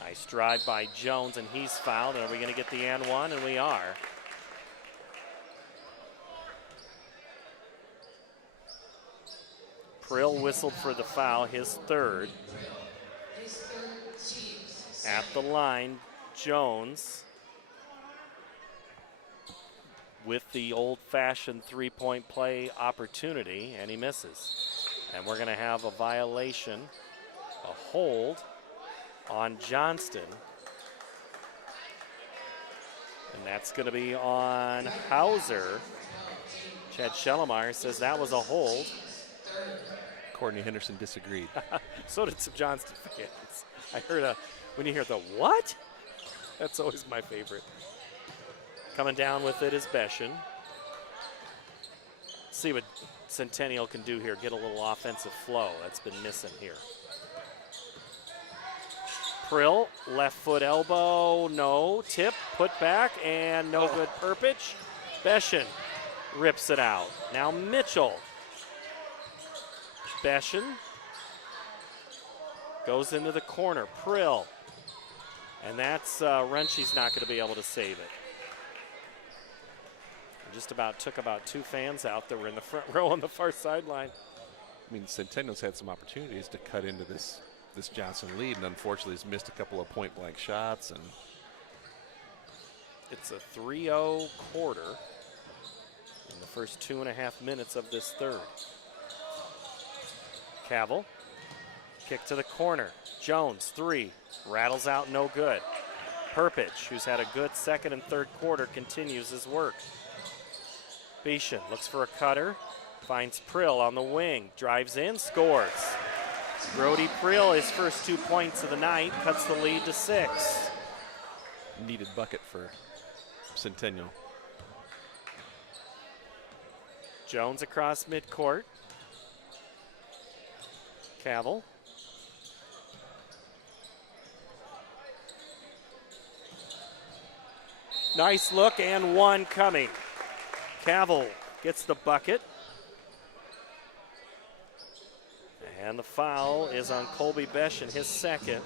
Nice drive by Jones, and he's fouled. And are we going to get the and one? And we are. Prill whistled for the foul, his 3rd. At the line, Jones with the old-fashioned 3-point play opportunity, and he misses. And we're going to have a violation, a hold on Johnston. And that's going to be on Hauser. Chad Schellemeyer says that was a hold. Courtney Henderson disagreed. So did some Johnston fans. I heard when you hear the what? That's always my favorite. Coming down with it is Beshin. See what Centennial can do here. Get a little offensive flow. That's been missing here. Prill, left foot elbow, no. Tip, put back, and no good. Perpich. Beshin rips it out. Now Mitchell. Beshin goes into the corner. Prill. And that's Runchie's not going to be able to save it. Just about took about 2 fans out that were in the front row on the far sideline. I mean, Centennial's had some opportunities to cut into this Johnston lead, and unfortunately has missed a couple of point-blank shots. And It's a 3-0 quarter in the first 2.5 minutes of this third. Cavill, kick to the corner. Jones, 3, rattles out, no good. Perpich, who's had a good second and third quarter, continues his work. Beeson looks for a cutter, finds Prill on the wing, drives in, scores. Brody Prill, his first 2 points of the night, cuts the lead to 6. Needed bucket for Centennial. Jones across midcourt. Cavill. Nice look and one coming. Cavill gets the bucket. And the foul is on Colby Beschen, his second.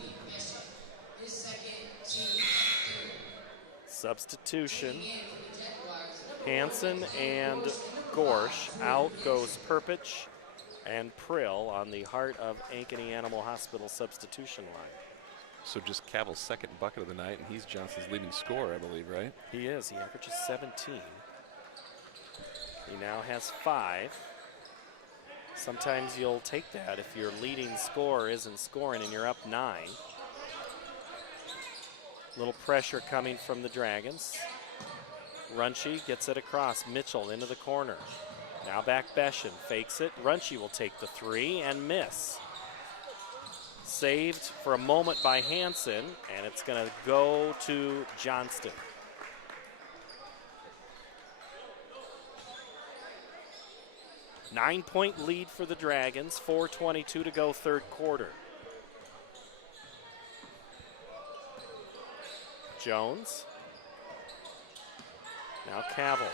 Substitution. Hansen and Gorsh. Out goes Perpich and Prill on the Heart of Ankeny Animal Hospital substitution line. So just Cavill's second bucket of the night, and he's Johnston's leading scorer, I believe, right? He is. He averages 17. He now has 5. Sometimes you'll take that if your leading scorer isn't scoring and you're up 9. Little pressure coming from the Dragons. Runchi gets it across. Mitchell into the corner. Now back Beschen, fakes it. Runchi will take the 3 and miss. Saved for a moment by Hansen, and it's going to go to Johnston. Nine-point lead for the Dragons, 4:22 to go third quarter. Jones. Now Cavill.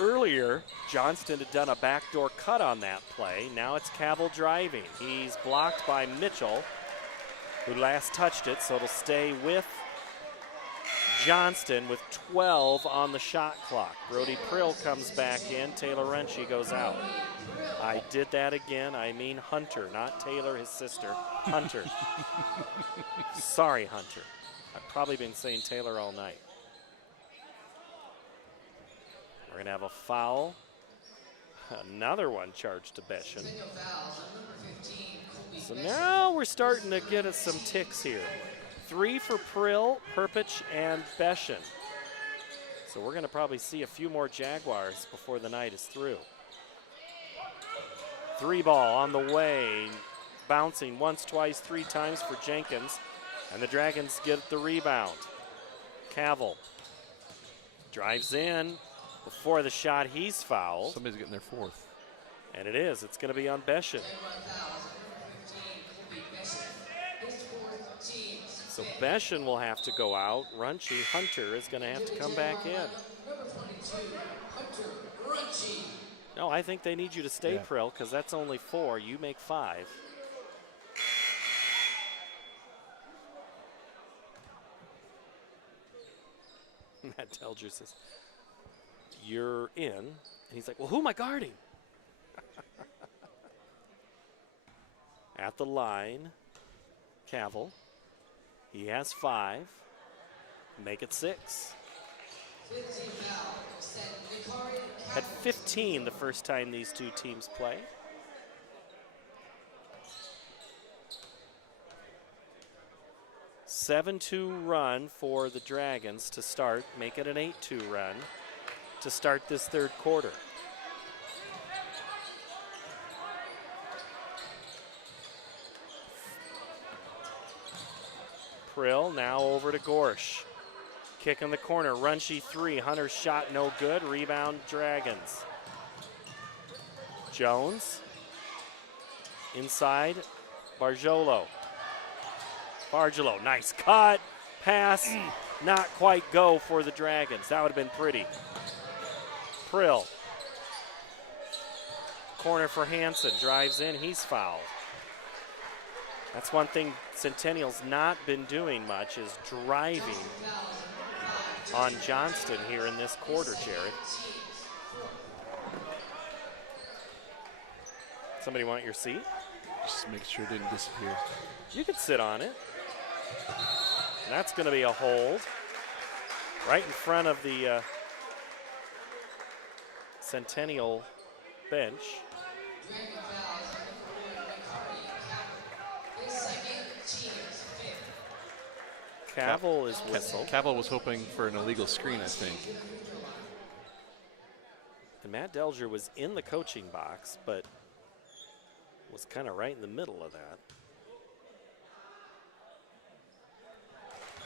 Earlier, Johnston had done a backdoor cut on that play. Now it's Cavill driving. He's blocked by Mitchell, who last touched it, so it'll stay with Johnston with 12 on the shot clock. Brody Prill comes back in. Taylor Runchi goes out. I did that again. I mean Hunter, not Taylor, his sister. Hunter. Sorry, Hunter. I've probably been saying Taylor all night. We're going to have a foul. Another one charged to Beschen. So now we're starting to get us some ticks here. 3 for Prill, Perpich, and Beschen. So we're going to probably see a few more Jaguars before the night is through. 3 ball on the way. Bouncing once, twice, 3 times for Jenkins. And the Dragons get the rebound. Cavill drives in. Before the shot, he's fouled. Somebody's getting their 4th. And it is. It's going to be on Beschen. So Beschen will have to go out. Runchi, Hunter is going to have to come back in. No, I think they need you to stay, Prill, because that's only 4. You make 5. Matt Telger says, you're in. And he's like, well, who am I guarding? At the line, Cavill. He has 5. Make it 6. Had 15 the first time these two teams play. A 7-2 run for the Dragons to start. Make it an 8-2 run to start this third quarter. Prill now over to Gorsh. Kick in the corner, Runchi 3, Hunter's shot no good, rebound Dragons. Jones, inside, Barjolo. Nice cut, pass, not quite go for the Dragons. That would have been pretty. Prill, corner for Hansen, drives in, he's fouled. That's one thing Centennial's not been doing much, is driving on Johnston here in this quarter, Jared. Somebody want your seat? Just make sure it didn't disappear. You could sit on it. And that's going to be a hold right in front of the Centennial bench. Cavill is whistled. Cavill was hoping for an illegal screen, I think. And Matt Delger was in the coaching box, but was kind of right in the middle of that.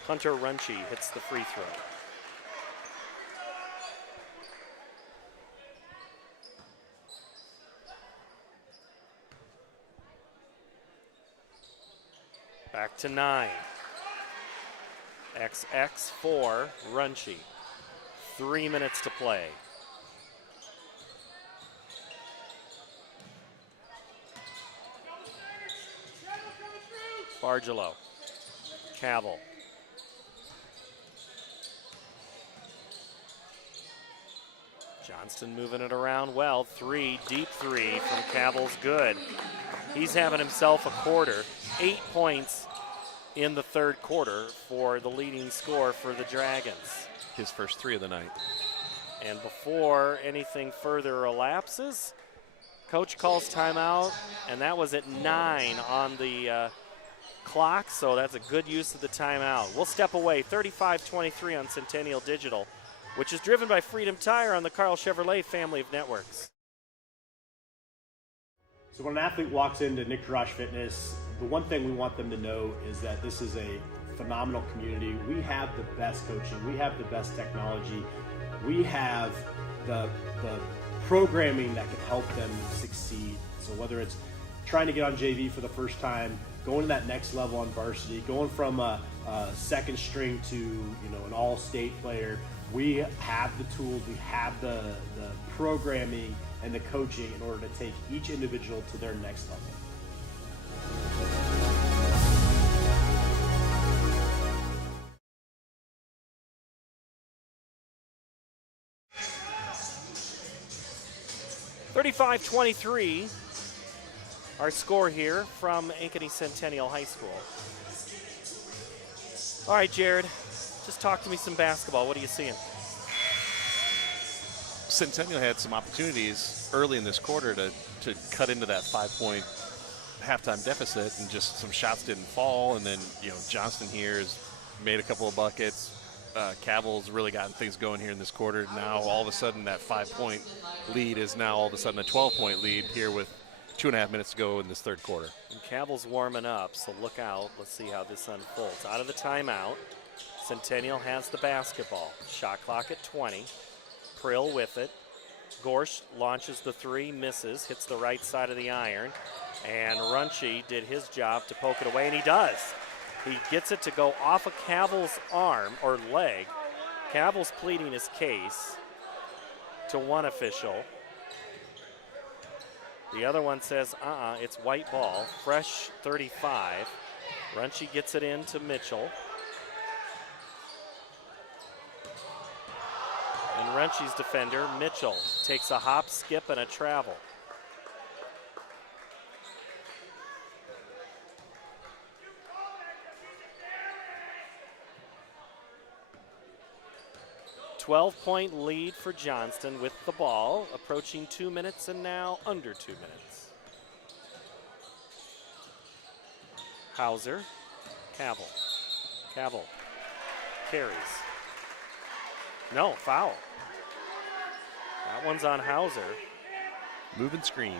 Hunter Runchi hits the free throw. Back to 9. XX for Runchi. 3 minutes to play. Bargelo. Cavill. Johnston moving it around well. Deep three from Cavill's good. He's having himself a quarter. 8 points in the third quarter for the leading scorer for the Dragons. His first 3 of the night. And before anything further elapses, coach calls timeout, and that was at 9 on the clock, so that's a good use of the timeout. We'll step away. 35-23 on Centennial Digital, which is driven by Freedom Tire on the Carl Chevrolet family of networks. So when an athlete walks into Nick Drosh Fitness, the one thing we want them to know is that this is a phenomenal community. We have the best coaching. We have the best technology. We have the programming that can help them succeed. So whether it's trying to get on JV for the first time, going to that next level on varsity, going from a second string to an all-state player, we have the tools, we have the programming and the coaching in order to take each individual to their next level. (35-23) our score here from Ankeny Centennial High School. All right, Jared, just talk to me some basketball. What are you seeing? Centennial had some opportunities early in this quarter to cut into that 5-point halftime deficit, and just some shots didn't fall. And then, Johnston here has made a couple of buckets. Cavill's really gotten things going here in this quarter. Now, all of a sudden, that 5-point lead is now all of a sudden a 12-point lead here with 2.5 minutes to go in this third quarter. And Cavill's warming up, so look out. Let's see how this unfolds. Out of the timeout, Centennial has the basketball. Shot clock at 20. Prill with it. Gorsh launches the 3, misses, hits the right side of the iron. And Runchi did his job to poke it away, and he does. He gets it to go off of Cavill's arm or leg. Cavill's pleading his case to one official. The other one says, it's white ball. Fresh 35. Runchi gets it in to Mitchell. And Runchi's defender, Mitchell, takes a hop, skip, and a travel. .12-point lead for Johnston with the ball, approaching 2 minutes and now under 2 minutes. Hauser, Cavill. Cavill carries. No, foul. That one's on Hauser. Moving screen,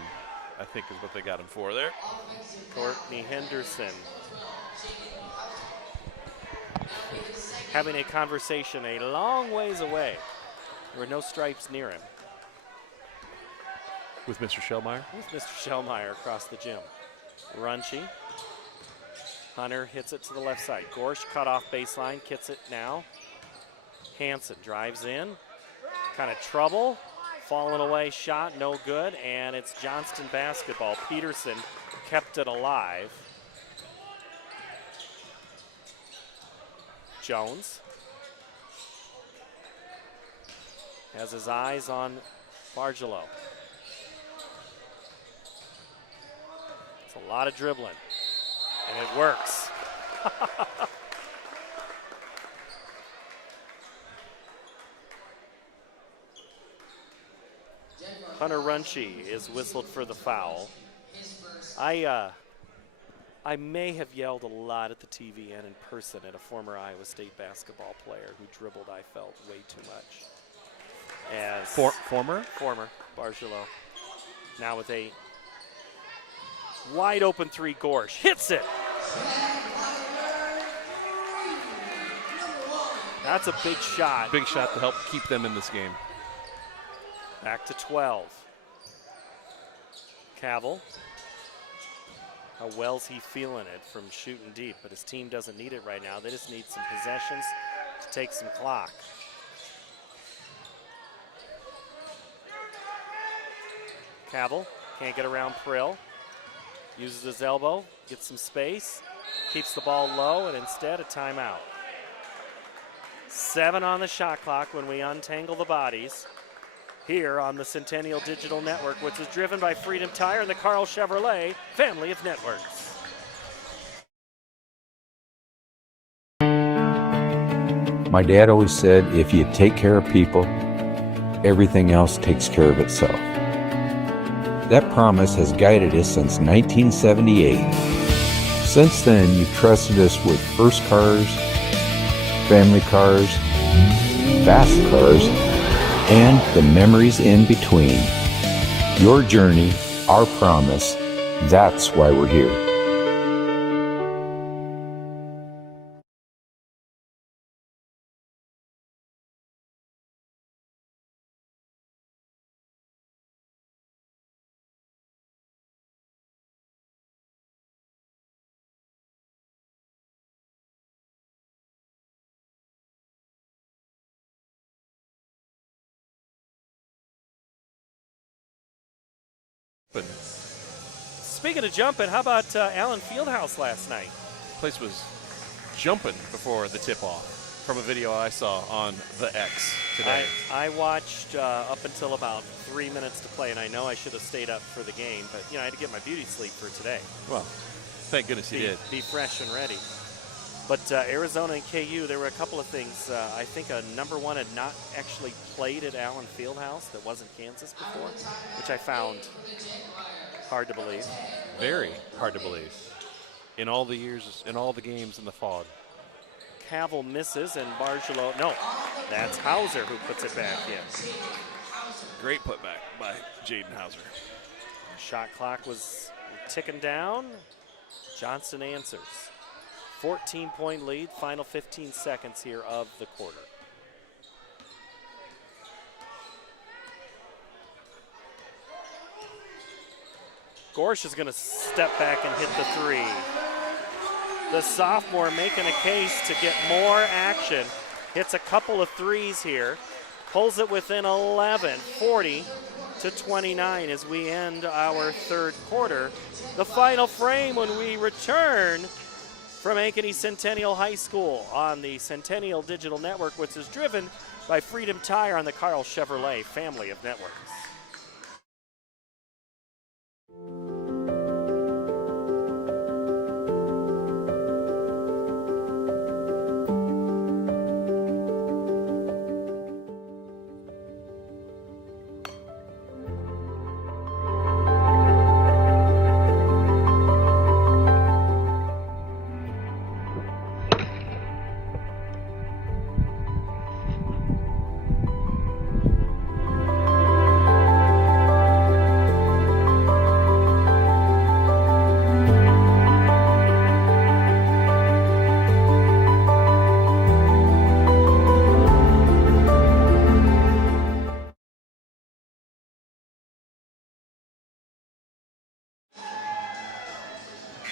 I think, is what they got him for there. Courtney Henderson having a conversation a long ways away. There were no stripes near him. With Mr. Shellmeyer? With Mr. Shellmeyer across the gym. Runchi. Hunter hits it to the left side. Gorsh cut off baseline, kicks it now. Hansen drives in. Kind of trouble. Falling away shot, no good. And it's Johnston basketball. Peterson kept it alive. Jones has his eyes on Bargelo. It's A lot of dribbling, and it works. Hunter Runchie is whistled for the foul. I may have yelled a lot at the TV and in person at a former Iowa State basketball player who dribbled, I felt, way too much. As Former, Bargelot. Now with a wide open three, Gorsh hits it. That's a big shot. big shot to help keep them in this game. Back to 12. Cavill. How well's he feeling it from shooting deep, but his team doesn't need it right now. They just need some possessions to take some clock. Cavill can't get around Prill. Uses his elbow, gets some space, keeps the ball low, and instead a timeout. 7 on the shot clock when we untangle the bodies here on the Centennial Digital Network, which is driven by Freedom Tire and the Carl Chevrolet family of networks. My dad always said, if you take care of people, everything else takes care of itself. That promise has guided us since 1978. Since then, you've trusted us with first cars, family cars, fast cars, and the memories in between. Your journey, our promise, that's why we're here. Speaking of jumping, how about Allen Fieldhouse last night? Place was jumping before the tip-off from a video I saw on the X today. I watched up until about 3 minutes to play, and I know I should have stayed up for the game, but I had to get my beauty sleep for today. Well, thank goodness you did. Be fresh and ready. But Arizona and KU, there were a couple of things. I think a number one had not actually played at Allen Fieldhouse that wasn't Kansas before, which I found hard to believe. Very hard to believe. In all the years, in all the games in the FOD. Cavill misses and Bargelot, no, that's Hauser who puts it back in. Great putback by Jaden Hauser. Shot clock was ticking down. Johnston answers. 14-point lead, final 15 seconds here of the quarter. Gorsh is going to step back and hit the three. The sophomore making a case to get more action. Hits a couple of threes here. Pulls it within 11, 40-29 as we end our third quarter. The final frame when we return from Ankeny Centennial High School on the Centennial Digital Network, which is driven by Freedom Tire on the Carl Chevrolet family of networks.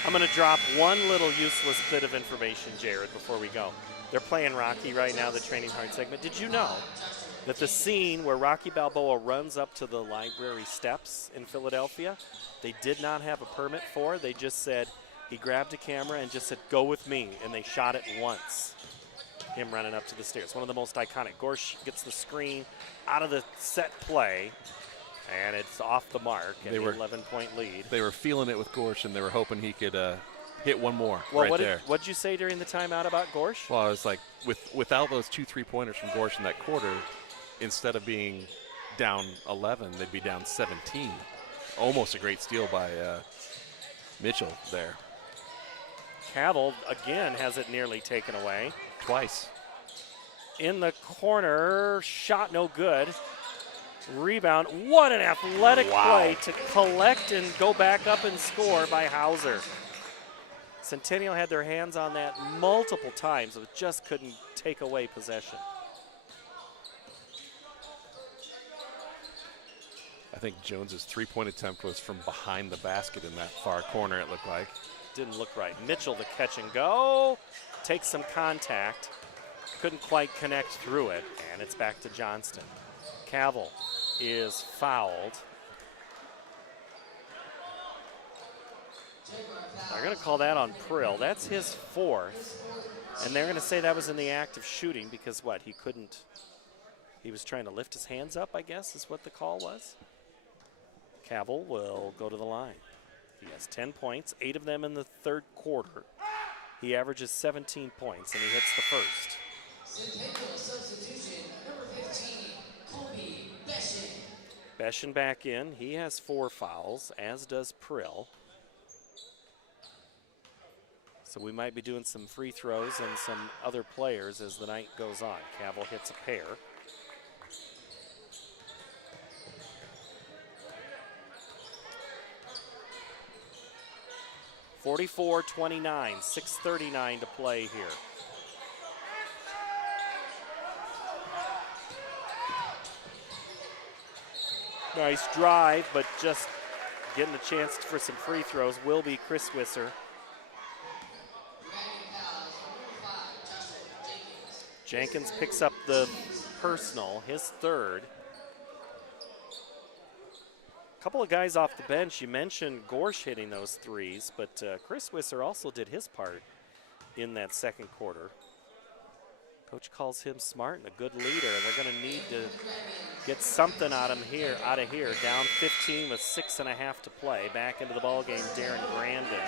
I'm going to drop one little useless bit of information, Jared, before we go. They're playing Rocky right now, the Training Hard segment. Did you know that the scene where Rocky Balboa runs up to the library steps in Philadelphia, they did not have a permit for? They just said, he grabbed a camera and just said, go with me, and they shot it once. Him running up to the stairs. One of the most iconic. Gorsh gets the screen out of the set play And it's off the mark, and They the were 11-point lead. They were feeling it with Gorsh, and they were hoping he could hit one more Well, right there. What did you say during the timeout about Gorsh? Well, I was like, without those 2 3-pointers from Gorsh in that quarter, instead of being down 11, they'd be down 17. Almost a great steal by Mitchell there. Cavill, again, has it nearly taken away. Twice. In the corner, shot no good. Rebound, what an athletic play to collect and go back up and score by Hauser. Centennial had their hands on that multiple times, but just couldn't take away possession. I think Jones's 3-point attempt was from behind the basket in that far corner, it looked like. Didn't look right. Mitchell, the catch and go, takes some contact. Couldn't quite connect through it, and it's back to Johnston. Cavill is fouled. They're going to call that on Prill. That's his 4th. And they're going to say that was in the act of shooting because what? He was trying to lift his hands up, I guess, is what the call was. Cavill will go to the line. He has 10 points, 8 of them in the 3rd quarter. He averages 17 points, and he hits the first. Centennial substitution, number 15, Colby Beshin. Beshin back in. He has 4 fouls, as does Prill. So we might be doing some free throws and some other players as the night goes on. Cavill hits a pair. (44-29), 6:39 to play here. Nice drive, but just getting a chance for some free throws will be Chris Wisser. Jenkins picks up the personal, his 3rd. A couple of guys off the bench. You mentioned Gorsh hitting those 3s, but Chris Wisser also did his part in that 2nd quarter. Coach calls him smart and a good leader, and they're going to need to get something out of here. Down 15 with 6.5 to play. Back into the ball game, Darren Brandon.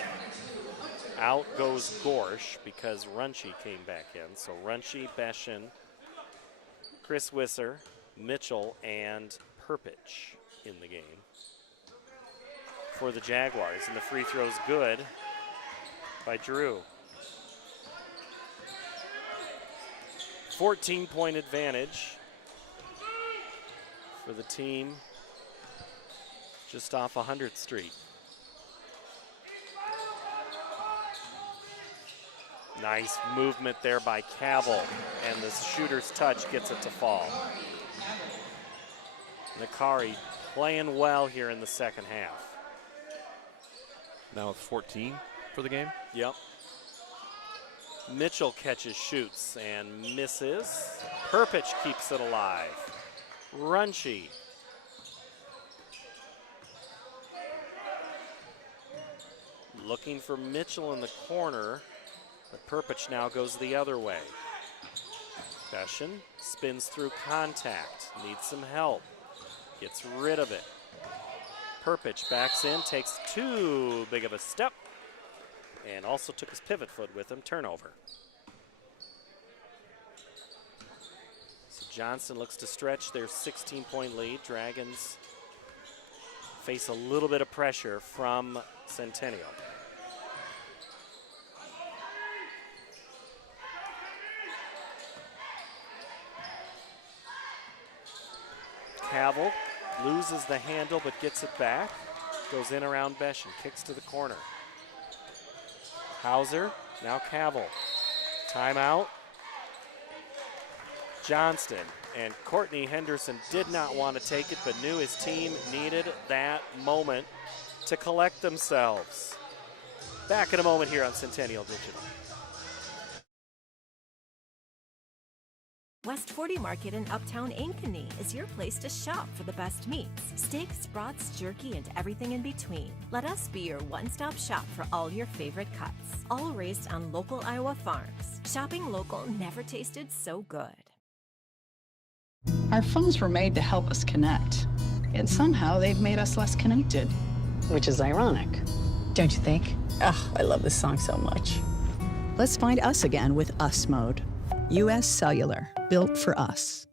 Out goes Gorsh because Runchie came back in. So Runchie, Beshin, Chris Wisser, Mitchell, and Perpich in the game for the Jaguars. And the free throw's good by Drew. 14-point advantage for the team just off 100th Street. Nice movement there by Cavill, and the shooter's touch gets it to fall. Nakari playing well here in the 2nd half. Now with 14 for the game? Yep. Mitchell catches, shoots, and misses. Perpich keeps it alive. Runchie. Looking for Mitchell in the corner, but Perpich now goes the other way. Beshin spins through contact, needs some help, gets rid of it. Perpich backs in, takes too big of a step, and also took his pivot foot with him, turnover. So Johnston looks to stretch their 16-point lead. Dragons face a little bit of pressure from Centennial. Cavill loses the handle but gets it back. Goes in around Beshin, kicks to the corner. Hauser, now Cavill. Timeout. Johnston, and Courtney Henderson did not want to take it, but knew his team needed that moment to collect themselves. Back in a moment here on Centennial Digital. West 40 Market in Uptown Ankeny is your place to shop for the best meats, steaks, brats, jerky, and everything in between. Let us be your one-stop shop for all your favorite cuts, all raised on local Iowa farms. Shopping local never tasted so good. Our phones were made to help us connect. And somehow they've made us less connected, which is ironic. Don't you think? Ugh, I love this song so much. Let's find us again with Us Mode. US Cellular, built for us.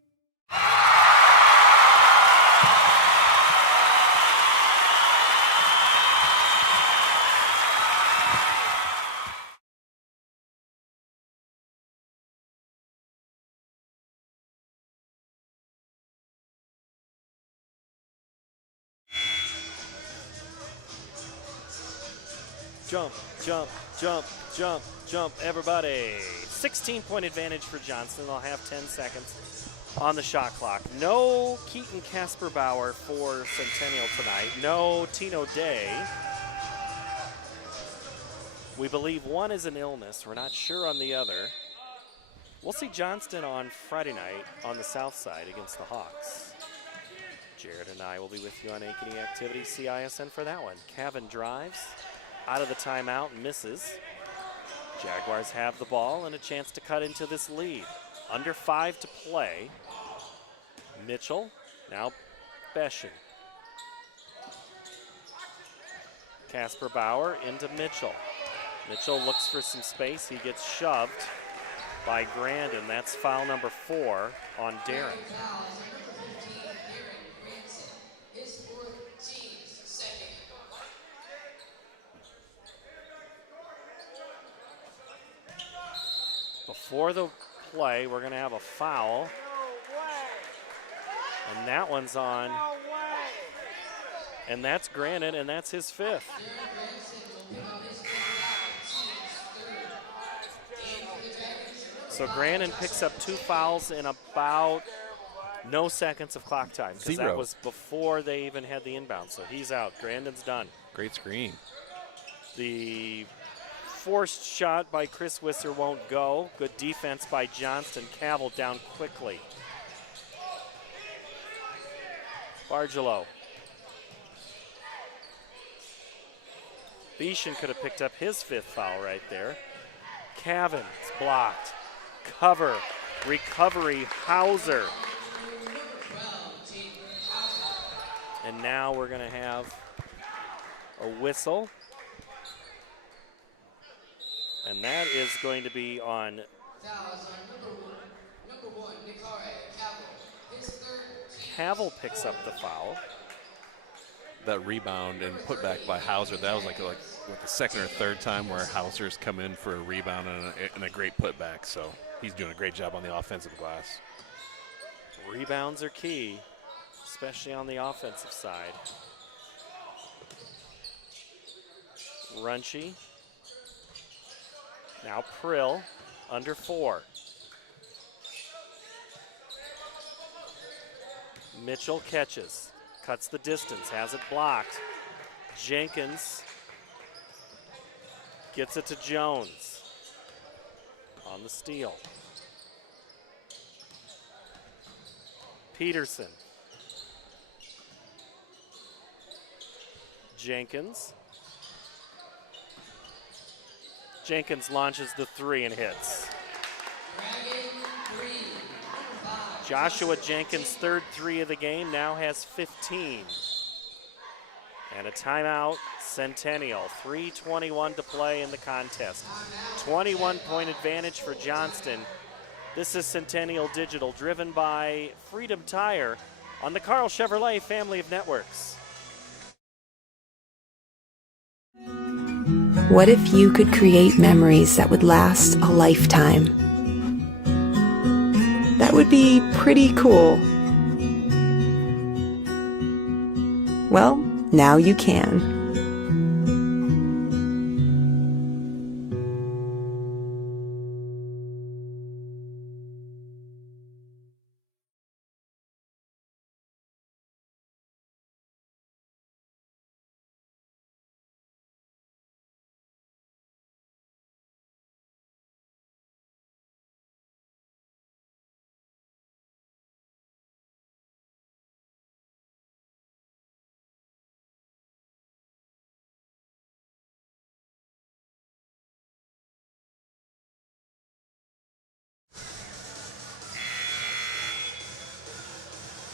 Jump, jump, jump, jump, jump, everybody. 16-point advantage for Johnston. They'll have 10 seconds on the shot clock. No Keaton Kasperbauer for Centennial tonight. No Tino Day. We believe one is an illness. We're not sure on the other. We'll see Johnston on Friday night on the south side against the Hawks. Jared and I will be with you on Ankeny Activity CISN for that one. Cavan drives. Out of the timeout, misses. Jaguars have the ball and a chance to cut into this lead. Under 5 to play. Mitchell, now Beshin. Kasperbauer into Mitchell. Mitchell looks for some space. He gets shoved by Grandin. That's foul number 4 on Darren. Before the play, we're going to have a foul. And that one's on. And that's Granite, and that's his 5th. So Granite picks up 2 fouls in about no seconds of clock time. Because that was before they even had the inbound. So he's out. Grandin's done. Great screen. The forced shot by Chris Wisser won't go. Good defense by Johnston. Cavill down quickly. Bargelo. Beeshan could have picked up his 5th foul right there. Cavan's blocked. Cover. Recovery. Hauser. And now we're going to have a whistle. And that is going to be on Cavill picks up the foul. That rebound and put back by Hauser, that was like the second or third time where Hauser's come in for a rebound and a great putback. So he's doing a great job on the offensive glass. Rebounds are key, especially on the offensive side. Runchie. Now Prill, under 4. Mitchell catches, cuts the distance, has it blocked. Jenkins gets it to Jones on the steal. Peterson. Jenkins. Jenkins launches the 3 and hits. Joshua Jenkins' 3rd 3 of the game, now has 15. And a timeout, Centennial. 3:21 to play in the contest. 21-point advantage for Johnston. This is Centennial Digital, driven by Freedom Tire on the Carl Chevrolet family of networks. What if you could create memories that would last a lifetime? That would be pretty cool. Well, now you can.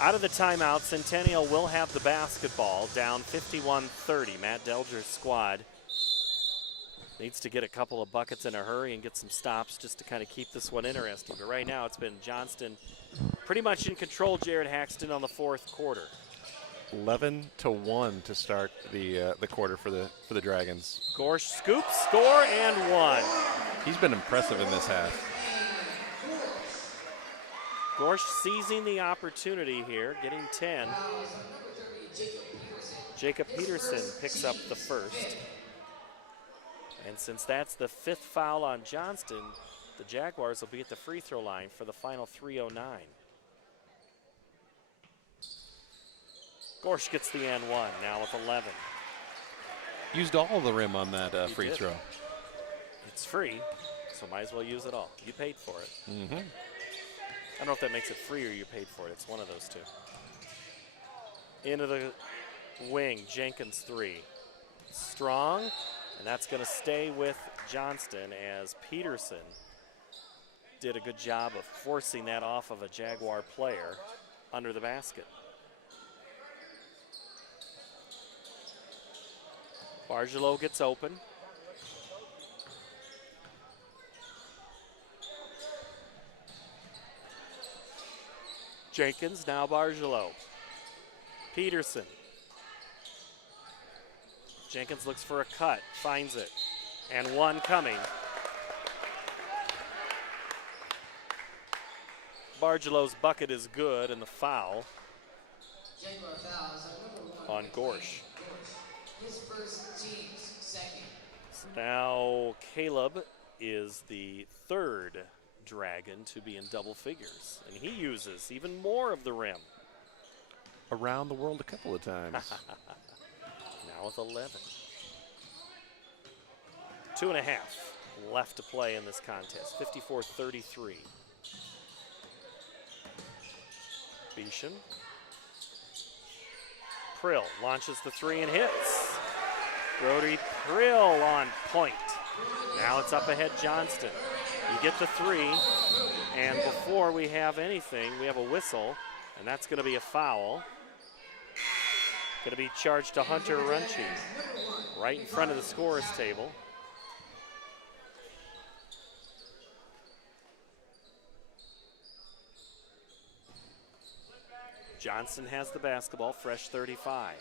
Out of the timeout, Centennial will have the basketball, down 51-30. Matt Delger's squad needs to get a couple of buckets in a hurry and get some stops just to kind of keep this one interesting. But right now it's been Johnston pretty much in control. Jared Haxton on the fourth quarter. 11-1 to start the quarter for the Dragons. Gorsh scoops, score, and one. He's been impressive in this half. Gorsh seizing the opportunity here, getting 10. Jacob Peterson picks up the first. And since that's the fifth foul on Johnston, the Jaguars will be at the free throw line for the final 3:09. Gorsh gets the and one, now with 11. Used all the rim on that free throw. It's free, so might as well use it all. You paid for it. Mm-hmm. I don't know if that makes it free or you paid for it. It's one of those two. Into the wing, Jenkins three. Strong, and that's going to stay with Johnston as Peterson did a good job of forcing that off of a Jaguar player under the basket. Bargelot gets open. Jenkins, now Bargelot. Peterson. Jenkins looks for a cut, finds it, and one coming. Bargelot's bucket is good, and the foul on Gorsh. His first, team's second. So now Caleb is the third Dragon to be in double figures, and he uses even more of the rim. Around the world a couple of times. Now with 11. 2.5 left to play in this contest, 54-33. Beeson. Prill launches the three and hits. Brody Prill on point. Now it's up ahead Johnston. You get the three, and before we have anything, we have a whistle, and that's going to be a foul. Going to be charged to Hunter Runchi, right in front of the scorer's table. Johnston has the basketball, fresh 35.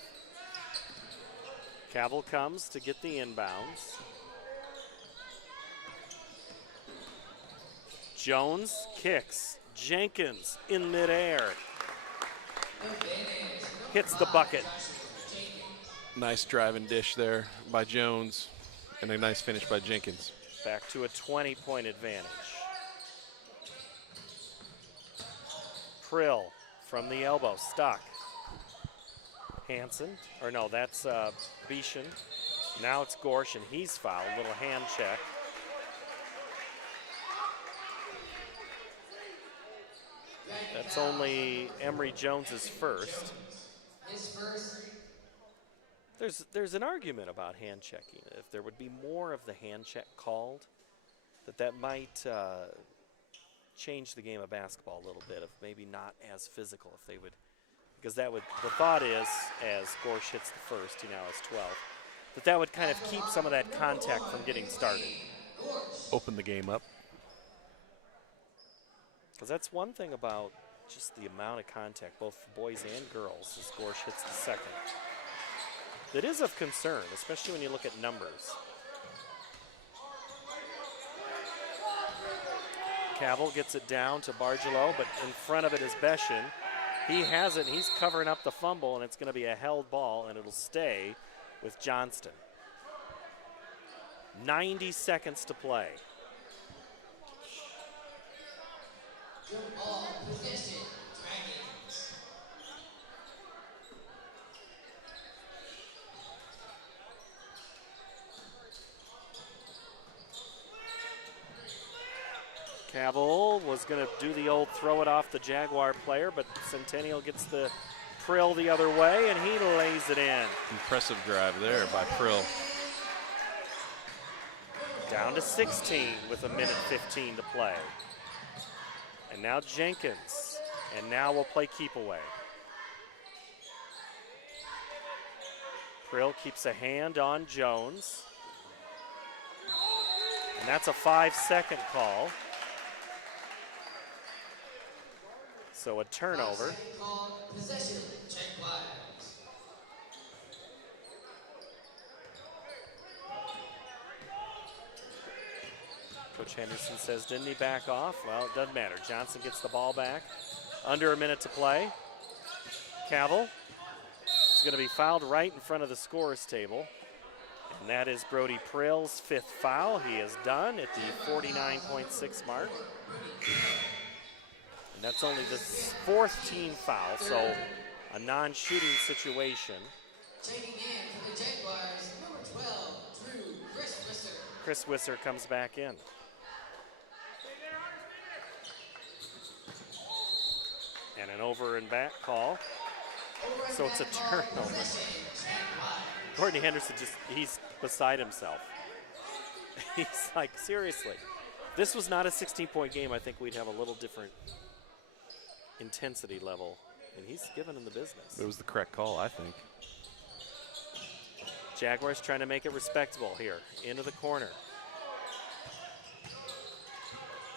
Cavill comes to get the inbounds. Jones kicks. Jenkins in midair. Hits the bucket. Nice drive and dish there by Jones, and a nice finish by Jenkins. Back to a 20-point advantage. Prill from the elbow, stuck. Hansen, or no, that's Beeson. Now it's Gorsh, and he's fouled. Little hand check. That's only Emory Jones's first. There's an argument about hand checking. If there would be more of the hand check called, that might change the game of basketball a little bit, of maybe not as physical if they would, because that would, the thought is, as Gorsh hits the first, he now has 12, that would kind of keep some of that contact from getting started. Open the game up. Because that's one thing about just the amount of contact, both boys and girls, as Gorsh hits the second. That is of concern, especially when you look at numbers. Cavill gets it down to Bargelot, but in front of it is Beshin. He has it, and he's covering up the fumble, and it's going to be a held ball, and it'll stay with Johnston. 90 seconds to play. Ball possession, Dragons. Cavill was going to do the old throw it off the Jaguar player, but Centennial gets the Prill the other way, and he lays it in. Impressive drive there by Prill. Down to 16 with 1:15 to play. And now Jenkins, and now we'll play keep away. Krill keeps a hand on Jones. And that's a 5-second call. So a turnover. Possession, Jaguars. Coach Henderson says, didn't he back off? Well, it doesn't matter. Johnston gets the ball back. Under a minute to play. Cavill is going to be fouled right in front of the scorer's table. And that is Brody Prill's 5th foul. He is done at the 49.6 mark. And that's only the 4th team foul, so a non-shooting situation. Checking in for the Jaguars, number 12, Drew Chris Wisser. Chris Wisser comes back in. And an over and back call. So it's a turnover. Courtney Henderson he's beside himself. He's like, seriously. If this was not a 16-point game, I think we'd have a little different intensity level. And he's giving him the business. It was the correct call, I think. Jaguars trying to make it respectable here. Into the corner.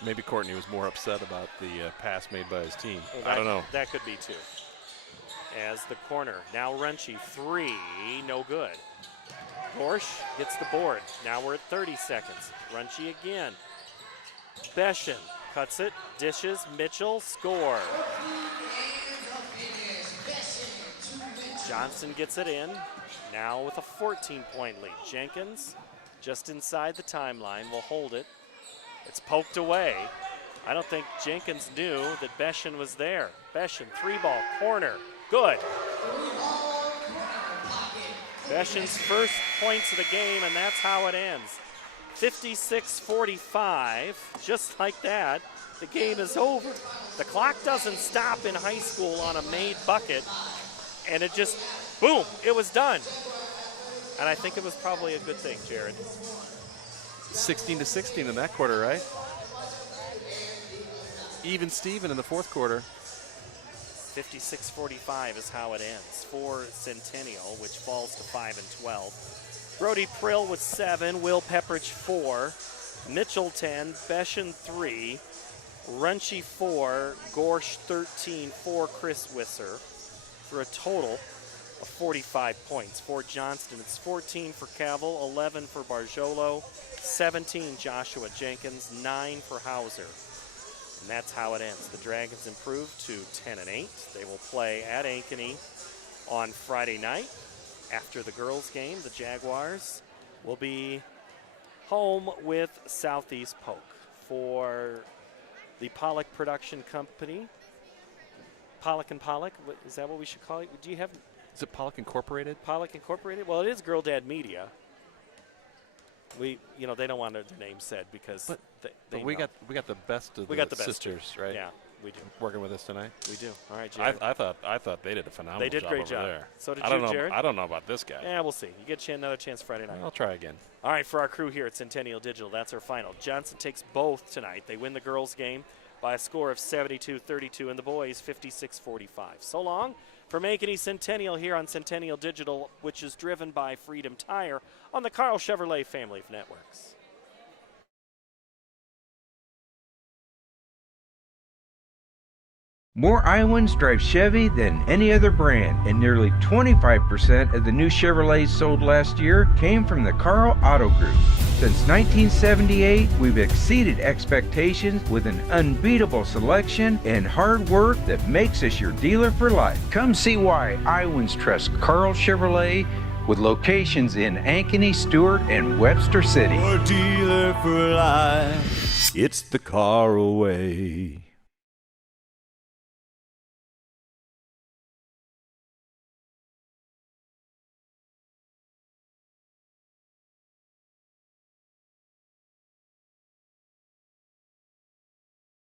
Maybe Courtney was more upset about the pass made by his team. Well, I don't know. That could be too. As the corner, now Runchi, 3, no good. Gorsh gets the board. Now we're at 30 seconds. Runchi again. Beshin cuts it, dishes, Mitchell, score. Johnston gets it in, now with a 14-point lead. Jenkins, just inside the timeline, will hold it. It's poked away. I don't think Jenkins knew that Beshin was there. Beshin, 3-ball, corner, good. Beshin's first points of the game, and that's how it ends. 56-45, just like that, the game is over. The clock doesn't stop in high school on a made bucket, and it just, boom, it was done. And I think it was probably a good thing, Jared. 16-16 in that quarter, right? Even Steven in the 4th quarter. 56-45 is how it ends for Centennial, which falls to 5-12. Brody Prill with 7, Will Pepperidge 4, Mitchell 10, Beshin 3, Runchi 4, Gorsh 13 for Chris Wisser, for a total of 45 points. For Johnston, it's 14 for Cavill, 11 for Barjolo, 17 Joshua Jenkins, 9 for Hauser. And that's how it ends. The Dragons improved to 10-8. They will play at Ankeny on Friday night. After the girls' game, the Jaguars will be home with Southeast Polk. For the Pollock Production Company, Pollock and Pollock, is that what we should call it? Do you have? Is it Pollock Incorporated? Pollock Incorporated? Well, it is Girl Dad Media. They don't want their name said because but we got the best of the sisters, right? Yeah, we do. Working with us tonight. We do. All right, Jared. I thought they did a phenomenal job. They did a great job. There. So did Jared? I don't know about this guy. Yeah, we'll see. You get another chance Friday night. I'll try again. All right, for our crew here at Centennial Digital, that's our final. Johnston takes both tonight. They win the girls' game by a score of 72-32 and the boys 56-45. So long from Ankeny Centennial here on Centennial Digital, which is driven by Freedom Tire on the Carl Chevrolet family of networks. More Iowans drive Chevy than any other brand, and nearly 25% of the new Chevrolets sold last year came from the Carl Auto Group. Since 1978, we've exceeded expectations with an unbeatable selection and hard work that makes us your dealer for life. Come see why Iowans trust Carl Chevrolet, with locations in Ankeny, Stewart, and Webster City. Your dealer for life. It's the Carl way.